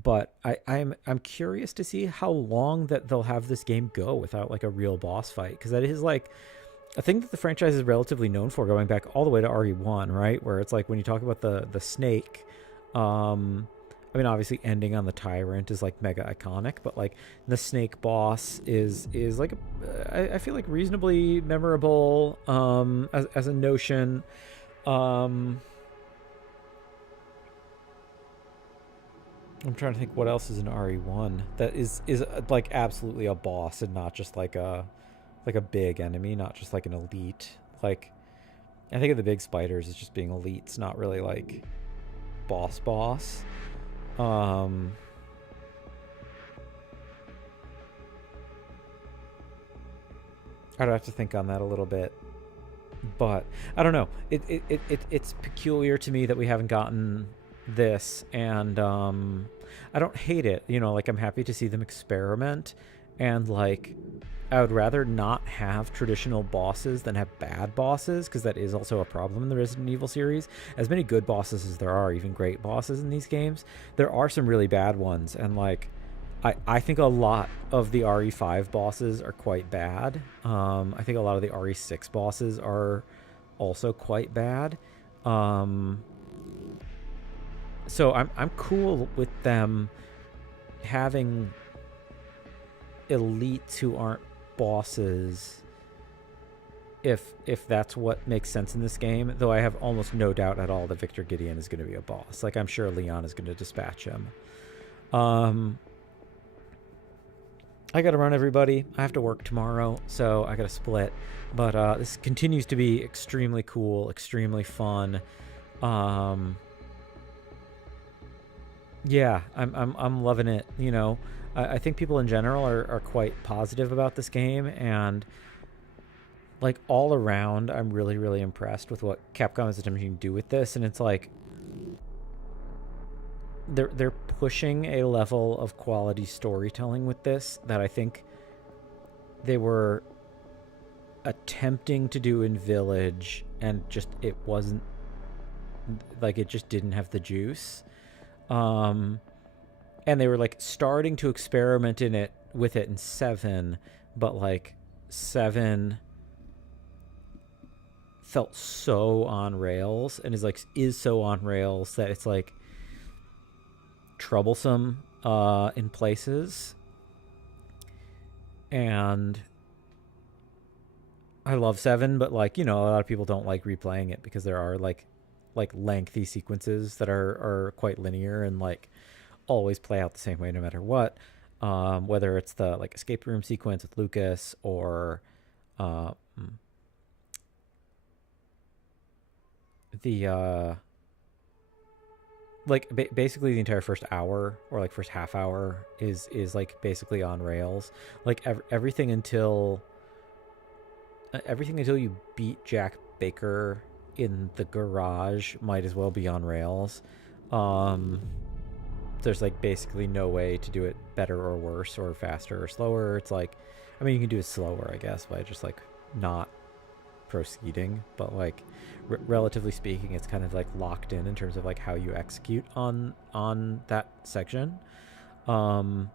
But I'm curious to see how long that they'll have this game go without like a real boss fight, because that is like a thing that the franchise is relatively known for, going back all the way to RE1, right? Where it's like when you talk about the snake, I mean, obviously ending on the tyrant is like mega iconic, but like the snake boss is like I feel like reasonably memorable as a notion. I'm trying to think what else is in RE1 that is like absolutely a boss and not just like a big enemy, not just like an elite. Like I think of the big spiders as just being elites, not really like boss. I'd have to think on that a little bit, but I don't know. It's peculiar to me that we haven't gotten this, and I don't hate it, you know, like I'm happy to see them experiment, and like I would rather not have traditional bosses than have bad bosses, because that is also a problem in the Resident Evil series. As many good bosses as there are, even great bosses in these games, there are some really bad ones, and like I think a lot of the RE5 bosses are quite bad. I think a lot of the RE6 bosses are also quite bad. So I'm cool with them having elites who aren't bosses if that's what makes sense in this game, though I have almost no doubt at all that Victor Gideon is going to be a boss. Like I'm sure Leon is going to dispatch him. I gotta run, everybody. I have to work tomorrow, so I gotta split. But this continues to be extremely cool, extremely fun. Yeah, I'm loving it. You know, I think people in general are quite positive about this game, and like all around, I'm really, really impressed with what Capcom is attempting to do with this. And it's like they're pushing a level of quality storytelling with this that I think they were attempting to do in Village, and just it wasn't, like, it just didn't have the juice. And they were like starting to experiment with it in 7, but like 7 felt so on rails, and is so on rails that it's like troublesome in places. And I love 7, but like, you know, a lot of people don't like replaying it because there are like like lengthy sequences that are quite linear and like always play out the same way no matter what. Whether it's the like escape room sequence with Lucas or the like basically the entire first hour or like first half hour is like basically on rails. Like everything until you beat Jack Baker in the garage might as well be on rails. There's like basically no way to do it better or worse or faster or slower. It's like, I mean, you can do it slower, I guess, by just like not proceeding, but like relatively speaking, it's kind of like locked in terms of like how you execute on that section. Things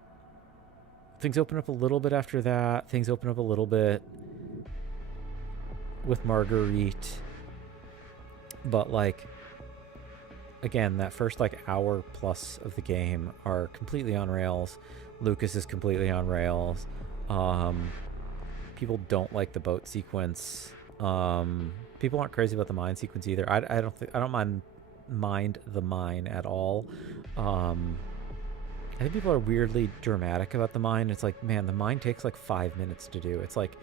open up a little bit after that. Things open up a little bit with Marguerite, but like again, that first like hour plus of the game are completely on rails. Lucas is completely on rails. People don't like the boat sequence. People aren't crazy about the mine sequence either. I don't mind the mine at all. I think people are weirdly dramatic about the mine. It's like, man, the mine takes like 5 minutes to do. It's like,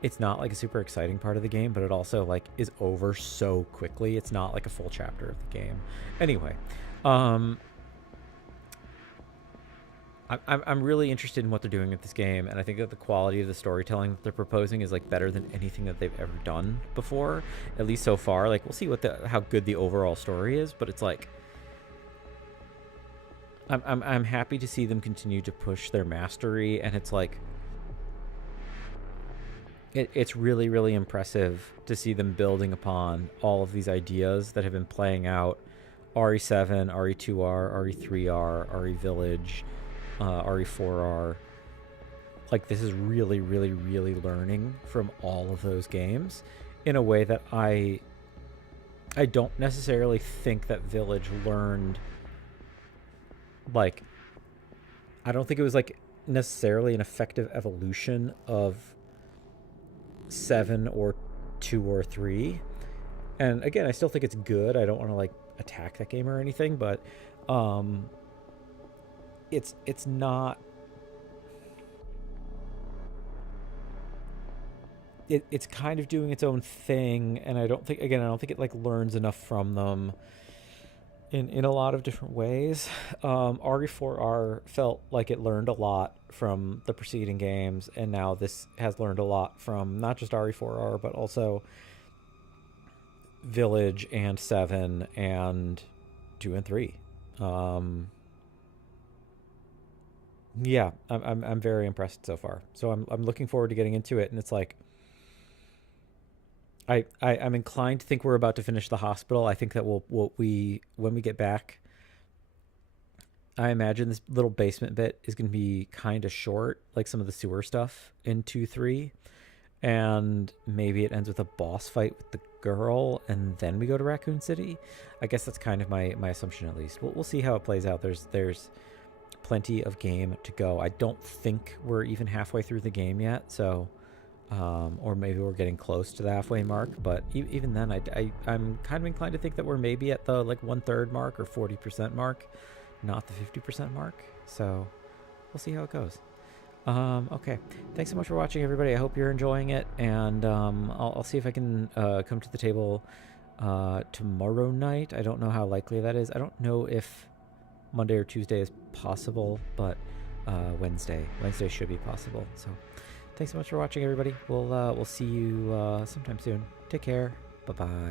it's not like a super exciting part of the game, but it also like is over so quickly. It's not like a full chapter of the game. Anyway, I'm really interested in what they're doing with this game, and I think that the quality of the storytelling that they're proposing is like better than anything that they've ever done before, at least so far. Like, we'll see how good the overall story is, but it's like I'm happy to see them continue to push their mastery, and it's like it's really, really impressive to see them building upon all of these ideas that have been playing out. RE7, RE2R, RE3R, RE Village, RE4R. Like, this is really, really, really learning from all of those games in a way that I don't necessarily think that Village learned. Like, I don't think it was like necessarily an effective evolution of 7 or 2 or 3. And again, I still think it's good. I don't want to like attack that game or anything, but it's not, it's kind of doing its own thing, and I don't think it like learns enough from them in a lot of different ways. RE4R felt like it learned a lot from the preceding games, and now this has learned a lot from not just RE4R but also Village and 7 and 2 and 3. Yeah, I'm very impressed so far. So I'm looking forward to getting into it, and it's like I'm inclined to think we're about to finish the hospital. I think that when we get back, I imagine this little basement bit is going to be kind of short, like some of the sewer stuff in 2-3, and maybe it ends with a boss fight with the girl, and then we go to Raccoon City. I guess that's kind of my assumption, at least. We'll see how it plays out. There's plenty of game to go. I don't think we're even halfway through the game yet, so or maybe we're getting close to the halfway mark, but even then I'm kind of inclined to think that we're maybe at the like 1/3 mark or 40% mark, not the 50% mark. So we'll see how it goes. Okay, thanks so much for watching, everybody. I hope you're enjoying it, and I'll see if I can come to the table tomorrow night. I don't know how likely that is. I don't know if Monday or Tuesday is possible, but Wednesday should be possible. So thanks so much for watching, everybody. We'll see you sometime soon. Take care. Bye-bye.